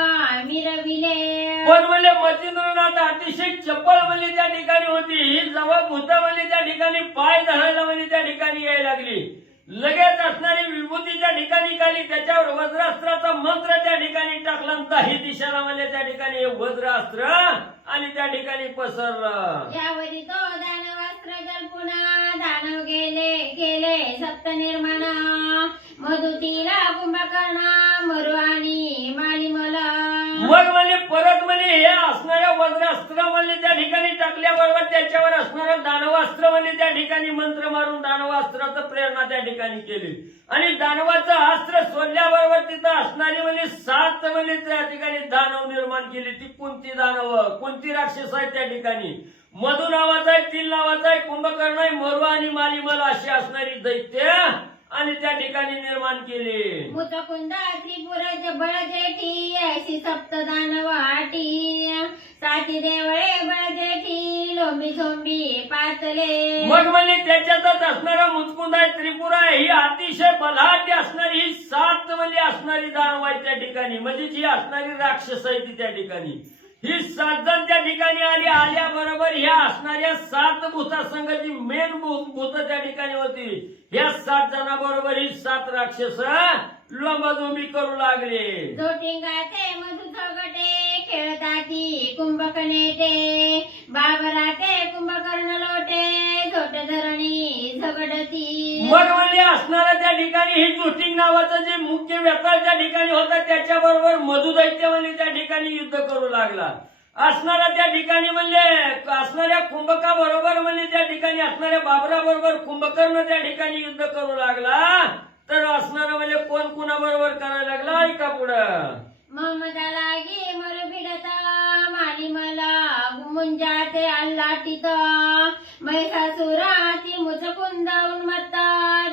मिरविले. पण म्हणजे मच्छिंद्रनाथ अतिशय चपळ म्हणजे त्या ठिकाणी होती, ही जवळ भूत म्हणजे त्या ठिकाणी पाय धरायला म्हणजे त्या ठिकाणी यायला लागली. लगेच असणारी विभूती त्या ठिकाणी काढली, त्याच्यावर वज्रास्त्राचा मंत्र त्या ठिकाणी टाकला, दाही दिशेला म्हणजे त्या ठिकाणी वज्रास्त्र आणि त्या ठिकाणी पसरलं. यावरी तो दानवास्त्र जल्पुना दानव गेले सप्त निर्माण, मधुतीला कुंभकर्ण मरु आणि मालिमला. मग म्हणजे परत म्हणजे हे असणाऱ्या वज्रास्त्र म्हणजे त्या ठिकाणी टाकल्याबरोबर त्याच्यावर असणारं दानवास्त्र म्हणजे त्या ठिकाणी मंत्र मारून दानवास्त्राचं प्रेरणा त्या ठिकाणी केली आणि दानवाचं अस्त्र सोडल्याबरोबर तिथं असणारी म्हणजे 7 म्हणजे त्या ठिकाणी दानव निर्माण केली. ती कोणती दानव, कोणती राक्षस आहेत त्या ठिकाणी? मधु नावाचा आहे, तिल नावाचा आहे, कुंभकर्ण आहे, मरु आणि मालिमल अशी असणारी दैत्य आणि त्या ठिकाणी निर्माण केली. मुतकुंद त्रिपुर बळ जेठी ऐशी सप्त दानव आटी, साती देवळे बळ जेठी लोंबी झोंबी पातले. मग म्हणजे त्याच्यातच असणारा मुचकुंद आहे, त्रिपुरा आहे, ही अतिशय बलाढ्य असणारी ही 7 म्हणजे असणारी दानव आहे त्या ठिकाणी, म्हणजे जी असणारी राक्षस आहे ती त्या ठिकाणी. ही 7 जण त्या ठिकाणी आल्याबरोबर ह्या असणाऱ्या 7 भूतासंघ जी मेन भूत त्या ठिकाणी होती, ह्या 7 जणांबरोबर ही 7 राक्षस लोंबालोंबी करू लागले. जोटिंगाचे मधु गटे खेळताती कुंभकनेते, बाबराते कुंभकर्ण लोटे झोट धरणी झगडती. मग म्हणजे असणाऱ्या त्या ठिकाणी ही जोटिंग नावाचं जे मुख्य व्यापार त्या ठिकाणी होता त्याच्याबरोबर मधुदैत्य म्हणजे त्या ठिकाणी युद्ध करू लागला. असणाऱ्या त्या ठिकाणी म्हणजे असणाऱ्या कुंभका बरोबर म्हणजे त्या ठिकाणी असणाऱ्या बाबरा बरोबर कुंभकर्ण त्या ठिकाणी युद्ध करू लागला. तर असणारं म्हणजे कोण कुणाबरोबर करायला लागला ऐका पुढं. मोहम्मदा लागी मरु भिडत मालिमला मुंजाते अल्लाटीत, महिषासुरा ती मुचकुंद उन्मत्त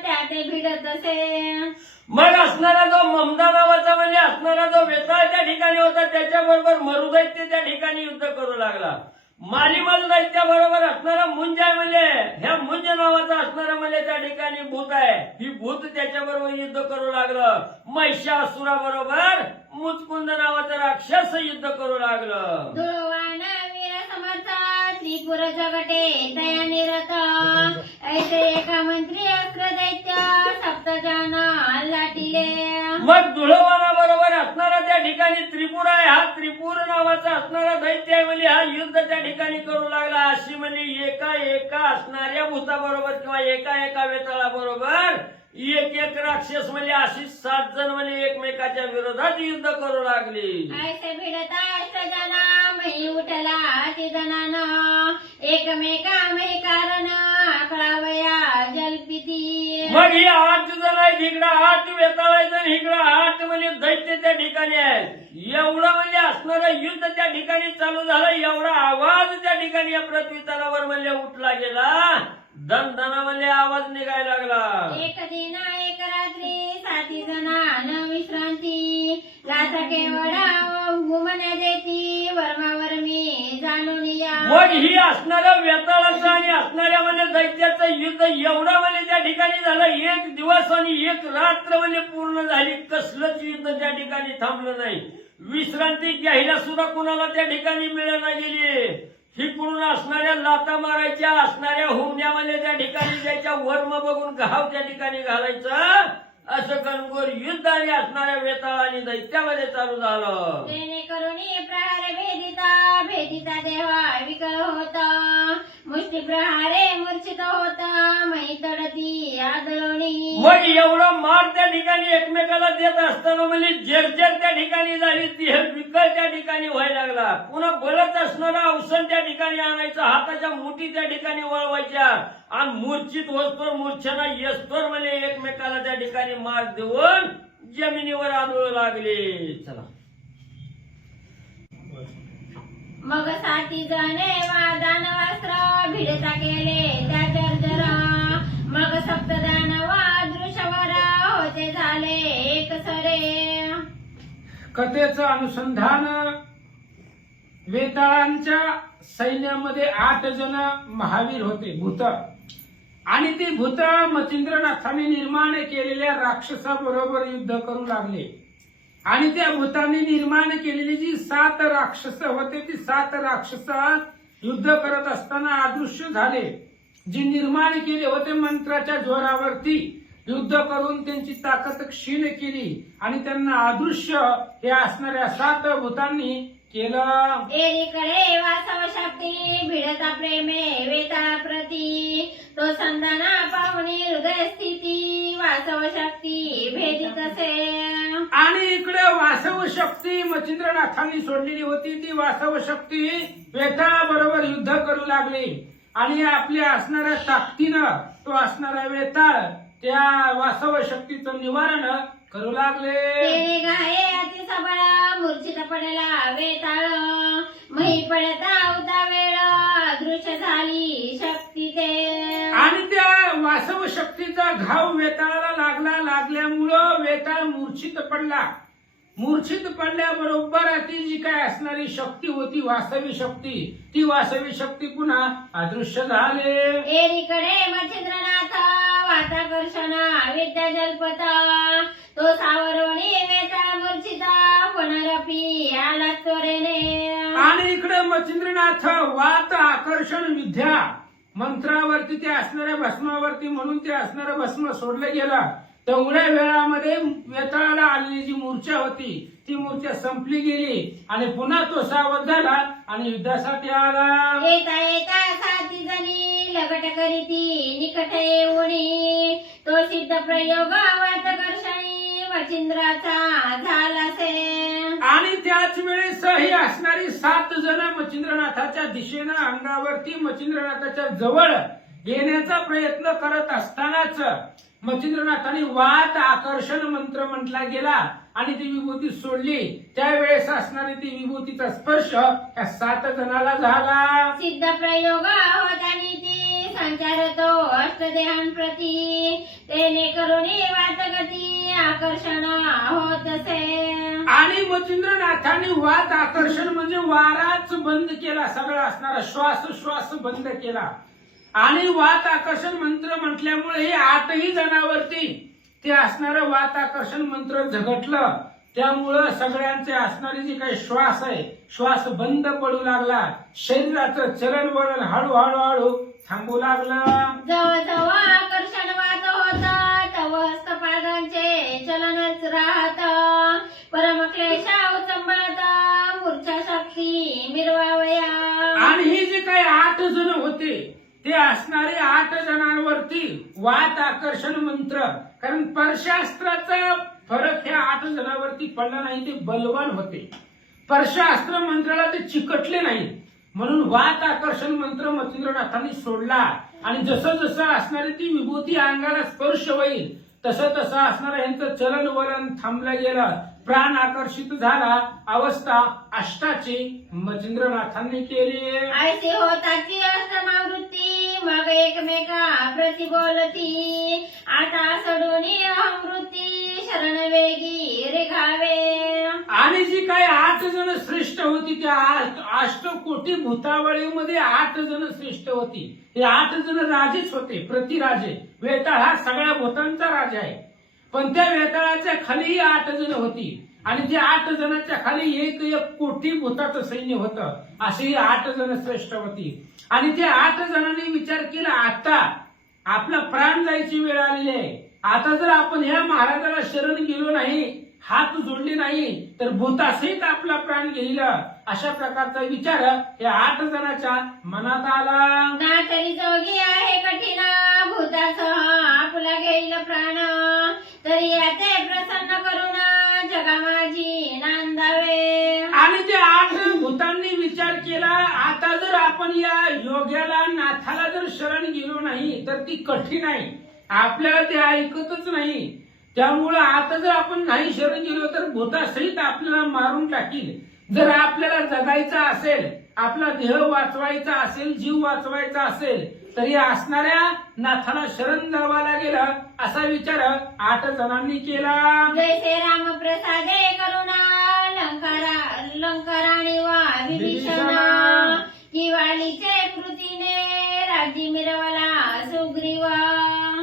त्याते भिडतसे. मग असणारा जो ममदा नावाचा म्हणजे असणारा जो वेताळ त्या ठिकाणी होता त्याच्याबरोबर मरुदैत्य त्या ठिकाणी युद्ध करू लागला. मालिमल दैत्याबरोबर असणारा मुंज आहे म्हणजे ह्या मुंज नावाचा असणारा म्हणजे त्या ठिकाणी भूत आहे, ही भूत त्याच्याबरोबर युद्ध करू लागलं. महिषासुराबरोबर मुचकुंद नावाचा राक्षस युद्ध करू लागलं. दुर्वाण वीर समर्थ त्रिपुर जगटे दया निरत, ऐसे एका मंत्री अस्त्र दैत्य सप्तजन अल्लाटिले. मग धुळवानाबरोबर असणारा त्या ठिकाणी त्रिपुरा आहे, हा त्रिपुर नावाचा असणारा दैत्य आहे म्हणजे हा युद्ध त्या ठिकाणी करू लागला. अशी म्हणजे एका असणाऱ्या भूताबरोबर किंवा एका वेताळाबरोबर एक राक्षस म्हणजे अशी 7 जण म्हणजे एकमेकाच्या विरोधात युद्ध करू लागली. ऐसे भिडता अष्टजना मही उठला ती जनानं, एकमेका मही कारण आकळावया जलपिती. मग ही 8 जण आहेत, इकडं 8 वेताळ आहेत आणि इकडं 8 म्हणजे दैत्य त्या ठिकाणी आहेत. एवढं म्हणजे असणारं युद्ध त्या ठिकाणी चालू झालं, एवढा आवाज त्या ठिकाणी या पृथ्वी तलावर म्हणजे उठला गेला, दणदणा म्हणजे आवाज निघायला लागला. एक दिन एक रात्री 7 जणांना विश्रांती, लाथा केवढा घुमण्या देती वर्मावर्मी जाणून या. मग ही असणारं वेताळाचं आणि असणाऱ्या म्हणजे दैत्याचं युद्ध एवढं म्हणजे त्या ठिकाणी झालं, 1 दिवस आणि 1 रात्र म्हणजे पूर्ण झाली, कसलंच युद्ध त्या ठिकाणी थांबलं नाही. विश्रांती घ्यायला सुद्धा कुणाला त्या ठिकाणी मिळायला गेली. हिकडून असणाऱ्या लाता मारायच्या, असणाऱ्या हुमण्यामध्ये त्या ठिकाणी त्याच्या वर्म बघून घाव त्या ठिकाणी घालायचं, असं घनघोर युद्ध आणि असणाऱ्या वेताळ आणि दैत्यामध्ये चालू झालं. जेणेकरून प्रहार भेदिता देवा विकळ होता, मुष्टी प्रहारे मूर्छित होता नाही तडती आदळणी. मग एवढं मार त्या ठिकाणी एकमेकाला देत असताना म्हणजे जर्जर त्या ठिकाणी झाली, ती विकल त्या ठिकाणी व्हायला लागला. पुन्हा बलत असणारा औषध त्या ठिकाणी आणायचं, हाताच्या मुठी त्या ठिकाणी वळवायच्या आणि मूर्छित वस्तूर मूर्छना येस्तोर म्हणजे एकमेकाला त्या ठिकाणी मार देऊन जमिनीवर आदळू लागले. चला मग 7 जणे दानवास्त्र भिडता केले त्या जर्जरा. मग 7 दानव दृश्यवर होते झाले एक सरे. कथेचं अनुसंधान, वेताळांच्या सैन्यामध्ये 8 जण महावीर होते, भूत. आणि ती भूत मच्छिंद्रनाथाने निर्माण केलेल्या राक्षसाबरोबर युद्ध करू लागले. आणि त्या भूतांनी निर्माण केलेली जी 7 राक्षस होते, ती 7 राक्षस युद्ध करत असताना अदृश्य झाले. जी निर्माण केले होते मंत्राच्या जोरावरती युद्ध करून त्यांची ताकद क्षीण केली आणि त्यांना अदृश्य हे असणाऱ्या 7 भूतांनी केलं. एकीकडे वासव शक्ती भिडता प्रेमे वेताळाप्रती. तो संधाना पाहुणी हृदय स्थिती वासव शक्ती भेदित असे. आणि इकडे वासव शक्ती मच्छिंद्रनाथांनी सोडलेली होती, ती वासव शक्ती वेताळाबरोबर युद्ध करू लागली. आणि आपल्या असणाऱ्या ताकदीनं तो असणारा वेताळ त्या वासव शक्तीचं निवारण करू लागले. तेने गाये अति सबळ मूर्छित पडला वेताळ. मही पडता होता वेळ दृश्य झाली शक्ती ते. आणि त्या वासव शक्तीचा घाव वेताळाला लागल्यामुळं वेताळ मूर्छित पडला. मूर्छित पडल्याबरोबर ती जी काय असणारी शक्ती होती वासवी शक्ती, ती वासवी शक्ती पुन्हा अदृश्य झाले. एकीकडे मच्छिंद्रनाथ वाताकर्षण विद्या जल्पता. तो सावरोणी वेताळ मूर्छिता पुनरपी आला त्वरेने. आणि इकडे मच्छिंद्रनाथ वात आकर्षण विद्या मंत्रावरती ते असणाऱ्या भस्मावरती म्हणून ते असणारं भस्म सोडलं गेलं. तेवढ्या वेळामध्ये वेताळाला आलेली जी मूर्छा होती ती मूर्छा संपली गेली आणि पुन्हा तो सावध झाला आणि युद्धासाठी आला. येता येता 7 जणी लगट करीती निकट येऊनी. तो सिद्ध प्रयोग वातकर्षणी मच्छिंद्राचा झालासे. आणि त्याच वेळेस ही असणारी 7 जण मच्छिंद्रनाथाच्या दिशेनं अंगावरती मच्छिंद्रनाथाच्या जवळ येण्याचा प्रयत्न करत असतानाच मच्छिंद्रनाथाने वात आकर्षण मंत्र म्हटला गेला आणि ती विभूती सोडली. त्यावेळेस असणारी ती विभूतीचा स्पर्श त्या 7 जणाला झाला. सिद्ध प्रयोग होतानी ती संचारतो अष्टदेहांप्रती. तेने करुणी वातगती आकर्षण होत असे. आणि मच्छिंद्रनाथाने वात आकर्षण म्हणजे वाराच बंद केला, सगळा असणारा श्वास बंद केला. आणि वात आकर्षण मंत्र म्हटल्यामुळे हे 8ही जणांवरती ते असणारं वात आकर्षण मंत्र झगटलं. त्यामुळं सगळ्यांचे असणारे जे काही श्वास आहे श्वास बंद पडू लागला. शरीराचं चलन वळण हळूहळू थांबू लागलं. जवळ आकर्षण वात होत तव हस्तपादांचे चलनच राहत. परमक्लेशा उचंबळत मूर्छा शक्ती मिरवावया. आणि हे जे काही 8 जण होते ते असणारे 8 जणांवरती वात आकर्षण मंत्र, कारण परशास्त्राचा फरक ह्या 8 जणांवरती पडला नाही, ते बलवान होते. परशास्त्र मंत्राला ते चिकटले नाही म्हणून वात आकर्षण मंत्र मच्छिंद्रनाथांनी सोडला. आणि जसं जसं असणारी ती विभूती अंगाला स्पर्श होईल तसं तसं असणारं यांचं चलन वलन थांबलं गेलं. प्राण आकर्षित झाला. अवस्था अष्टाची मच्छिंद्रनाथांनी केली. ऐसी होताची अष्टमावृत्ती मग एकमेका प्रति बोलती. आता सोडूनी अहमवृत्ती शरण वेगी रेखावे. आणि जी काही 8 जण श्रेष्ठ होती त्या 8 कोटी भूतावळीमध्ये 8 जण श्रेष्ठ होती. हे 8 जण राजेच होते, प्रतिराजे. वेताळ हा सगळ्या भूतांचा राजा आहे, पण त्या वेताळाच्या खालीही 8 जण होती. आणि त्या 8 जणांच्या खाली एक कोटी भूताचं सैन्य होतं. अशी 8 जण श्रेष्ठ होती. आणि त्या 8 जणांनी विचार केला आता आपला प्राण जायची वेळ आलेली आहे. आता जर आपण ह्या महाराजाला शरण गेलो नाही, हात जोडले नाही तर भूतासहित आपला प्राण घेईल. अशा प्रकारचा विचार या 8 जणांच्या मनात आला. नाटरी जोगी आहे कठीण भूतास प्राण तरी याचे प्रसन्न करून जगा माझी नांदावे. आणि ते 8 भूतांनी विचार केला, आता जर आपण या योग्याला नाथाला जर शरण गेलो नाही तर ती कठीण आहे, आपल्याला ते ऐकतच नाही. त्यामुळं आता जर आपण नाही शरण गेलो तर भूतासहित आपल्याला मारून टाकील. जर आपल्याला जगायचं असेल, आपला देह वाचवायचा असेल, जीव वाचवायचा असेल तर या असणाऱ्या नाथाला शरण जावं लागेल, असा विचार 8 जणांनी केला. जैसे राम प्रसादे करुणा लंकाराणी वा विभीषण किवालीचे कृतीने राज्य मिरवला सुग्रीव.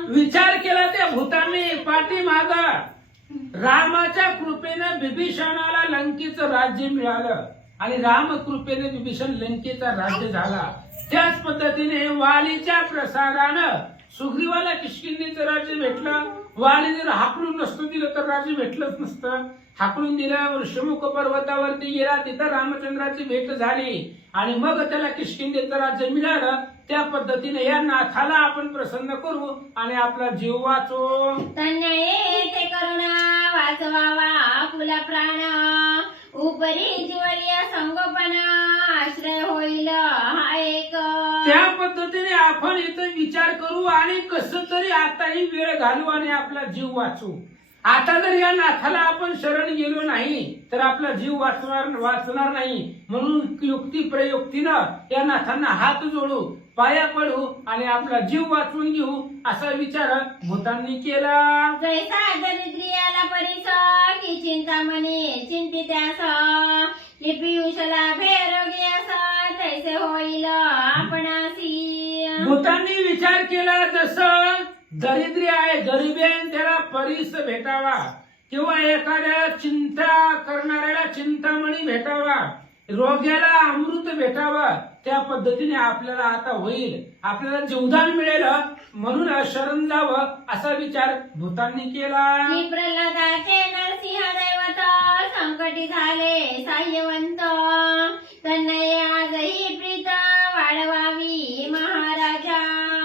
विचार केला त्या भूतांनी पाठीमाग रामाच्या कृपेने विभीषणाला लंकेचं राज्य मिळालं आणि राम कृपेने विभीषण लंकेचा राज्य झाला. त्याच पद्धतीने वालीच्या प्रसादानं सुग्रीवाला किष्किंधेचं राज्य भेटलं. वाली जर हाकलून नसतं दिलं तर राज्य भेटलंच नसतं. हाकलून दिलं, ऋषमुख पर्वतावरती गेला, तिथं रामचंद्राची भेट झाली आणि मग त्याला किष्किंधेचं राज्य मिळालं. त्या पद्धतीने या नाथाला आपण प्रसन्न करू आणि आपला जीव वाचवू. तन्मये ते करुणा वाचवावा फुला प्राण उपरी जीवलिया संगोपन आश्रय होईल हा एक. त्या पद्धतीने आपण इथं विचार करू आणि कसं तरी आताही वेळ घालू आणि आपला जीव वाचवू. आता जर या नाथाला आपण शरण गेलो नाही तर आपला जीव वाचणार नाही. म्हणून युक्ती प्रयुक्तीनं या नाथांना हात जोडू, पाया पडू आणि आपला जीव वाचवून घेऊ असा विचार भूतांनी केला. जैसा दरिद्रियाला परिस की चिंतामणी चिंतित्यास की पियुषला भेरोग्यास तैसे होईल आपणासी. भूतांनी विचार केला, जसं दरिद्री आहे, गरीबी आहे, त्याला परीस भेटावा किंवा एखाद्या चिंता करणाऱ्याला चिंतामणी भेटावा, रोग्याला अमृत भेटावं, त्या पद्धतीने आपल्याला आता होईल, आपल्याला जीवदान मिळेल म्हणून शरण जावं असा विचार भूतांनी केला. की प्रल्हादाचे नरसिंह दैवत संकटी झाले साह्यवंत तन्मये आजही प्रीत वाढवावी महाराजा.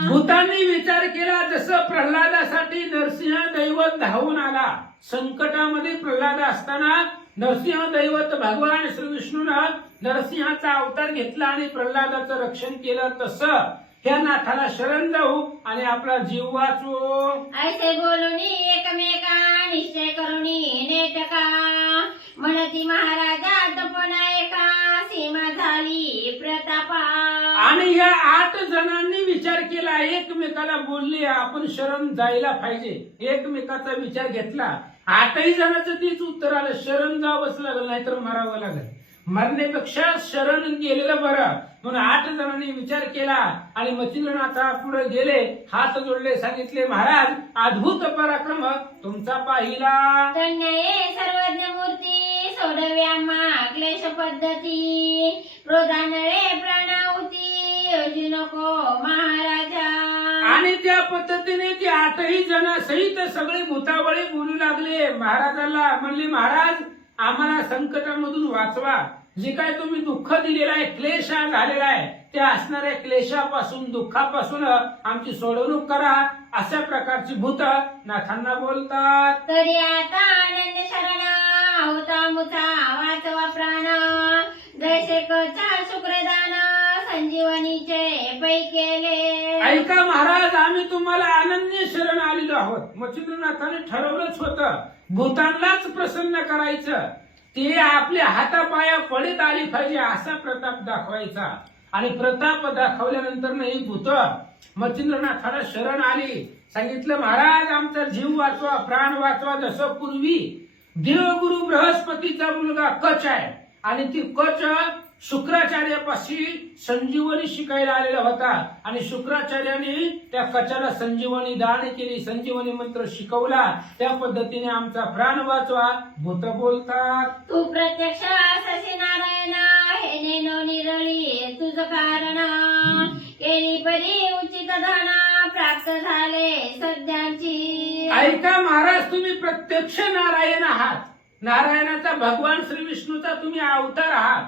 भूतांनी विचार केला, जसं प्रल्हादासाठी नरसिंह दैवत धावून आला, संकटामध्ये प्रल्हाद असताना नरसिंह दैवत भगवान श्री विष्णूनं नरसिंहाचा अवतार घेतला आणि प्रल्हादाचं रक्षण केलं, तसं ह्या नाथाला शरण जाऊ आणि आपला जीव वाचवू. ऐसे बोलुनी एकमेका निश्चय करुनी नेटका म्हणती महाराजा तपना एका सीमा झाली प्रतापा. आणि या 8 जणांनी विचार केला, एकमेकाला बोलले आपण शरण जायला पाहिजे, एकमेकाचा विचार घेतला. 8ही जणांचं तीच उत्तर आलं, शरण जावंच लागलं नाहीतर मरावं लागलं, मरण्यापेक्षा शरण गेलेलं बरं. म्हणून 8 जणांनी विचार केला आणि मच्छिंद्रनाथा पुढे गेले, हात जोडले, सांगितले महाराज अद्भुत पराक्रम तुमचा पाहिला. तन्मये सर्वज्ञ मूर्ती सोडव्यामा क्लेश पद्धती क्रोधानळे प्राणाहुती योजू नको महाराजा. आणि त्या पद्धतीने ती 8ही जण सहित सगळे भूतावळी बोलू लागले महाराजाला. म्हणले महाराज आम्हाला संकटामधून वाचवा, जे काय तुम्ही दुःख दिलेला आहे, क्लेश झालेला आहे, त्या असणाऱ्या क्लेशापासून दुःखापासून आमची सोडवणूक करा अशा प्रकारची भूत नाथांना बोलतात. तरी आता आनंद शरण होता मुचा वाचवा प्राण जैसे कचा शुक्रदान संजीवनीचे पै केले. ऐका महाराज, आम्ही तुम्हाला अनन्य शरण आलेलो आहोत. मच्छिंद्रनाथाने ठरवलंच होतं भूतांनाच प्रसन्न करायचं, ते आपल्या हातापाया पडत आली पाहिजे असा प्रताप दाखवायचा. आणि प्रताप दाखवल्यानंतर नाही भूत मच्छिंद्रनाथाला शरण आली. सांगितलं महाराज आमचा जीव वाचवा, प्राण वाचवा. जसं पूर्वी देवगुरु बृहस्पतीचा मुलगा कच आहे आणि ती कच शुक्राचार्यापाशी संजीवनी शिकायला आलेला होता आणि शुक्राचार्याने त्या कचाला संजीवनी दान केली, संजीवनी मंत्र शिकवला. त्या पद्धतीने आमचा प्राण वाचवा भूत बोलतात. तू प्रत्यक्ष सशी नारायण हे नेनो निरळी तुझ कारण केली परी उचित धन प्राप्त झाले सध्याची. ऐका महाराज, तुम्ही प्रत्यक्ष नारायण आहात, नारायणाचा भगवान श्री विष्णूचा तुम्ही अवतार आहात.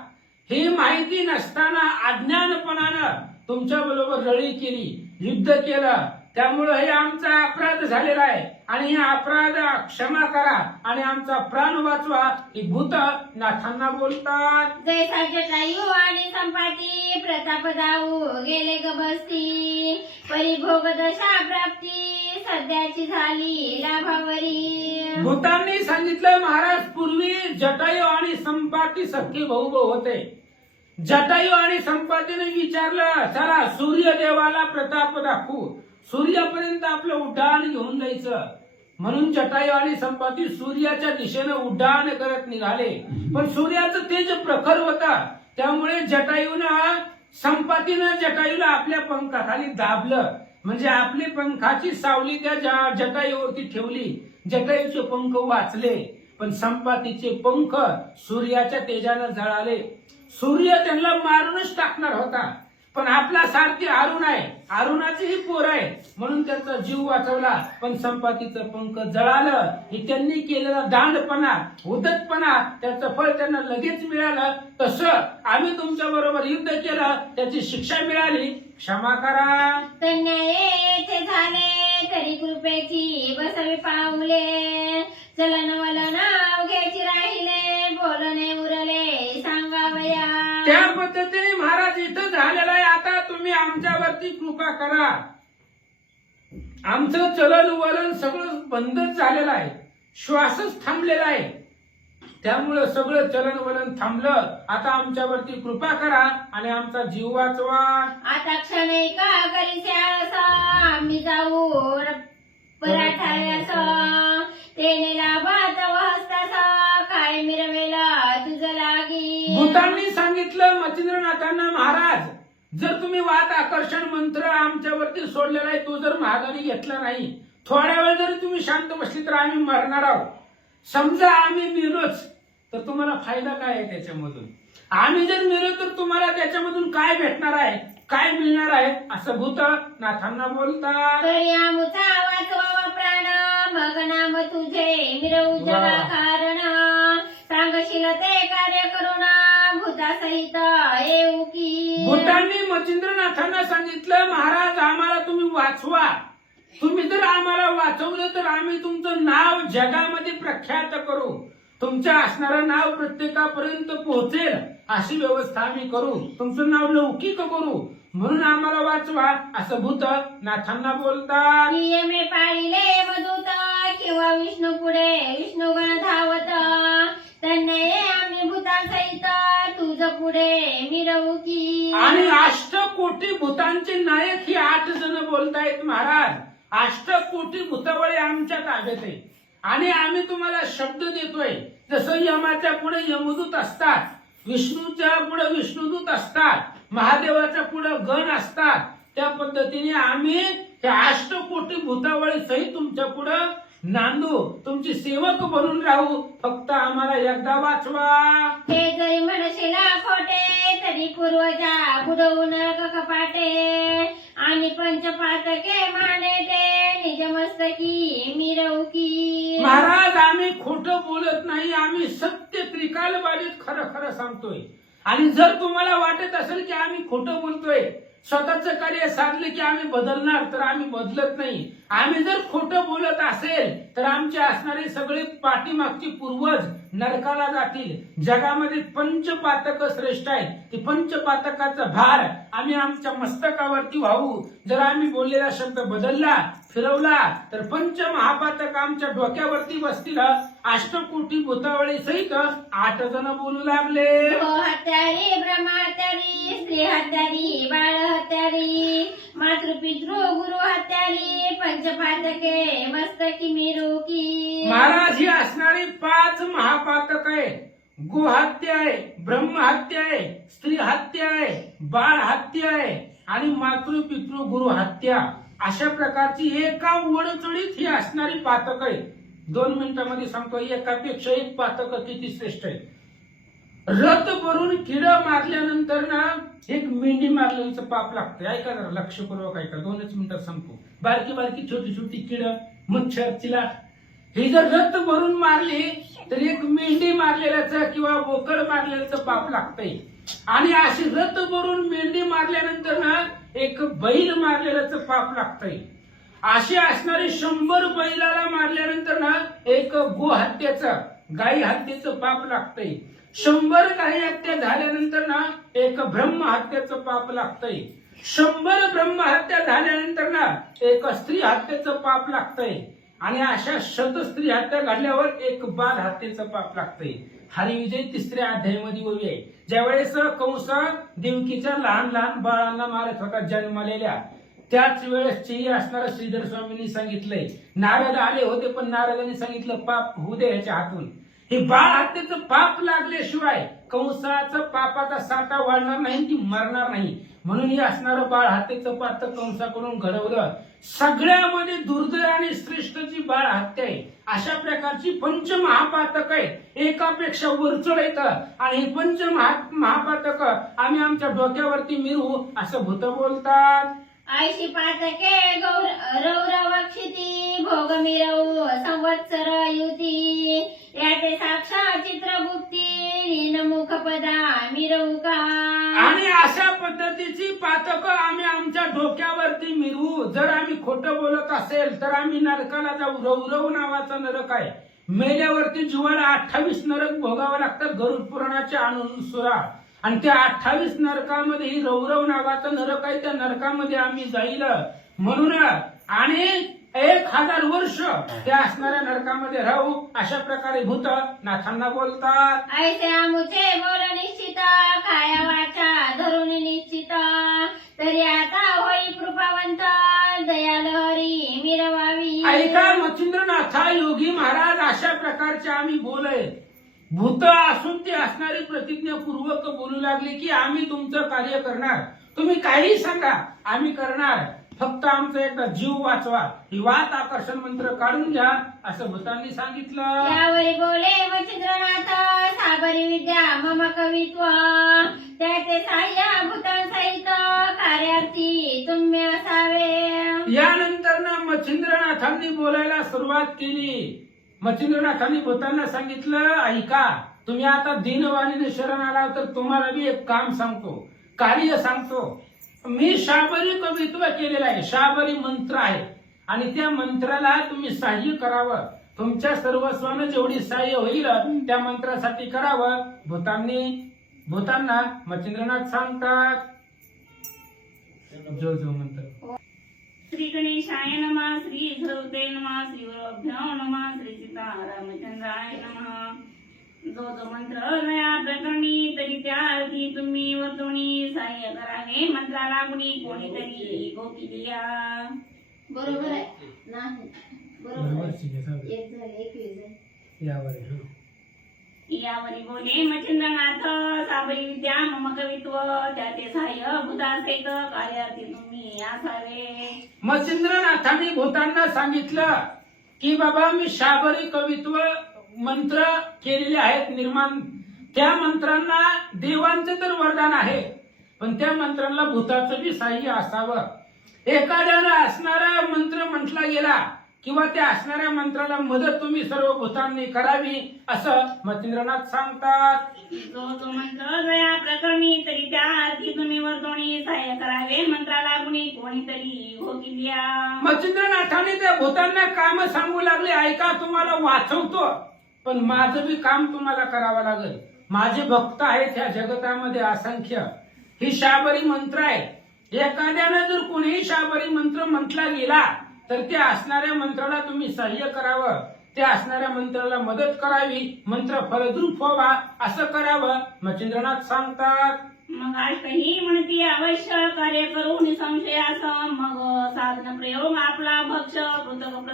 ही माहिती नसताना अज्ञानपणानं तुमच्या बरोबर रळी केली, युद्ध केलं, त्यामुळे हे आमचा अपराध झालेला आहे आणि हे अपराध क्षमा करा आणि आमचा प्राण वाचवा ही भूत नाथांना बोलतात. जैसा जटायू आणि संपाती प्रताप जाऊ गेले ग बसती परिभोग दशा प्राप्ती सध्याची झाली लाभावरी. भूतांनी सांगितलं महाराज पूर्वी जटायू आणि संपाती सख्खे भाऊ होते. जटायू आणि संपातीने विचारलं चला सूर्यदेवाला प्रताप दाखवू, सूर्यापर्यंत आपलं उड्डाण घेऊन जायचं. म्हणून जटायू आणि संपाती सूर्याच्या दिशेने उड्डाण करत निघाले. पण सूर्याचं तेज प्रखर होता त्यामुळे संपातीनं जटायूला आपल्या पंखाखाली दाबलं. म्हणजे आपली पंखाची सावली त्या जटायूवरती ठेवली. जटायूचे पंख वाचले पण संपातीचे पंख सूर्याच्या तेजानं जळाले. सूर्य त्यांना मारूनच टाकणार होता पण आपला सारथी अरुण आहे, अरुणाचीही पोर आहे म्हणून त्यांचा जीव वाचवला. पण संपातीचं पंख जळालं. हे त्यांनी केलेला दांडपणा उद्धटपणा त्याचं फळ त्यांना लगेच मिळालं. तसं आम्ही तुमच्या बरोबर युद्ध केलं त्याची शिक्षा मिळाली, क्षमा करा. कन्याये झाले तरी कृपेची बसवी पाऊले चलन वलन अवघ्याची राहिले बोलणे उरले सांगावया. त्या पद्धतीने महाराज इथं झालेला आहे. आता तुम्ही आमच्यावरती कृपा करा. आमचं चलन वलन सगळं बंदच झालेलं आहे, श्वासच थांबलेला आहे. त्यामुळं सगळं चलन वलन थांबलं. आता आमच्यावरती कृपा करा आणि आमचा जीव वाचवा. आता क्षणे का करीसे आळस आम्ही जाऊ पराठायस तेने लाभात हस्तास काय मिरवेला तुझ लागी. भूतांनी सांगितलं मच्छिंद्रनाथांना महाराज जर तुम्ही वात आकर्षण मंत्र आमच्यावरती सोडलेला आहे तो जर महागाने घेतला नाही, थोड्या वेळ जरी तुम्ही शांत बसली तर आम्ही मरणार आहोत. समजा आम्ही मेलोच तर तुम्हाला फायदा काय आहे त्याच्यामधून? आम्ही जर मेलो तर तुम्हाला त्याच्यामधून काय भेटणार आहे, काय मिळणार आहे असं भूत नाथांना बोलतात. आमुचा वाचवा प्राण मग नाम तुझे मिरवू जगा कारण सांगशील ते कार्य करुणा भूतासहित येऊ की. भूतांनी मच्छिंद्रनाथांना सांगितलं महाराज आम्हाला तुम्ही वाचवा. तुम्ही जर आम्हाला वाचवलं तर आम्ही तुमचं नाव जगामध्ये प्रख्यात करू. तुमचं असणारं नाव प्रत्येकापर्यंत पोहोचेल अशी व्यवस्था आम्ही करू. तुमचं नाव लौकिक करू म्हणून आम्हाला वाचवा असं भूत नाथांना बोलतात. नियमे पाळिले मधुत किंवा विष्णू पुढे विष्णुगण धावत त्यांना आम्ही भूतासहित तुझ पुढे मिरवू की. आणि अष्टकोटी भूतांचे नायक ही 8 जण बोलतायत महाराज. अष्टकोटी भूतावळी आमच्या ताब्यात आहे आणि आम्ही तुम्हाला शब्द देतोय. जसं यमाच्या पुढे यमदूत असतात, विष्णूच्या पुढे विष्णुदूत असतात, महादेवाच्या पुढे गण असतात, त्या पद्धतीने आम्ही त्या अष्टकोटी भूतावळी सहित तुमच्या पुढे नांदू, तुमची सेवक बनून राहू. फक्त आम्हाला एकदा वाचवा. हे जरी म्हणशीला खोटे तरी पूर्वजा बुडवू नरक कपाटे आणि पंचपातके माने ते निज मस्तकी मिरवू की. महाराज आम्ही खोटं बोलत नाही, आम्ही सत्य त्रिकालबारीत खरं खरं सांगतोय. आणि जर तुम्हाला वाटत असेल की आम्ही खोटं बोलतोय, स्वतःचं कार्य साधलं की आम्ही बदलणार, तर आम्ही बदलत नाही. आम्ही जर खोटं बोलत असेल तर आमचे असणारे सगळे पाठीमागचे पूर्वज नरकाला जातील. जगामध्ये पंचपातक श्रेष्ठ आहे, ते पंचपातकाचा भार आम्ही आमच्या मस्तकावरती वाहू. जर आम्ही बोललेला शब्द बदलला फिरवला तर पंच महापातक आमच्या डोक्यावरती बसतील. अष्टकोटी भूतावळी सहित 8 जण बोलू लागले. हत्यारी ब्रह्महत्यारी स्त्री हत्यारी बाळ हत्यारी मातृपितृ गुरु हत्यारी पंचपातके मस्तकी मिरू की. महाराज ही असणारी 5 महापातक आहे. गोहत्या आहे, ब्रह्महत्या आहे, स्त्री हत्या आहे, बाळ हत्या आहे आणि मातृपितृ गुरु हत्या. अशा प्रकारची एका वडचळीत ही असणारी पातक आहे. 2 मिनिटांमध्ये सांगतो एकापेक्षा एक पातक किती श्रेष्ठ आहे. रथ भरून किड मारल्यानंतर ना एक मेंढी मारल्याचं पाप लागतं. ऐका जरा लक्षपूर्वक ऐका, 2च मिनिटात सांगतो. बारकी बारकी छोटी छोटी किड मच्छर चिला ही जर रथ भरून मारली तर एक मेंढी मारलेल्याचं किंवा बोकड मारलेल्याचं पाप लागतंय. आणि अशी रथ भरून मेंढी मारल्यानंतर ना एक बैल मारलेल्याचं पाप लागतंय. अशी असणारी 100 बैलाला मारल्यानंतर ना एक गो हत्येचं गाई हत्येचं पाप लागतंय. 100 गाई हत्या झाल्यानंतर ना एक ब्रह्म हत्येचं पाप लागतंय. 100 ब्रह्म हत्या झाल्यानंतर ना एक स्त्री हत्येचं पाप लागतंय. आणि अशा 100 स्त्री हत्या घडल्यावर एक बाल हत्येचं पाप लागतंय. हरिविजय 3ऱ्या अध्यायामध्ये ओवी आहे. ज्यावेळेस कंस देवकीच्या लहान लहान बाळांना मारत होता जन्मलेल्या, त्याच वेळेस असणारा श्रीधर स्वामींनी सांगितलंय. नारद आले होते पण नारदांनी सांगितलं पाप होऊ दे ह्याच्या हातून. हे बाळ हत्येचं पाप लागल्याशिवाय कंसाचं पापाचा साठा वाढणार नाही, ती मरणार नाही. म्हणून हे असणारं बाळ हत्येचं पात्र कंसाकडून घडवलं. सगळ्यामध्ये दुर्दैव आणि श्रेष्ठची बाळ हत्या आहे. अशा प्रकारची पंचमहापातक आहे, एकापेक्षा वरचढ येतं. आणि हे पंचमहापातक आम्ही आमच्या डोक्यावरती मिरवू असं भूत बोलतात. ऐशी पातके रौरवक्षिती भोग मिरवू संवत्सर युती याचे साक्षात चित्रगुप्ती मुखपदा मिरवू का. आणि अशा पद्धतीची पातक आम्ही आमच्या डोक्यावरती मिरवू. जर आम्ही खोटं बोलत असेल तर आम्ही नरकाला जाऊ. रौरव नावाचा नरक आहे. मेल्यावरती जीवाला 28 नरक भोगावं लागतात गरुड पुराणाच्या अनुसार. आणि त्या 28 नरकामध्ये ही रौरव नावाचं नरक आहे. त्या नरकामध्ये आम्ही जाईल. म्हणून आणि 1000 वर्ष त्या असणाऱ्या नरकामध्ये राहू अशा प्रकारे भूत नाथांना बोलतात. ऐसे आमुचे बोल निश्चित खाया वाचा धरून निश्चित तरी आता होई कृपावंत दयाल हरी मिरवावी. ऐका मच्छिंद्रनाथा योगी महाराज अशा प्रकारचे आम्ही बोल आहेत. भूत असून ते असणारी प्रतिज्ञापूर्वक बोलू लागले की आम्ही तुमचं कार्य करणार. तुम्ही काही सांगा आम्ही करणार. फक्त आमचा एकदा जीव वाचवा. ही वात आकर्षण मंत्र काढून घ्या असं भूतांनी सांगितलं. यावरी बोले मच्छिंद्रनाथ साबरी विद्या मम कवित्व त्याचे साह्य भूतांसहित कार्यार्थी तुम्ही असावे. यानंतर ना मच्छिंद्रनाथांनी बोलायला सुरुवात केली. मच्छिंद्रनाथांनी भूतांना सांगितलं ऐका, तुम्ही आता दीनवाणीने शरण आला तर तुम्हाला मी एक काम सांगतो, कार्य सांगतो. मी शाबरी कवित्व केलेलं आहे. शाबरी मंत्र आहे आणि त्या मंत्राला तुम्ही सहाय्य करावं. तुमच्या सर्वस्वानं जेवढी सहाय्य होईल त्या मंत्रासाठी करावं. भूतांना मच्छिंद्रनाथ सांगतात. जो मंत्र श्री गणेशाय नमः, श्री धरुते नमः, श्री गुरुभ्यो नमः, श्री सीतारामचंद्राय नमः. जो मंत्र नया प्रकरणी तरी त्या अर्थी तुम्ही वर्तवणी सहाय्य करावे. मंत्राला कुणी कोणीतरी गोपिलिया. बरोबर आहे नाही बरोबर आहे. एक झाले 21 झाले. यावरी बोले मच्छिंद्रनाथ साबरी विद्या मम कवित्व त्याचे सहाय्य भूतासहित कार्यार्थी तुम्ही असावे. मच्छिंद्रनाथांनी भूतांना सांगितलं की बाबा मी शाबरी कवित्व मंत्र केलेले आहेत निर्माण. त्या मंत्रांना देवांचं तर वरदान आहे पण त्या मंत्रांना भूताचं बी सहाय्य असावं. एखाद्याला असणारा मंत्र म्हटला गेला किंवा त्या असणाऱ्या मंत्राला मदत तुम्ही सर्व भूतांनी करावी असं मच्छिंद्रनाथ सांगतात. जो मंत्र जया प्रकरणी तरी त्या अर्थी तुम्ही वर्तवणी सहाय्य करावे. मंत्राला कुणी कोणीतरी गोपिलिया. मच्छिंद्रनाथांनी त्या भूतांना काम सांगू लागले ऐका तुम्हाला वाचवतो पण माझं बी काम तुम्हाला करावं लागेल. माझे भक्त आहेत ह्या जगतामध्ये असंख्य. ही शाबरी मंत्र आहे. एखाद्यानं जर कोणीही शाबरी मंत्र म्हटला गेला तर त्या असणाऱ्या मंत्राला तुम्ही सहाय्य करावं. त्या असणाऱ्या मंत्राला मदत करावी. मंत्र फलद्रूप व्हावा असं करावं मच्छिंद्रनाथ सांगतात. मग अष्टही म्हणती अवश्य कार्य करू निसंशयास. मग साधन प्रयोग आपला भक्ष पृथक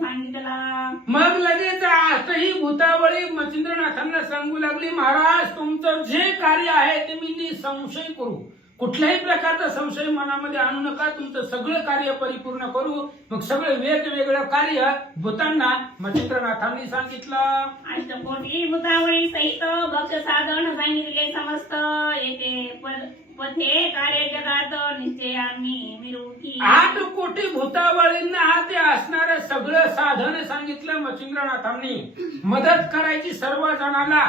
सांगितला. मग लगेच अष्टही भूतावळी मच्छिंद्रनाथांना सांगू लागली महाराज तुमचं जे कार्य आहे ते मी निसंशय करू. कुठल्याही प्रकारचा संशय मनामध्ये आणू नका. तुमचं सगळं कार्य परिपूर्ण करू. मग सगळं वेगवेगळं कार्य भूतांना मच्छिंद्रनाथांनी सांगितलं. अष्टकोटी भूतावळी सहित भक्ष साधन सांगितले समस्त. येथे पथे कार्य जगात निश्चय आम्ही मिरवू. 8 कोटी भूतावळींना ते असणारं सगळं साधन सांगितलं मच्छिंद्रनाथांनी. मदत करायची सर्व जणाला.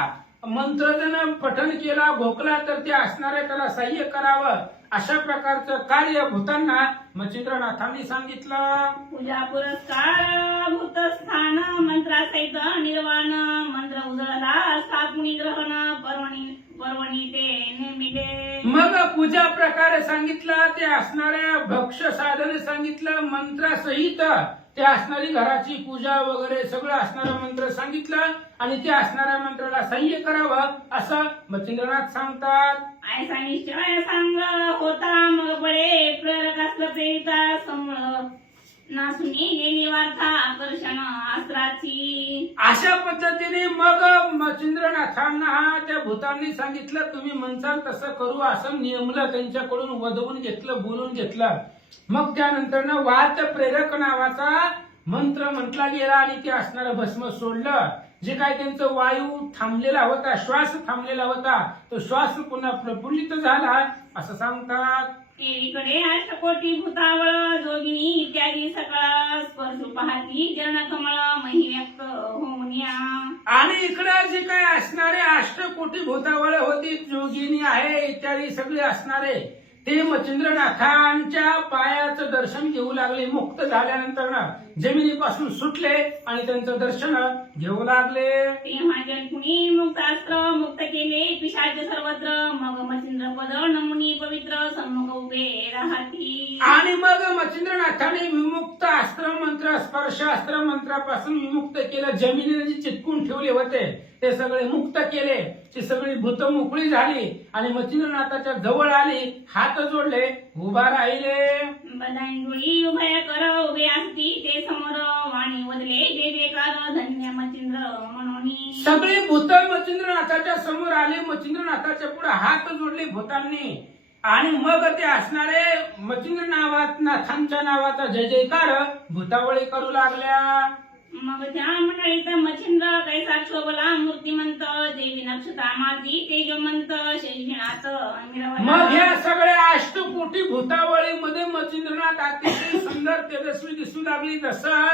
मंत्र जण पठण केला घोकला तर ते असणाऱ्या त्याला सहाय्य करावं अशा प्रकारचं कार्य भूतांना मच्छिंद्रनाथांनी सांगितलं. पूजा पुरस्कार भूतस्थान मंत्रासहित निर्वाण मंत्र उजळला स्थापनी ग्रहण पर्वणी ते नेमिले. मग पूजा प्रकार सांगितला, ते असणाऱ्या भक्ष साधन सांगितलं, मंत्रासहित ते असणारी घराची पूजा वगैरे सगळं असणारं मंत्र सांगितलं आणि ते असणाऱ्या मंत्राला सह्य करावं असं मच्छिंद्रनाथ सांगतात. ऐसा निश्चय सांग होता मग बळे प्रेरक असलं प्रेरिता समळ नासुनी गेली वार्ता आकर्षण अस्त्राची. अशा पद्धतीने मग मच्छिंद्रनाथांना त्या भूतांनी सांगितलं, तुम्ही म्हणसाल तसं करू असं नियमलं, त्यांच्याकडून वधवून घेतलं, बोलून घेतलं. मग त्यानंतर वात प्रेरक नावाचा मंत्र म्हटला गेला आणि ते असणारं भस्म सोडलं. जे काय त्यांचं वायू थांबलेला होता, श्वास थांबलेला होता, तो श्वास पुन्हा प्रफुल्लित झाला असं सांगतात. देवीकडे अष्टकोटी भूतावळ जोगिनी इत्यादी सकाळ स्पर्श पाहती जनकमळ मही व्यक्त होऊन या. आणि इकडे जे काय असणारे अष्टकोटी भूतावळ होती, जोगिनी आहे इत्यादी सगळे असणारे ते मच्छिंद्रनाथांच्या पायाचं दर्शन घेऊ लागले. मुक्त झाल्यानंतर जमिनीपासून सुटले आणि त्यांचं दर्शन घेऊ लागले. तेव्हा जलकुणी मुक्तास्त्र मुक्त केले पिशाच सर्वत्र मग मच्छिंद्र पद नमुनी पवित्र सम्मुख उभे राहती. आणि मग मच्छिंद्रनाथाने विमुक्त अस्त्र मंत्र स्पर्श अस्त्र मंत्रापासून विमुक्त केलं. जमिनीने जे चिटकून ठेवले होते ते सगळे मुक्त केले. ती सगळी भूत मोकळी झाली आणि मच्छिंद्रनाथाच्या जवळ आली, हात जोडले, उभा राहिले. बदांडुळी उभय कर उभे असती ते समोर वाणी वदले जे बेकार धन्य मच्छिंद्र म्हणून. सगळे भूत मच्छिंद्रनाथाच्या समोर आले, मच्छिंद्रनाथाच्या पुढे हात जोडले भूतांनी. आणि मग ते असणारे मच्छिंद्रनाथांच्या नावाचा जय जयकार भूतावळी करू लागल्या. मग त्या मंडळीत मच्छिंद्र कैसा शोभला मूर्तिमंत देवी नक्षता माझी तेजमंत शेषनाथ मग या सगळ्या अष्टकोटी भूतावळीमध्ये मच्छिंद्रनाथ अतिशय सुंदर तेजस्वी दिसू लागली. जसं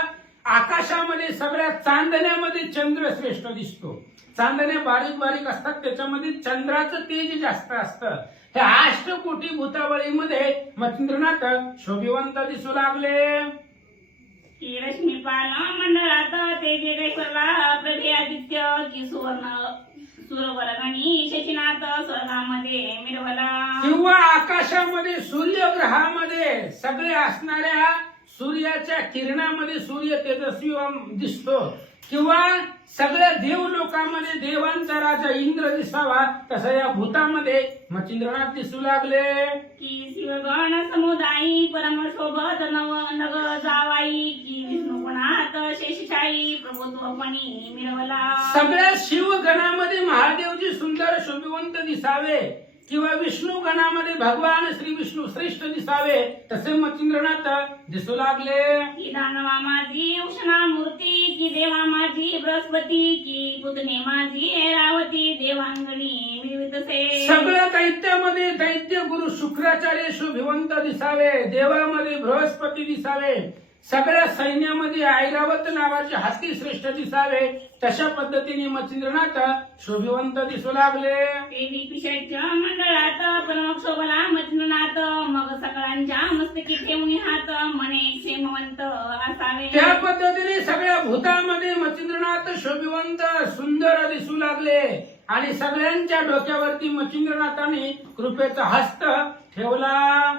आकाशामध्ये सगळ्या चांदण्यामध्ये चंद्र श्रेष्ठ दिसतो. चांदण्या बारीक बारीक असतात, त्याच्यामध्ये चंद्राचं तेज जास्त असतं. ह्या अष्टकोटी भूतावळीमध्ये मच्छिंद्रनाथ शोभिवंत दिसू लागले. की रश्मी पाल मंडळात तेजे कैसरला प्रभे आदित्य की सुरवरगणी शशीनाथ स्वर्गामध्ये मिरवला. किंवा आकाशामध्ये सूर्यग्रहामध्ये सगळे असणाऱ्या सूर्याच्या किरणामध्ये सूर्य तेजस्वी दिसतो. किंवा सगळ्या देव लोकांमध्ये देवांचा राजा इंद्र दिसावा, तसं या भूतामध्ये मच्छिंद्रनाथ दिसू लागले. की शिवगण समुदायी परम शोभत नग जावाई की विष्णुगुणात शेषशाही प्रभुत्वपणी मिळवला. सगळ्या शिवगणामध्ये महादेवजी सुंदर शोभिवंत दिसावे किंवा विष्णू गणामध्ये भगवान श्री विष्णू श्रेष्ठ दिसावे, तसे मच्छिंद्रनाथ दिसू लागले. की दानवा माझी उष्णा मूर्ती की देवा माझी बृहस्पती की पुतणे माझी ऐरावती देवांगणी मिळवितसे. सगळ्या दैत्यामध्ये दैत्य गुरु शुक्राचार्य शोभिवंत दिसावे, देवामध्ये बृहस्पती दिसावे, सगळ्या सैन्यामध्ये ऐरावत नावाचे हत्ती श्रेष्ठ दिसावे. तशा पद्धतीने मच्छिंद्रनाथ शोभिवंत दिसू लागले. देवी पिशाच्या मंडळात परमक शोभला मच्छिंद्रनाथ मग सगळ्यांच्या मस्तकी ठेवून हात म्हणे क्षेमवंत असावे. त्या पद्धतीने सगळ्या भूतामध्ये मच्छिंद्रनाथ शोभिवंत सुंदर दिसू लागले आणि सगळ्यांच्या डोक्यावरती मच्छिंद्रनाथाने कृपेचा हस्त ठेवला.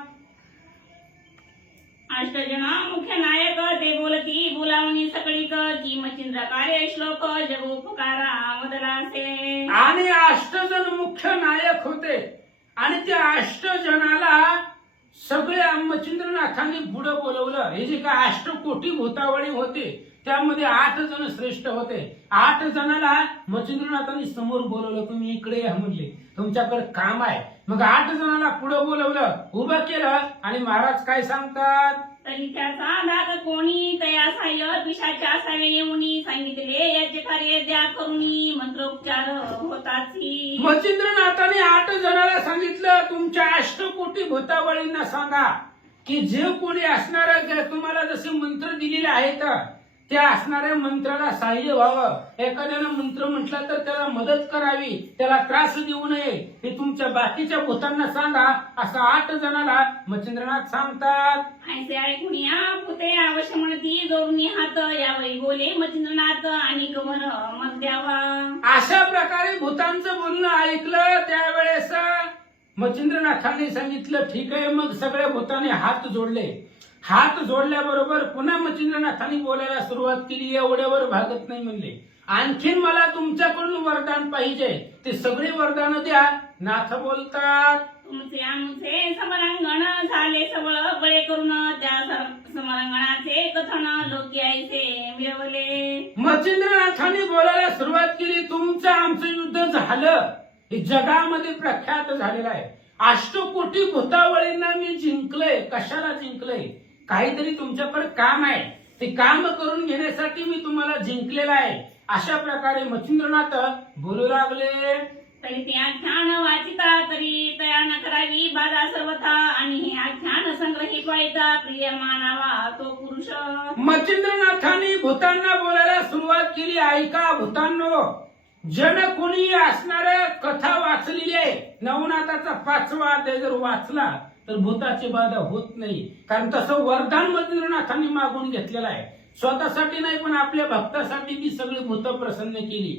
अष्टजना मुख्य नायक ते बोलती बोलावणी सकळीक की मच्छिंद्र कार्य श्लोक जगोपकारा वदलासे. आणि अष्टजण मुख्य नायक होते आणि त्या अष्टजनाला सगळ्या मच्छिंद्रनाथांनी पुढे बोलवलं. हे जे काय अष्टकोटी भूतावळी होते त्यामध्ये 8 जण श्रेष्ठ होते. 8 जणाला मच्छिंद्रनाथांनी समोर बोलवलं, तुम्ही इकडे या म्हणले, तुमच्याकडे काम आहे. मग 8 जणाला पुढे बोलवलं, उभं केलं आणि महाराज काय सांगतात. तरी त्याचा दाग कोणी तया साह्य विषाच्या सावे येऊनी सांगितले याचे कार्य द्या करुणी मंत्रोपचार होताची. मच्छिंद्रनाथाने 8 जणाला सांगितलं, तुमच्या अष्टकोटी भूतावळींना सांगा की जे कोणी असणार तुम्हाला जसे मंत्र दिलेले आहेत त्या असणाऱ्या मंत्राला सहाय्य व्हावं. एखाद्यानं मंत्र म्हटला तर त्याला मदत करावी, त्याला त्रास देऊ नये, हे तुमच्या बाकीच्या भूतांना सांगा, असं 8 जणाला मच्छिंद्रनाथ सांगतात. ऐसे ऐकुनिया भूते अवश्य म्हणती जोडून हात यावेळी बोले मच्छिंद्रनाथ आणि कवर मत द्यावा. अशा प्रकारे भूतांचं बोलणं ऐकलं त्यावेळेस मच्छिंद्रनाथांनी सांगितलं ठीक आहे. मग सगळ्या भूतांनी हात जोडले. हात जोडल्याबरोबर पुन्हा मच्छिंद्रनाथांनी बोलायला सुरुवात केली. एवढ्यावर भागत नाही म्हणले, आणखीन मला तुमच्याकडून वरदान पाहिजे, ते सगळी वरदान द्या. नाथ बोलतात, तुमचे आमचे समरांगण झाले सबळ बळे करून त्या समरांगणाचे कथन लोकी ऐसे मिळवले. मच्छिंद्रनाथांनी बोलायला सुरुवात केली. तुमचं आमचं युद्ध झालं, हे जगामध्ये प्रख्यात झालेलं आहे. 8 कोटी भूतावळींना मी जिंकलंय. कशाला जिंकलंय? काहीतरी तुमच्याकडे काम आहे, ते काम करून घेण्यासाठी मी तुम्हाला जिंकलेला आहे. अशा प्रकारे मच्छिंद्रनाथ बोलू लागले. तरी ते आख्यान वाचिता तरी तया न करावी बाधा सर्वथा आणि हे आख्यान संग्रहित व्हायचा प्रिय मानावा तो पुरुष. मच्छिंद्रनाथांनी भूतांना बोलायला सुरुवात केली. ऐका भूतांनो, जन कोणी असणाऱ्या कथा वाचलेली आहे. नवनाथाचा 5वा अध्याय जर वाचला तर भूताची बाधा होत नाही, कारण तसं वरदान मच्छिंद्रनाथांनी मागून घेतलेलं आहे. स्वतःसाठी नाही पण आपल्या भक्तासाठी ती सगळी भूत प्रसन्न केली.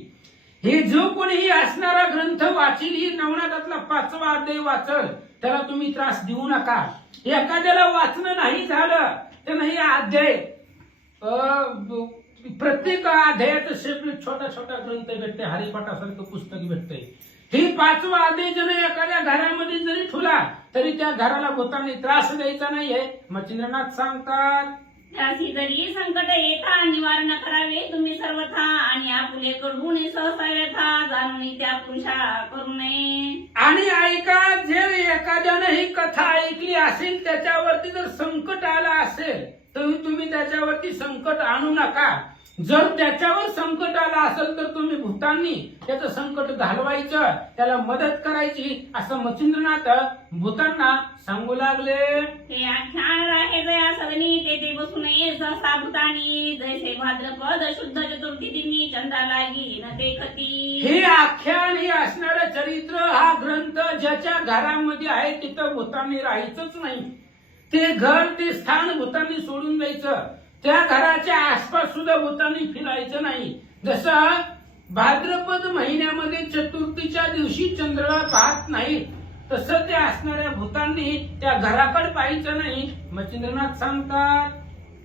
हे जो कोणीही असणारा ग्रंथ वाचील, ही नवनाथातला 5वा अध्याय वाचल, त्याला तुम्ही त्रास देऊ नका. एखाद्याला वाचणं नाही झालं तर हे अध्याय प्रत्येक अध्यायाचं सेपरेट छोटा छोटा ग्रंथ भेटते, हरिपाठासारखं पुस्तक भेटतंय. ही 5वा अध्याय जर एखाद्या घरामध्ये जरी ठेवला तरी त्या घराला भूतांनी त्रास द्यायचा नाहीये. मच्छिंद्रनाथ सांगतात, त्याची जरी संकट येता निवारण करावे तुम्ही सर्वथा आणि आपुले कडून सहसा व्यथा जाणून त्या पुरुषा करू नये. आणि ऐका, जर एखाद्याने ही कथा ऐकली असेल, त्याच्यावरती जर संकट आलं असेल तर तुम्ही त्याच्यावरती संकट आणू नका. जर त्याच्यावर संकट आलं असेल तर तुम्ही भूतांनी त्याचं संकट घालवायचं, त्याला मदत करायची, असं मच्छिंद्रनाथ भूतांना सांगू लागले. हे आख्यान राहे जया सदनी तेथे बसू नये सहसा भूतानी जैसे भाद्रपद शुद्ध चतुर्थी दिनी चंद्रा लागी न देखती. हे आख्यान, हे असणारं चरित्र, हा ग्रंथ ज्याच्या घरामध्ये आहे तिथं भूतांनी राहायचंच नाही. ते घर, ते स्थान भूतांनी सोडून द्यायचं. त्या घराच्या आसपास सुद्धा भूतांनी फिरायचं नाही. जसं भाद्रपद महिन्यामध्ये चतुर्थीच्या दिवशी चंद्राला पाहत नाही, तसं ते असणाऱ्या भूतांनी त्या घराकडे पाहायचं नाही. मच्छिंद्रनाथ सांगतात,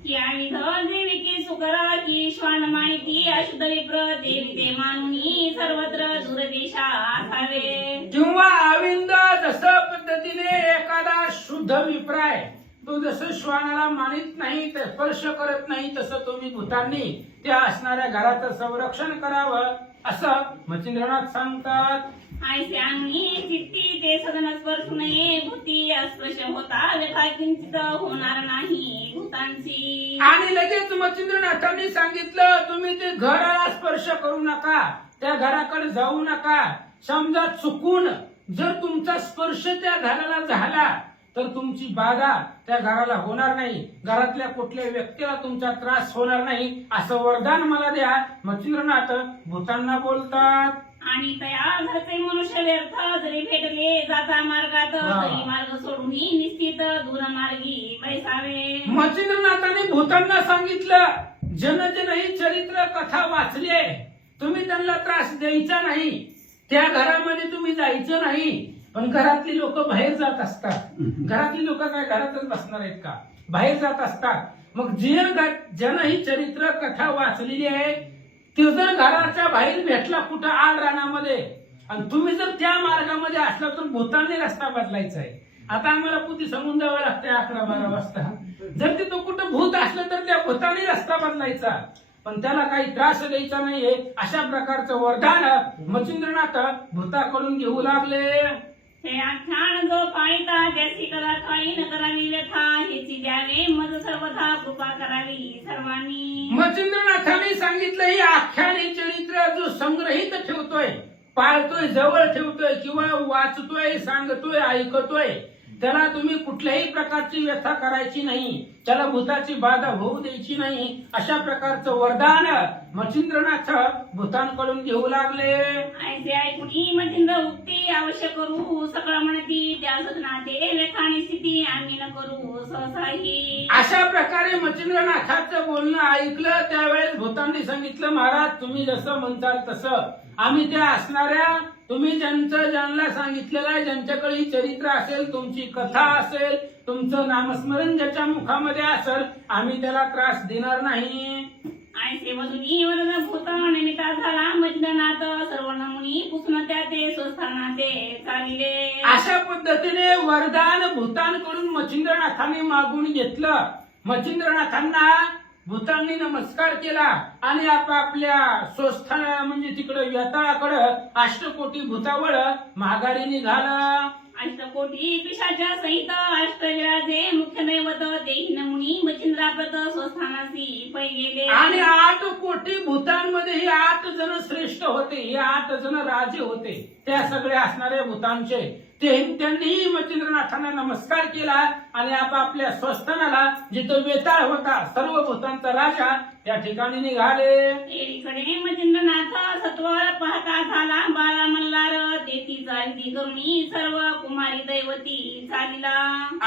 की आविध देवी की सुकरा की श्वान माहिती अशुद्ध विप्र देवी ते मानुनी सर्वत्र दूरदेशा असावे. किंवा आविंद जसं पद्धतीने एखादा शुद्ध विप्राय तो जसं श्वानाला मानित नाही, ते स्पर्श करत नाही, तसं तुम्ही भूतांनी त्या असणाऱ्या घराचं संरक्षण करावं, असं मच्छिंद्रनाथ सांगतात. ऐसे आम्ही चित्ती ते सदन स्पर्शू नये भूती अस्पृश्य होता व्यथा किंचित होणार नाही भूतांची. आणि लगेच मच्छिंद्रनाथांनी सांगितलं, तुम्ही ते घराला स्पर्श करू नका, त्या घराकडे जाऊ नका. समजा चुकून जर तुमचा स्पर्श त्या घराला झाला तर तुमची बाधा त्या घराला होणार नाही, घरातल्या कुठल्या व्यक्तीला तुमचा त्रास होणार नाही, असं वरदान मला द्या. मच्छिंद्रनाथ भूतांना बोलतात. आणि तया घरचे मनुष्य व्यर्थ जरी भेटले जाता मार्गात तरी मार्ग सोडून निश्चित दूर मार्गी बैसावे. मच्छिंद्रनाथांनी भूतांना सांगितलं, जन ही चरित्र कथा वाचली आहे, तुम्ही त्यांना त्रास द्यायचा नाही, त्या घरामध्ये तुम्ही जायचं नाही. पण घरातली लोक बाहेर जात असतात. घरातली लोक काय घरातच बसणार आहेत का? बाहेर जात असतात. मग जन ही चरित्र कथा वाचलेली आहे, तो जर घराच्या बाहेर भेटला कुठं आड रानामध्ये आणि तुम्ही जर त्या मार्गामध्ये असला तर भूतांनी रस्ता बदलायचा आहे. आता आम्हाला पुती सांगून जावं लागतंय 11-12 वाजता. जर तिथं कुठं भूत असलं तर त्या भूतांनी रस्ता बदलायचा, पण त्याला काही त्रास द्यायचा नाहीये. अशा प्रकारचं वरदान मच्छिंद्रनाथ भूताकडून घेऊ लागले. हे आख्यान जो पाळिता ज्याची कला काळी न करावी व्यथा हेची द्यावे मज सर्वथा कृपा करावी सर्वांनी. मच्छिंद्रनाथांनी सांगितलं, ही आख्यान, हे चरित्र जो संग्रहित ठेवतोय, पाळतोय, जवळ ठेवतोय किंवा वाचतोय, सांगतोय, ऐकतोय, त्याला तुम्ही कुठल्याही प्रकारची व्यथा करायची नाही, त्याला भूताची बाधा होऊ द्यायची नाही, अशा प्रकारचं वरदान मच्छिंद्रनाथ भूतांकडून घेऊ लागले. ऐसे ऐकुनी मच्छिंद्र उक्ती अवश्य करू सकळ म्हणती त्या सदनाते लेखाणी स्थिती आम्ही न करू सहसाही. अशा प्रकारे मच्छिंद्रनाथाचं बोलणं ऐकलं. त्यावेळेस भूतांनी सांगितलं, महाराज तुम्ही जसं म्हणताल तसं आम्ही त्या असणाऱ्या, तुम्ही ज्यांना सांगितलेलं आहे, ज्यांच्याकडे ही चरित्र असेल, तुमची कथा असेल, तुमचं नामस्मरण ज्याच्या मुखामध्ये असेल, आम्ही त्याला त्रास देणार नाही. ऐसे वदुनी वरद भूत निमित्ता झाला मच्छिंद्रनाथ सर्व नमुनी पुसण त्या ते स्वस्थानाते चालिले. अशा पद्धतीने वरदान भूतांकडून मच्छिंद्रनाथाने मागून घेतलं. मच्छिंद्रनाथांना भूतांनी नमस्कार केला आणि आपापल्या स्वस्थान म्हणजे तिकडे व्यताळाकडं अष्टकोटी भूतावळ माघारी निघाला. अष्टकोटी पिशाच्या सहित अष्टविराजे मुख्य दैवत देही नमुनी मच्छिंद्रापत स्वस्थानासी पै गेले. आणि 8 कोटी भूतांमध्ये हे 8 जण श्रेष्ठ होते, हे 8 जण राजे होते, त्या सगळे असणारे भूतांचे. त्यांनीही मच्छिंद्रनाथांना नमस्कार केला आणि आपापल्या स्वस्थानाला जिथं वेताळ होता सर्व भूतांचा राजा त्या ठिकाणी निघाले. एकीकडे मच्छिंद्रनाथ सत्वर पाहता झाला बाळा मल्हार तेथी चालती करुणी सर्व कुमारी दैवती चालिला.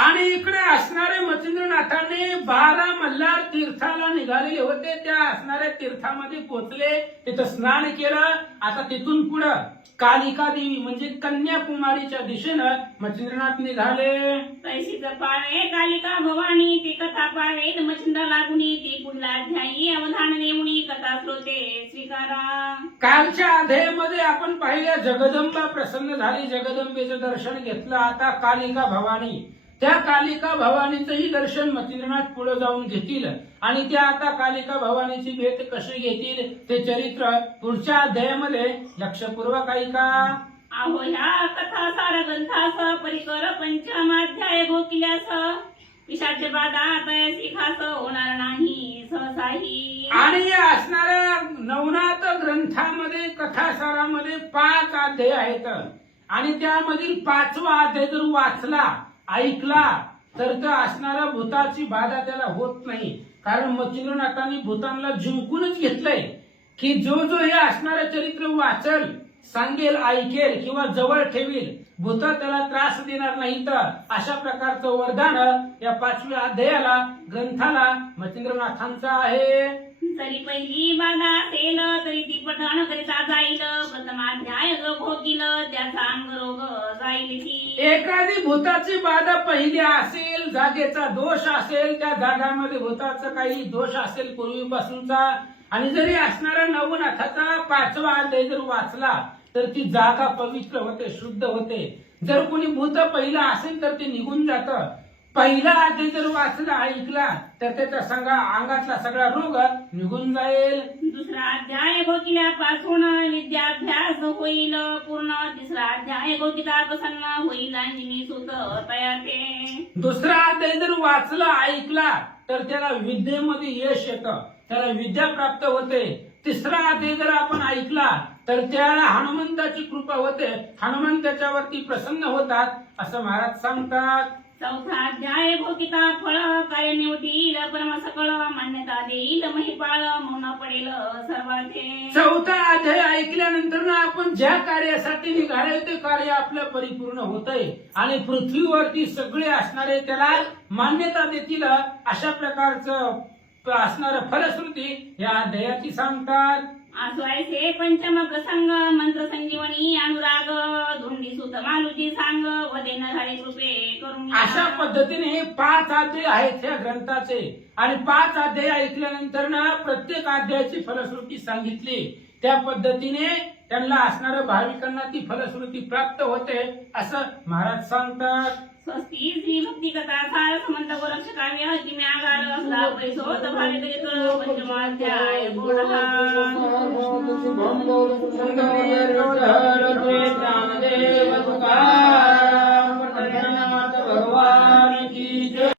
आणि इकडे असणारे मच्छिंद्रनाथांनी 12 मल्हार तीर्थाला निघालेले होते. त्या असणाऱ्या तीर्थामध्ये पोहोचले, तिथं स्नान केलं. आता तिथून पुढं कालिका देवी म्हणजे कन्याकुमारीच्या दिशेनं मच्छिंद्रनाथ निघाले. तैशीच पावे कालिका भवानी ती कथा पावे मच्छिंद्र लागुनी ती पुढला अध्यायी अवधान देऊनी कथा श्रोते स्वीकारा. कालच्या अध्यायामध्ये आपण पाहिलं जगदंबा प्रसन्न झाली, जगदंबेचं दर्शन घेतलं. आता कालिका भवानी, त्या कालिका भवानीचंही दर्शन मच्छिंद्रनाथ पुढे जाऊन घेतील. आणि त्या आता कालिका भवानीची भेट कशी घेतील ते चरित्र पुढच्या अध्यायामध्ये लक्षपूर्वक ऐका. आहो ह्या कथा सार ग्रंथास परिकर पंचमाध्याय भोकिल्यास विषाचे बाधा तयसी खास होणार नाही सहसाही. आणि या असणाऱ्या नवनाथ ग्रंथामध्ये कथासारामध्ये 5 अध्याय आहेत आणि त्यामधील 5वा अध्याय जर वाचला ऐकला तर असणाऱ्या भूताची बाधा त्याला होत नाही. कारण मच्छिंद्रनाथांनी भूतांना जिंकूनच घेतलंय की जो हे असणारं चरित्र वाचल, सांगेल, ऐकेल किंवा जवळ ठेवील, भूत त्याला त्रास देणार नाही. तर अशा प्रकारचं वरदान या 5व्या अध्यायाला ग्रंथाला मच्छिंद्रनाथांचं आहे. जरी पहिली बाधा असेल तरी ती पठण करिता जाईल प्रथमाध्याय जो भोगील त्याचा अंग रोग जाईल की. एखादी भूताची बाधा पहिली असेल, जागेचा दोष असेल, त्या जागामध्ये भूताचा काही दोष असेल पूर्वीपासूनचा, आणि जरी असणारा नवनाथाचा 5वा अध्याय जर वाचला तर ती जागा पवित्र होते, शुद्ध होते. जर कोणी भूत पहिला असेल तर ते निघून जातं. पहिला अध्याय जर वाचला ऐकला तर त्याच्या अंगातला सगळा रोग निघून जाईल. दुसरा अध्याय भोगिल्यापासून विद्याभ्यास होईल पूर्ण. तिसरा अध्याय भोगिता प्रसन्न होईल अंजनी सुत तयार ते. दुसरा अध्याय जर वाचला ऐकला तर त्याला विद्येमध्ये यश येतं, त्याला विद्या प्राप्त होते. तिसरा अध्याय जर आपण ऐकला तर त्याला हनुमंताची कृपा होते, हनुमान त्याच्यावरती प्रसन्न होतात असं महाराज सांगतात. चौथा अध्याय भोगिता फळ कार्य निवडील परम सकळ मान्यता देईल महिपाळ मौन पडेल सर्वांचे. चौथा अध्याय ऐकल्यानंतर ना आपण ज्या कार्यासाठी निघाले ते कार्य आपलं परिपूर्ण होतंय आणि पृथ्वीवरती सगळे असणारे त्याला मान्यता देतील अशा प्रकारचं असणार फलश्रुती या अध्यायाची सांगतात. आसवायचे पंचम प्रसंग मंत्र संजीवनी अनुराग धुंडी सुत मालुजी सांग वदेन झाले कृपे करून. अशा पद्धतीने हे 5 अध्याय आहेत या ग्रंथाचे आणि 5 अध्याय ऐकल्यानंतर ना प्रत्येक अध्यायाची फलश्रुती सांगितली. त्या पद्धतीने त्यांना असणाऱ्या भाविकांना ती फलश्रुती प्राप्त होते असं महाराज सांगतात. स्वस्ती श्री भक्ती कथा सार समंत गोरक्ष काव्य जिम्यागार असला पैसोत भावे करित पंचमाध्याय पूर्ण.